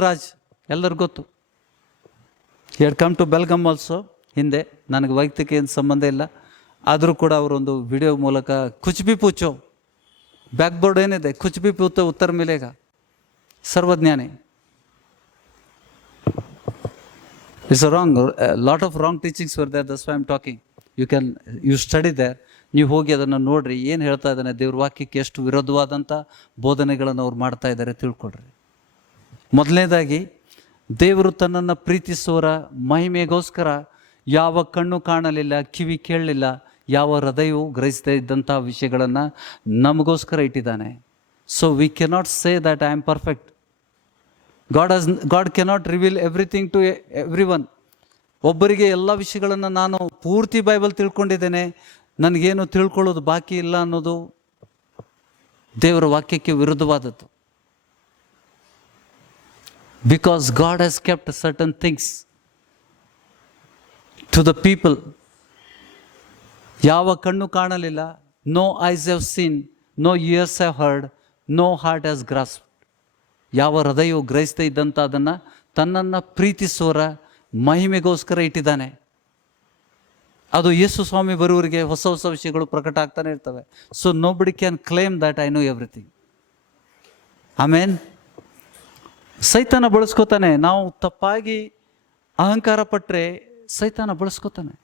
ರಾಜ್ ಎಲ್ಲರಿಗೂ ಗೊತ್ತು. He had come to Belgaum also. ಹಿಂದೆ ನನಗೆ ವೈಯಕ್ತಿಕ ಏನು ಸಂಬಂಧ ಇಲ್ಲ, ಆದರೂ ಕೂಡ ಅವರೊಂದು ವಿಡಿಯೋ ಮೂಲಕ ಕುಚ್ ಬಿ ಪೂಚೋ, ಬ್ಯಾಕ್ ಬೋರ್ಡ್ ಏನಿದೆ, ಕುಚ್ ಬಿ ಪೂತ ಉತ್ತರ ಮಿಲೇಗ, ಸರ್ವಜ್ಞಾನಿ. It's a wrong, lot of wrong teachings were there, that's why I am talking. You study there. ನೀವು ಹೋಗಿ ಅದನ್ನು ನೋಡ್ರಿ, ಏನು ಹೇಳ್ತಾ ಇದ್ದಾನೆ, ದೇವ್ರ ವಾಕ್ಯಕ್ಕೆ ಎಷ್ಟು ವಿರೋಧವಾದಂಥ ಬೋಧನೆಗಳನ್ನು ಅವ್ರು ಮಾಡ್ತಾ ಇದ್ದಾರೆ ತಿಳ್ಕೊಳ್ರಿ. ಮೊದಲನೇದಾಗಿ, ದೇವರು ತನ್ನನ್ನು ಪ್ರೀತಿಸೋರ ಮಹಿಮೆಗೋಸ್ಕರ ಯಾವ ಕಣ್ಣು ಕಾಣಲಿಲ್ಲ, ಕಿವಿ ಕೇಳಲಿಲ್ಲ, ಯಾವ ಹೃದಯವು ಗ್ರಹಿಸದೇ ಇದ್ದಂಥ ವಿಷಯಗಳನ್ನು ನಮಗೋಸ್ಕರ ಇಟ್ಟಿದ್ದಾನೆ. So we cannot say that I am perfect. God cannot reveal everything to everyone. ಒಬ್ಬರಿಗೆ ಎಲ್ಲ ವಿಷಯಗಳನ್ನು ನಾನು ಪೂರ್ತಿ ಬೈಬಲ್ ತಿಳ್ಕೊಂಡಿದ್ದೇನೆ, ನನಗೇನು ತಿಳ್ಕೊಳ್ಳೋದು ಬಾಕಿ ಇಲ್ಲ ಅನ್ನೋದು ದೇವರ ವಾಕ್ಯಕ್ಕೆ ವಿರುದ್ಧವಾದದ್ದು. Because God has kept certain things to the people. ಯಾವ ಕಣ್ಣು ಕಾಣಲಿಲ್ಲ, no eyes have seen, no ears have heard, no heart has grasp. ಯಾವ ಹೃದಯವು ಗ್ರಹಿಸದೇ ಇದ್ದಂಥ ಅದನ್ನು ತನ್ನನ್ನು ಪ್ರೀತಿಸೋರ ಮಹಿಮೆಗೋಸ್ಕರ ಇಟ್ಟಿದ್ದಾನೆ. ಅದು ಯೇಸು ಸ್ವಾಮಿ ಬರುವವರಿಗೆ ಹೊಸ ಹೊಸ ವಿಷಯಗಳು ಪ್ರಕಟ ಆಗ್ತಾನೆ ಇರ್ತವೆ. So nobody can claim that I know everything. ಆಮೇನ್. ಸೈತಾನ ಬಳಸ್ಕೋತಾನೆ. ನಾವು ತಪ್ಪಾಗಿ ಅಹಂಕಾರ ಪಟ್ಟರೆ ಸೈತಾನ ಬಳಸ್ಕೋತಾನೆ.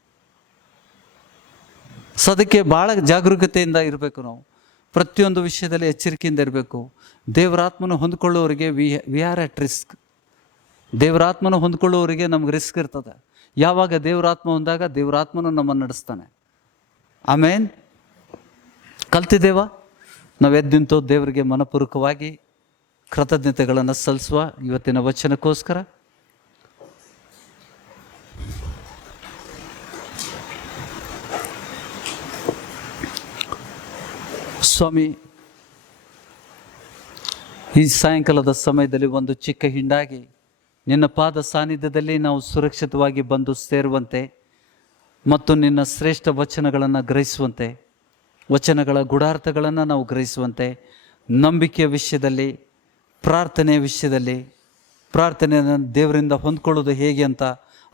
ಸೊ ಅದಕ್ಕೆ ಭಾಳ ಜಾಗರೂಕತೆಯಿಂದ ಇರಬೇಕು. ನಾವು ಪ್ರತಿಯೊಂದು ವಿಷಯದಲ್ಲಿ ಎಚ್ಚರಿಕೆಯಿಂದ ಇರಬೇಕು. ದೇವರಾತ್ಮನ ಹೊಂದ್ಕೊಳ್ಳೋರಿಗೆ ವಿ ಆರ್ ಎಟ್ ರಿಸ್ಕ್. ದೇವರಾತ್ಮನ ಹೊಂದ್ಕೊಳ್ಳೋರಿಗೆ ನಮ್ಗೆ ರಿಸ್ಕ್ ಇರ್ತದೆ. ಯಾವಾಗ ದೇವರಾತ್ಮ ಹೊಂದಾಗ ದೇವರಾತ್ಮನು ನಮ್ಮನ್ನು ನಡೆಸ್ತಾನೆ. ಆಮೇನ್. ಕಲ್ತಿದ್ದೇವಾ? ನಾವು ಎದ್ದಿಂತು ದೇವರಿಗೆ ಮನಪೂರ್ವಕವಾಗಿ ಕೃತಜ್ಞತೆಗಳನ್ನು ಸಲ್ಲಿಸುವ ಇವತ್ತಿನ ವಚನಕ್ಕೋಸ್ಕರ. ಸ್ವಾಮಿ, ಈ ಸಾಯಂಕಾಲದ ಸಮಯದಲ್ಲಿ ಒಂದು ಚಿಕ್ಕ ಹಿಂಡಾಗಿ ನಿನ್ನ ಪಾದ ಸಾನ್ನಿಧ್ಯದಲ್ಲಿ ನಾವು ಸುರಕ್ಷಿತವಾಗಿ ಬಂದು ಸೇರುವಂತೆ ಮತ್ತು ನಿನ್ನ ಶ್ರೇಷ್ಠ ವಚನಗಳನ್ನು ಗ್ರಹಿಸುವಂತೆ, ವಚನಗಳ ಗೂಢಾರ್ಥಗಳನ್ನು ನಾವು ಗ್ರಹಿಸುವಂತೆ, ನಂಬಿಕೆಯ ವಿಷಯದಲ್ಲಿ, ಪ್ರಾರ್ಥನೆಯ ವಿಷಯದಲ್ಲಿ, ಪ್ರಾರ್ಥನೆಯನ್ನು ದೇವರಿಂದ ಹೊಂದ್ಕೊಳ್ಳೋದು ಹೇಗೆ ಅಂತ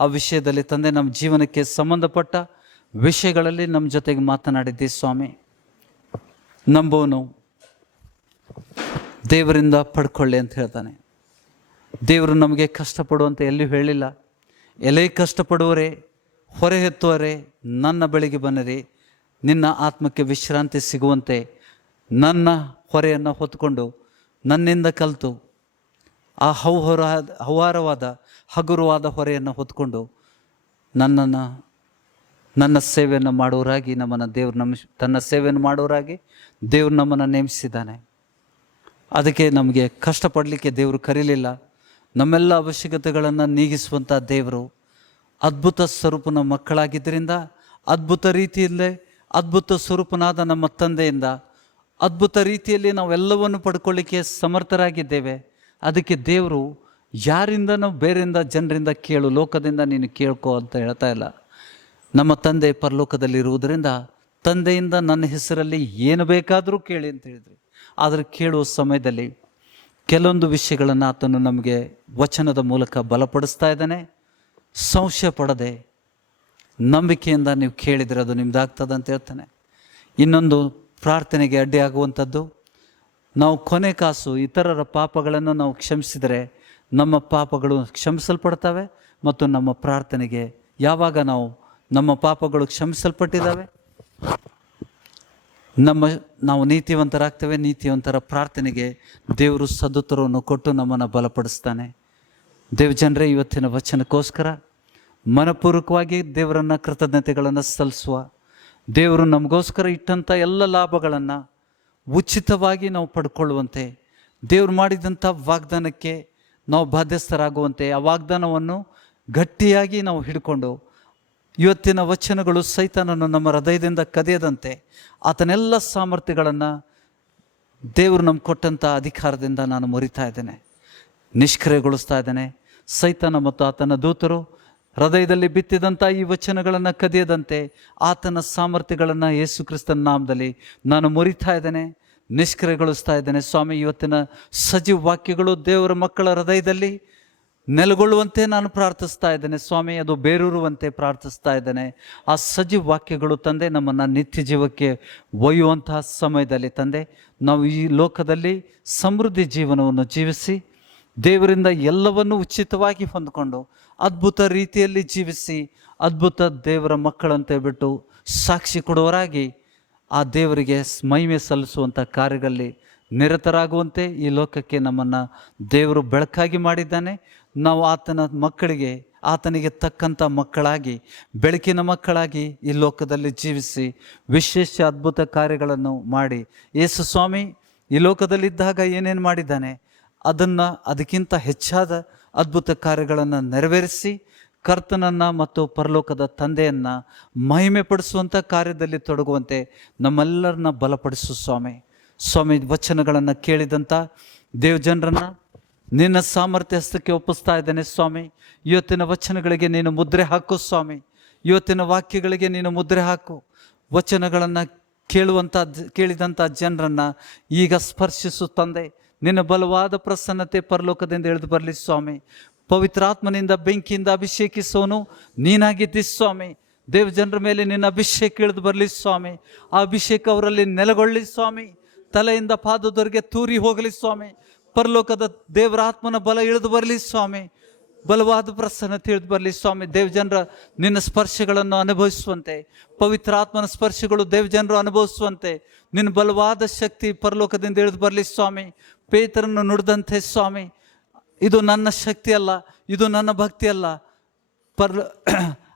ಆ ವಿಷಯದಲ್ಲಿ ತಂದೆ ನಮ್ಮ ಜೀವನಕ್ಕೆ ಸಂಬಂಧಪಟ್ಟ ವಿಷಯಗಳಲ್ಲಿ ನಮ್ಮ ಜೊತೆಗೆ ಮಾತನಾಡಿದ್ದೆ ಸ್ವಾಮಿ. ನಂಬೋನು ದೇವರಿಂದ ಪಡ್ಕೊಳ್ಳಿ ಅಂತ ಹೇಳ್ತಾನೆ. ದೇವರು ನಮಗೆ ಕಷ್ಟಪಡುವಂತೆ ಎಲ್ಲಿಯೂ ಹೇಳಿಲ್ಲ. ಎಲೆ ಕಷ್ಟಪಡುವರೇ, ಹೊರೆ ಎತ್ತುವರೇ, ನನ್ನ ಬಳಿಗೆ ಬನ್ನಿರಿ, ನಿನ್ನ ಆತ್ಮಕ್ಕೆ ವಿಶ್ರಾಂತಿ ಸಿಗುವಂತೆ ನನ್ನ ಹೊರೆಯನ್ನು ಹೊತ್ಕೊಂಡು ನನ್ನಿಂದ ಕಲಿತು ಆ ಹೌಹಾರವಾದ ಹಗುರವಾದ ಹೊರೆಯನ್ನು ಹೊತ್ಕೊಂಡು ನನ್ನ ಸೇವೆಯನ್ನು ಮಾಡೋರಾಗಿ ತನ್ನ ಸೇವೆಯನ್ನು ಮಾಡೋರಾಗಿ ದೇವರು ನಮ್ಮನ್ನು ನೇಮಿಸಿದ್ದಾನೆ. ಅದಕ್ಕೆ ನಮಗೆ ಕಷ್ಟಪಡಲಿಕ್ಕೆ ದೇವರು ಕರೀಲಿಲ್ಲ. ನಮ್ಮೆಲ್ಲ ಅವಶ್ಯಕತೆಗಳನ್ನು ನೀಗಿಸುವಂಥ ದೇವರು ಅದ್ಭುತ ಸ್ವರೂಪನ ಮಕ್ಕಳಾಗಿದ್ದರಿಂದ, ಅದ್ಭುತ ರೀತಿಯಲ್ಲೇ ಅದ್ಭುತ ಸ್ವರೂಪನಾದ ನಮ್ಮ ತಂದೆಯಿಂದ ಅದ್ಭುತ ರೀತಿಯಲ್ಲಿ ನಾವೆಲ್ಲವನ್ನು ಪಡ್ಕೊಳ್ಳಿಕ್ಕೆ ಸಮರ್ಥರಾಗಿದ್ದೇವೆ. ಅದಕ್ಕೆ ದೇವರು ಯಾರಿಂದನೂ ಬೇರೆಯಿಂದ ಜನರಿಂದ ಕೇಳು, ಲೋಕದಿಂದ ನೀನು ಕೇಳ್ಕೊ ಅಂತ ಹೇಳ್ತಾ ಇಲ್ಲ. ನಮ್ಮ ತಂದೆ ಪರಲೋಕದಲ್ಲಿರುವುದರಿಂದ ತಂದೆಯಿಂದ ನನ್ನ ಹೆಸರಲ್ಲಿ ಏನು ಬೇಕಾದರೂ ಕೇಳಿ ಅಂತ ಹೇಳಿದ್ರಿ. ಆದರೆ ಕೇಳುವ ಸಮಯದಲ್ಲಿ ಕೆಲವೊಂದು ವಿಷಯಗಳನ್ನು ಆತನು ನಮಗೆ ವಚನದ ಮೂಲಕ ಬಲಪಡಿಸ್ತಾ ಇದ್ದಾನೆ. ಸಂಶಯ ಪಡದೆ ನಂಬಿಕೆಯಿಂದ ನೀವು ಕೇಳಿದರೆ ಅದು ನಿಮ್ದಾಗ್ತದೆ ಅಂತ ಹೇಳ್ತಾನೆ. ಇನ್ನೊಂದು ಪ್ರಾರ್ಥನೆಗೆ ಅಡ್ಡಿಯಾಗುವಂಥದ್ದು, ನಾವು ಕೊನೆ ಕಾಸು ಇತರರ ಪಾಪಗಳನ್ನು ನಾವು ಕ್ಷಮಿಸಿದರೆ ನಮ್ಮ ಪಾಪಗಳು ಕ್ಷಮಿಸಲ್ಪಡ್ತವೆ ಮತ್ತು ನಮ್ಮ ಪ್ರಾರ್ಥನೆಗೆ ಯಾವಾಗ ನಮ್ಮ ಪಾಪಗಳು ಕ್ಷಮಿಸಲ್ಪಟ್ಟಿದ್ದಾವೆ ನಾವು ನೀತಿವಂತರಾಗ್ತೇವೆ. ನೀತಿವಂತರ ಪ್ರಾರ್ಥನೆಗೆ ದೇವರು ಸದುತ್ತರವನ್ನು ಕೊಟ್ಟು ನಮ್ಮನ್ನು ಬಲಪಡಿಸ್ತಾನೆ. ದೇವಜನರೇ, ಇವತ್ತಿನ ವಚನಕ್ಕೋಸ್ಕರ ಮನಪೂರ್ವಕವಾಗಿ ದೇವರನ್ನು ಕೃತಜ್ಞತೆಗಳನ್ನು ಸಲ್ಲಿಸುವ, ದೇವರು ನಮಗೋಸ್ಕರ ಇಟ್ಟಂಥ ಎಲ್ಲ ಲಾಭಗಳನ್ನು ಉಚಿತವಾಗಿ ನಾವು ಪಡ್ಕೊಳ್ಳುವಂತೆ, ದೇವರು ಮಾಡಿದಂಥ ವಾಗ್ದಾನಕ್ಕೆ ನಾವು ಬಾಧ್ಯಸ್ಥರಾಗುವಂತೆ, ಆ ವಾಗ್ದಾನವನ್ನು ಗಟ್ಟಿಯಾಗಿ ನಾವು ಹಿಡ್ಕೊಂಡು ಇವತ್ತಿನ ವಚನಗಳು ಸೈತಾನನ್ನು ನಮ್ಮ ಹೃದಯದಿಂದ ಕದಿಯದಂತೆ ಆತನೆಲ್ಲ ಸಾಮರ್ಥ್ಯಗಳನ್ನು ದೇವರು ನಮ್ಗೆ ಕೊಟ್ಟಂಥ ಅಧಿಕಾರದಿಂದ ನಾನು ಮುರಿತಾ ಇದ್ದೇನೆ, ನಿಷ್ಕ್ರಿಯಗೊಳಿಸ್ತಾ ಇದ್ದೇನೆ. ಸೈತಾನ ಮತ್ತು ಆತನ ದೂತರು ಹೃದಯದಲ್ಲಿ ಬಿತ್ತಿದಂಥ ಈ ವಚನಗಳನ್ನು ಕದಿಯದಂತೆ ಆತನ ಸಾಮರ್ಥ್ಯಗಳನ್ನು ಯೇಸು ಕ್ರಿಸ್ತನ ನಾಮದಲ್ಲಿ ನಾನು ಮುರಿತಾ ಇದ್ದೇನೆ, ನಿಷ್ಕ್ರಿಯಗೊಳಿಸ್ತಾ ಇದ್ದೇನೆ. ಸ್ವಾಮಿ, ಇವತ್ತಿನ ಸಜೀವ ವಾಕ್ಯಗಳು ದೇವರ ಮಕ್ಕಳ ಹೃದಯದಲ್ಲಿ ನೆಲೆಗೊಳ್ಳುವಂತೆ ನಾನು ಪ್ರಾರ್ಥಿಸ್ತಾ ಇದ್ದೇನೆ ಸ್ವಾಮಿ. ಅದು ಬೇರೂರುವಂತೆ ಪ್ರಾರ್ಥಿಸ್ತಾ ಇದ್ದೇನೆ. ಆ ಸಜೀವ ವಾಕ್ಯಗಳು ತಂದೆ ನಮ್ಮನ್ನು ನಿತ್ಯ ಜೀವಕ್ಕೆ ಒಯ್ಯುವಂತಹ ಸಮಯದಲ್ಲಿ ತಂದೆ ನಾವು ಈ ಲೋಕದಲ್ಲಿ ಸಮೃದ್ಧಿ ಜೀವನವನ್ನು ಜೀವಿಸಿ ದೇವರಿಂದ ಎಲ್ಲವನ್ನೂ ಉಚಿತವಾಗಿ ಹೊಂದಿಕೊಂಡು ಅದ್ಭುತ ರೀತಿಯಲ್ಲಿ ಜೀವಿಸಿ ಅದ್ಭುತ ದೇವರ ಮಕ್ಕಳಂತೆ ಬಿಟ್ಟು ಸಾಕ್ಷಿ ಕೊಡುವರಾಗಿ ಆ ದೇವರಿಗೆ ಮಹಿಮೆ ಸಲ್ಲಿಸುವಂಥ ಕಾರ್ಯಗಳಲ್ಲಿ ನಿರತರಾಗುವಂತೆ ಈ ಲೋಕಕ್ಕೆ ನಮ್ಮನ್ನು ದೇವರು ಬೆಳಕಾಗಿ ಮಾಡಿದ್ದಾನೆ. ನಾವು ಆತನ ಮಕ್ಕಳಿಗೆ, ಆತನಿಗೆ ತಕ್ಕಂಥ ಮಕ್ಕಳಾಗಿ, ಬೆಳಕಿನ ಮಕ್ಕಳಾಗಿ ಈ ಲೋಕದಲ್ಲಿ ಜೀವಿಸಿ ವಿಶೇಷ ಅದ್ಭುತ ಕಾರ್ಯಗಳನ್ನು ಮಾಡಿ, ಯೇಸು ಸ್ವಾಮಿ ಈ ಲೋಕದಲ್ಲಿದ್ದಾಗ ಏನೇನು ಮಾಡಿದ್ದಾನೆ ಅದಕ್ಕಿಂತ ಹೆಚ್ಚಾದ ಅದ್ಭುತ ಕಾರ್ಯಗಳನ್ನು ನೆರವೇರಿಸಿ ಕರ್ತನನ್ನು ಮತ್ತು ಪರಲೋಕದ ತಂದೆಯನ್ನು ಮಹಿಮೆ ಪಡಿಸುವಂಥ ಕಾರ್ಯದಲ್ಲಿ ತೊಡಗುವಂತೆ ನಮ್ಮೆಲ್ಲರನ್ನ ಬಲಪಡಿಸು ಸ್ವಾಮಿ. ಸ್ವಾಮಿ, ವಚನಗಳನ್ನು ಕೇಳಿದಂಥ ದೇವಜನರನ್ನು ನಿನ್ನ ಸಾಮರ್ಥ್ಯ ಹಸ್ತಕ್ಕೆ ಒಪ್ಪಿಸ್ತಾ ಇದ್ದೇನೆ ಸ್ವಾಮಿ. ಇವತ್ತಿನ ವಚನಗಳಿಗೆ ನೀನು ಮುದ್ರೆ ಹಾಕು ಸ್ವಾಮಿ. ಇವತ್ತಿನ ವಾಕ್ಯಗಳಿಗೆ ನೀನು ಮುದ್ರೆ ಹಾಕು. ವಚನಗಳನ್ನು ಕೇಳಿದಂಥ ಜನರನ್ನು ಈಗ ಸ್ಪರ್ಶಿಸು ತಂದೆ. ನಿನ್ನ ಬಲವಾದ ಪ್ರಸನ್ನತೆ ಪರಲೋಕದಿಂದ ಇಳಿದು ಬರಲಿ ಸ್ವಾಮಿ. ಪವಿತ್ರಾತ್ಮನಿಂದ ಬೆಂಕಿಯಿಂದ ಅಭಿಷೇಕಿಸೋನು ನೀನಾಗಿದ್ದಿ ಸ್ವಾಮಿ. ದೇವ ಜನರ ಮೇಲೆ ನಿನ್ನ ಅಭಿಷೇಕ ಇಳಿದು ಬರಲಿ ಸ್ವಾಮಿ. ಆ ಅಭಿಷೇಕ ಅವರಲ್ಲಿ ನೆಲೆಗೊಳ್ಳಿ ಸ್ವಾಮಿ. ತಲೆಯಿಂದ ಪಾದದವರೆಗೆ ತೂರಿ ಹೋಗಲಿ ಸ್ವಾಮಿ. ಪರಲೋಕದ ದೇವರ ಆತ್ಮನ ಬಲ ಇಳಿದು ಬರಲಿ ಸ್ವಾಮಿ. ಬಲವಾದ ಪ್ರಸನ್ನತೆ ಇಳಿದು ಬರಲಿ ಸ್ವಾಮಿ. ದೇವ ಜನರ ನಿನ್ನ ಸ್ಪರ್ಶಗಳನ್ನು ಅನುಭವಿಸುವಂತೆ, ಪವಿತ್ರ ಆತ್ಮನ ಸ್ಪರ್ಶಗಳು ದೇವ ಜನರು ಅನುಭವಿಸುವಂತೆ ನಿನ್ನ ಬಲವಾದ ಶಕ್ತಿ ಪರಲೋಕದಿಂದ ಇಳಿದು ಬರಲಿ ಸ್ವಾಮಿ. ಪೇತ್ರನ್ನು ನುಡಿದಂತೆ ಸ್ವಾಮಿ, ಇದು ನನ್ನ ಶಕ್ತಿ ಅಲ್ಲ, ಇದು ನನ್ನ ಭಕ್ತಿ ಅಲ್ಲ,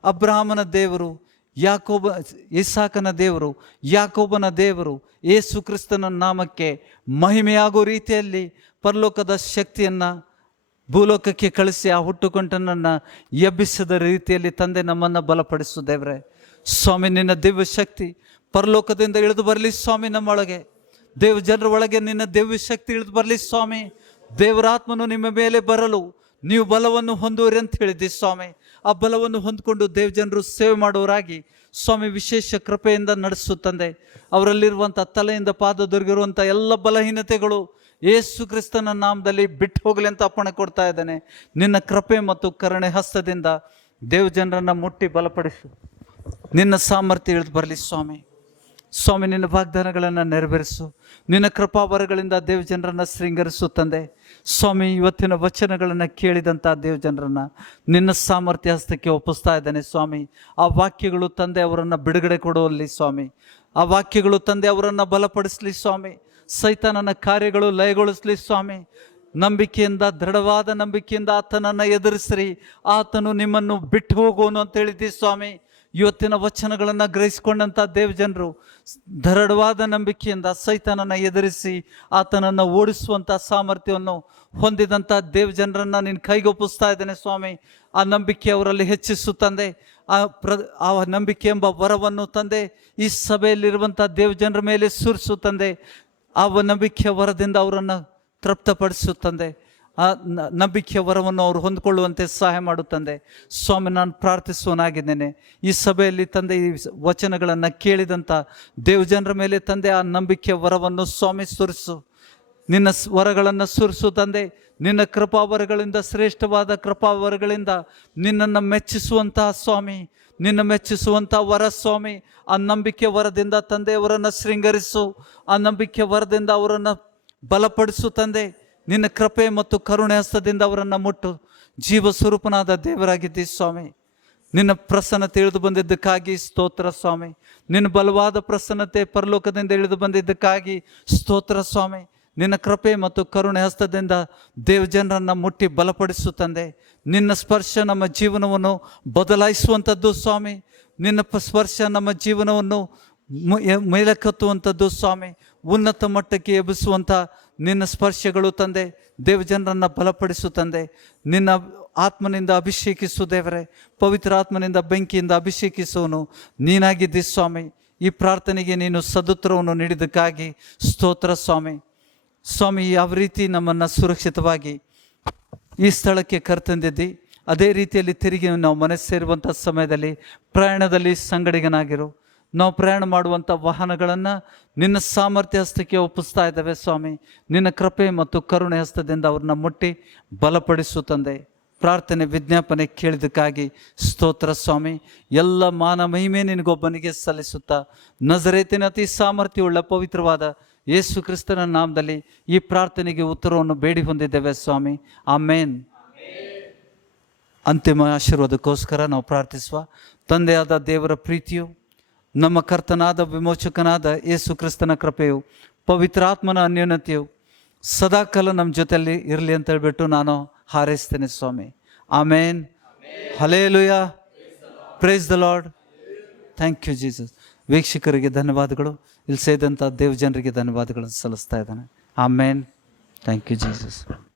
ಅಬ್ರಹಾಮನ ದೇವರು, ಇಸಾಕನ ದೇವರು, ಯಾಕೋಬನ ದೇವರು, ಯೇಸು ಕ್ರಿಸ್ತನ ನಾಮಕ್ಕೆ ಮಹಿಮೆಯಾಗುವ ರೀತಿಯಲ್ಲಿ ಪರಲೋಕದ ಶಕ್ತಿಯನ್ನು ಭೂಲೋಕಕ್ಕೆ ಕಳಿಸಿ ಆ ಹುಟ್ಟುಕೊಂಟನನ್ನು ಎಬ್ಬಿಸದ ರೀತಿಯಲ್ಲಿ ತಂದೆ ನಮ್ಮನ್ನು ಬಲಪಡಿಸು ದೇವರೇ. ಸ್ವಾಮಿ, ನಿನ್ನ ದಿವ್ಯ ಶಕ್ತಿ ಪರಲೋಕದಿಂದ ಇಳಿದು ಬರಲಿ ಸ್ವಾಮಿ. ನಮ್ಮೊಳಗೆ ದೇವ ಜನರ ಒಳಗೆ ನಿನ್ನ ದಿವ್ಯ ಶಕ್ತಿ ಇಳಿದು ಬರಲಿ ಸ್ವಾಮಿ. ದೇವರಾತ್ಮನು ನಿಮ್ಮ ಮೇಲೆ ಬರಲು ನೀವು ಬಲವನ್ನು ಹೊಂದುವರಿ ಅಂತ ಹೇಳಿದ್ದಿ ಸ್ವಾಮಿ. ಆ ಬಲವನ್ನು ಹೊಂದ್ಕೊಂಡು ದೇವ ಜನರು ಸೇವೆ ಮಾಡುವರಾಗಿ ಸ್ವಾಮಿ ವಿಶೇಷ ಕೃಪೆಯಿಂದ ನಡೆಸು ತಂದೆ. ಅವರಲ್ಲಿರುವಂಥ ತಲೆಯಿಂದ ಪಾದದವರೆಗಿರುವಂಥ ಎಲ್ಲ ಬಲಹೀನತೆಗಳು ಯೇಸು ಕ್ರಿಸ್ತನ ನಾಮದಲ್ಲಿ ಬಿಟ್ಟು ಹೋಗಲಿ ಅಂತ ಅಪ್ಪಣೆ ಕೊಡ್ತಾ ಇದ್ದಾನೆ. ನಿನ್ನ ಕೃಪೆ ಮತ್ತು ಕರುಣೆ ಹಸ್ತದಿಂದ ದೇವ ಜನರನ್ನು ಮುಟ್ಟಿ ಬಲಪಡಿಸು. ನಿನ್ನ ಸಾಮರ್ಥ್ಯ ಇಳಿದು ಬರಲಿ ಸ್ವಾಮಿ. ಸ್ವಾಮಿ, ನಿನ್ನ ವಾಗ್ದಾನಗಳನ್ನು ನೆರವೇರಿಸು. ನಿನ್ನ ಕೃಪಾವರಗಳಿಂದ ದೇವ ಜನರನ್ನು ಶೃಂಗರಿಸು ತಂದೆ. ಸ್ವಾಮಿ, ಇವತ್ತಿನ ವಚನಗಳನ್ನು ಕೇಳಿದಂಥ ದೇವ ಜನರನ್ನು ನಿನ್ನ ಸಾಮರ್ಥ್ಯ ಹಸ್ತಕ್ಕೆ ಒಪ್ಪಿಸ್ತಾ ಇದ್ದಾನೆ ಸ್ವಾಮಿ. ಆ ವಾಕ್ಯಗಳು ತಂದೆ ಅವರನ್ನು ಬಿಡುಗಡೆ ಕೊಡುವಲ್ಲಿ ಸ್ವಾಮಿ. ಆ ವಾಕ್ಯಗಳು ತಂದೆ ಅವರನ್ನು ಬಲಪಡಿಸಲಿ ಸ್ವಾಮಿ. ಸೈತಾನನ ಕಾರ್ಯಗಳು ಲಯಗೊಳಿಸಲಿ ಸ್ವಾಮಿ. ನಂಬಿಕೆಯಿಂದ, ದೃಢವಾದ ನಂಬಿಕೆಯಿಂದ ಆತನನ್ನು ಎದುರಿಸ್ರಿ. ಆತನು ನಿಮ್ಮನ್ನು ಬಿಟ್ಟು ಹೋಗುವನು ಅಂತ ಹೇಳಿದ್ದಿ ಸ್ವಾಮಿ. ಇವತ್ತಿನ ವಚನಗಳನ್ನು ಗ್ರಹಿಸಿಕೊಂಡಂಥ ದೇವ ಜನರು ದೃಢವಾದ ನಂಬಿಕೆಯಿಂದ ಸೈತಾನನ್ನು ಎದುರಿಸಿ ಆತನನ್ನು ಓಡಿಸುವಂಥ ಸಾಮರ್ಥ್ಯವನ್ನು ಹೊಂದಿದಂಥ ದೇವ ಜನರನ್ನು ನಿನ್ನ ಕೈಗೊಪ್ಪಿಸ್ತಾ ಇದ್ದೇನೆ ಸ್ವಾಮಿ. ಆ ನಂಬಿಕೆ ಅವರಲ್ಲಿ ಹೆಚ್ಚಿಸು ತಂದೆ. ಆ ನಂಬಿಕೆ ಎಂಬ ವರವನ್ನು ತಂದೆ ಈ ಸಭೆಯಲ್ಲಿರುವಂಥ ದೇವ ಜನರ ಮೇಲೆ ಸುರಿಸು ತಂದೆ. ಆ ನಂಬಿಕೆಯ ವರದಿಂದ ಅವರನ್ನು ತೃಪ್ತಪಡಿಸು ತಂದೆ. ಆ ನಂಬಿಕೆಯ ವರವನ್ನು ಅವರು ಹೊಂದ್ಕೊಳ್ಳುವಂತೆ ಸಹಾಯ ಮಾಡು ತಂದೆ. ಸ್ವಾಮಿ, ನಾನು ಪ್ರಾರ್ಥಿಸುವನಾಗಿದ್ದೇನೆ. ಈ ಸಭೆಯಲ್ಲಿ ತಂದೆ ಈ ವಚನಗಳನ್ನು ಕೇಳಿದಂಥ ದೇವ ಜನರ ಮೇಲೆ ತಂದೆ ಆ ನಂಬಿಕೆಯ ವರವನ್ನು ಸ್ವಾಮಿ ಸುರಿಸು. ನಿನ್ನ ವರಗಳನ್ನು ಸುರಿಸು ತಂದೆ. ನಿನ್ನ ಕೃಪಾವರಗಳಿಂದ, ಶ್ರೇಷ್ಠವಾದ ಕೃಪಾವರಗಳಿಂದ ನಿನ್ನನ್ನು ಮೆಚ್ಚಿಸುವಂತಹ ಸ್ವಾಮಿ, ನಿನ್ನ ಮೆಚ್ಚಿಸುವಂಥ ವರ ಸ್ವಾಮಿ. ಆ ನಂಬಿಕೆ ವರದಿಂದ ತಂದೆ ಅವರನ್ನು ಶೃಂಗರಿಸು. ಆ ನಂಬಿಕೆ ವರದಿಂದ ಅವರನ್ನು ಬಲಪಡಿಸು ತಂದೆ. ನಿನ್ನ ಕೃಪೆ ಮತ್ತು ಕರುಣೆ ಹಸ್ತದಿಂದ ಅವರನ್ನು ಮುಟ್ಟು. ಜೀವ ಸ್ವರೂಪನಾದ ದೇವರಾಗಿದ್ದಿ ಸ್ವಾಮಿ. ನಿನ್ನ ಪ್ರಸನ್ನತೆ ಇಳಿದು ಬಂದಿದ್ದಕ್ಕಾಗಿ ಸ್ತೋತ್ರ ಸ್ವಾಮಿ. ನಿನ್ನ ಬಲವಾದ ಪ್ರಸನ್ನತೆ ಪರಲೋಕದಿಂದ ಇಳಿದು ಬಂದಿದ್ದಕ್ಕಾಗಿ ಸ್ತೋತ್ರ ಸ್ವಾಮಿ. ನಿನ್ನ ಕೃಪೆ ಮತ್ತು ಕರುಣೆ ಹಸ್ತದಿಂದ ದೇವ ಜನರನ್ನು ಮುಟ್ಟಿ ಬಲಪಡಿಸು ತಂದೆ. ನಿನ್ನ ಸ್ಪರ್ಶ ನಮ್ಮ ಜೀವನವನ್ನು ಬದಲಾಯಿಸುವಂಥದ್ದು ಸ್ವಾಮಿ. ನಿನ್ನ ಸ್ಪರ್ಶ ನಮ್ಮ ಜೀವನವನ್ನು ಮೇಲಕ್ಕೆತ್ತುವಂಥದ್ದು ಸ್ವಾಮಿ. ಉನ್ನತ ಮಟ್ಟಕ್ಕೆ ಎಬ್ಬಿಸುವಂಥ ನಿನ್ನ ಸ್ಪರ್ಶಗಳು ತಂದೆ ದೇವ ಜನರನ್ನು ಬಲಪಡಿಸು ತಂದೆ. ನಿನ್ನ ಆತ್ಮನಿಂದ ಅಭಿಷೇಕಿಸು ದೇವರೇ. ಪವಿತ್ರ ಆತ್ಮನಿಂದ ಬೆಂಕಿಯಿಂದ ಅಭಿಷೇಕಿಸುವನು ನೀನಾಗಿದ್ದಿ ಸ್ವಾಮಿ. ಈ ಪ್ರಾರ್ಥನೆಗೆ ನೀನು ಸದುತ್ತರವನ್ನು ನೀಡಿದ್ದಕ್ಕಾಗಿ ಸ್ತೋತ್ರ ಸ್ವಾಮಿ. ಸ್ವಾಮಿ, ಯಾವ ರೀತಿ ನಮ್ಮನ್ನು ಸುರಕ್ಷಿತವಾಗಿ ಈ ಸ್ಥಳಕ್ಕೆ ಕರೆತಂದಿದ್ದಿ, ಅದೇ ರೀತಿಯಲ್ಲಿ ತಿರುಗಿ ನಾವು ಮನೆ ಸೇರುವಂಥ ಸಮಯದಲ್ಲಿ ಪ್ರಯಾಣದಲ್ಲಿ ಸಂಗಡಿಗನಾಗಿರು. ನಾವು ಪ್ರಯಾಣ ಮಾಡುವಂಥ ವಾಹನಗಳನ್ನು ನಿನ್ನ ಸಾಮರ್ಥ್ಯ ಹಸ್ತಕ್ಕೆ ಒಪ್ಪಿಸ್ತಾ ಇದ್ದಾವೆ ಸ್ವಾಮಿ. ನಿನ್ನ ಕೃಪೆ ಮತ್ತು ಕರುಣೆ ಹಸ್ತದಿಂದ ಅವ್ರನ್ನ ಮುಟ್ಟಿ ಬಲಪಡಿಸು ತಂದೆ. ಪ್ರಾರ್ಥನೆ ವಿಜ್ಞಾಪನೆ ಕೇಳಿದ್ದಕ್ಕಾಗಿ ಸ್ತೋತ್ರ ಸ್ವಾಮಿ. ಎಲ್ಲ ಮಾನ ಮಹಿಮೆ ನಿನಗೊಬ್ಬನಿಗೆ ಸಲ್ಲಿಸುತ್ತಾ ನಜರೇತಿನ ಅತಿ ಸಾಮರ್ಥ್ಯವುಳ್ಳ ಪವಿತ್ರವಾದ ಯೇಸು ಕ್ರಿಸ್ತನ ನಾಮದಲ್ಲಿ ಈ ಪ್ರಾರ್ಥನೆಗೆ ಉತ್ತರವನ್ನು ಬೇಡಿ ಹೊಂದಿದ್ದೇವೆ ಸ್ವಾಮಿ. ಆಮೇನ್. ಅಂತಿಮ ಆಶೀರ್ವಾದಕ್ಕೋಸ್ಕರ ನಾವು ಪ್ರಾರ್ಥಿಸುವ. ತಂದೆಯಾದ ದೇವರ ಪ್ರೀತಿಯು, ನಮ್ಮ ಕರ್ತನಾದ ವಿಮೋಚಕನಾದ ಯೇಸು ಕ್ರಿಸ್ತನ ಕೃಪೆಯು, ಪವಿತ್ರಾತ್ಮನ ಅನ್ಯೋನ್ಯತೆಯು ಸದಾಕಾಲ ನಮ್ಮ ಜೊತೆಯಲ್ಲಿ ಇರಲಿ ಅಂತ ಹೇಳ್ಬಿಟ್ಟು ನಾನು ಹಾರೈಸ್ತೇನೆ ಸ್ವಾಮಿ. ಆಮೇನ್. Hallelujah. Praise the Lord. Thank you Jesus. ವೀಕ್ಷಕರಿಗೆ ಧನ್ಯವಾದಗಳು. ಇಲ್ಲಿ ಸೇರಿದಂಥ ದೇವ ಜನರಿಗೆ ಧನ್ಯವಾದಗಳನ್ನು ಸಲ್ಲಿಸ್ತಾ ಇದ್ದಾನೆ. ಆಮೇನ್. Thank you Jesus.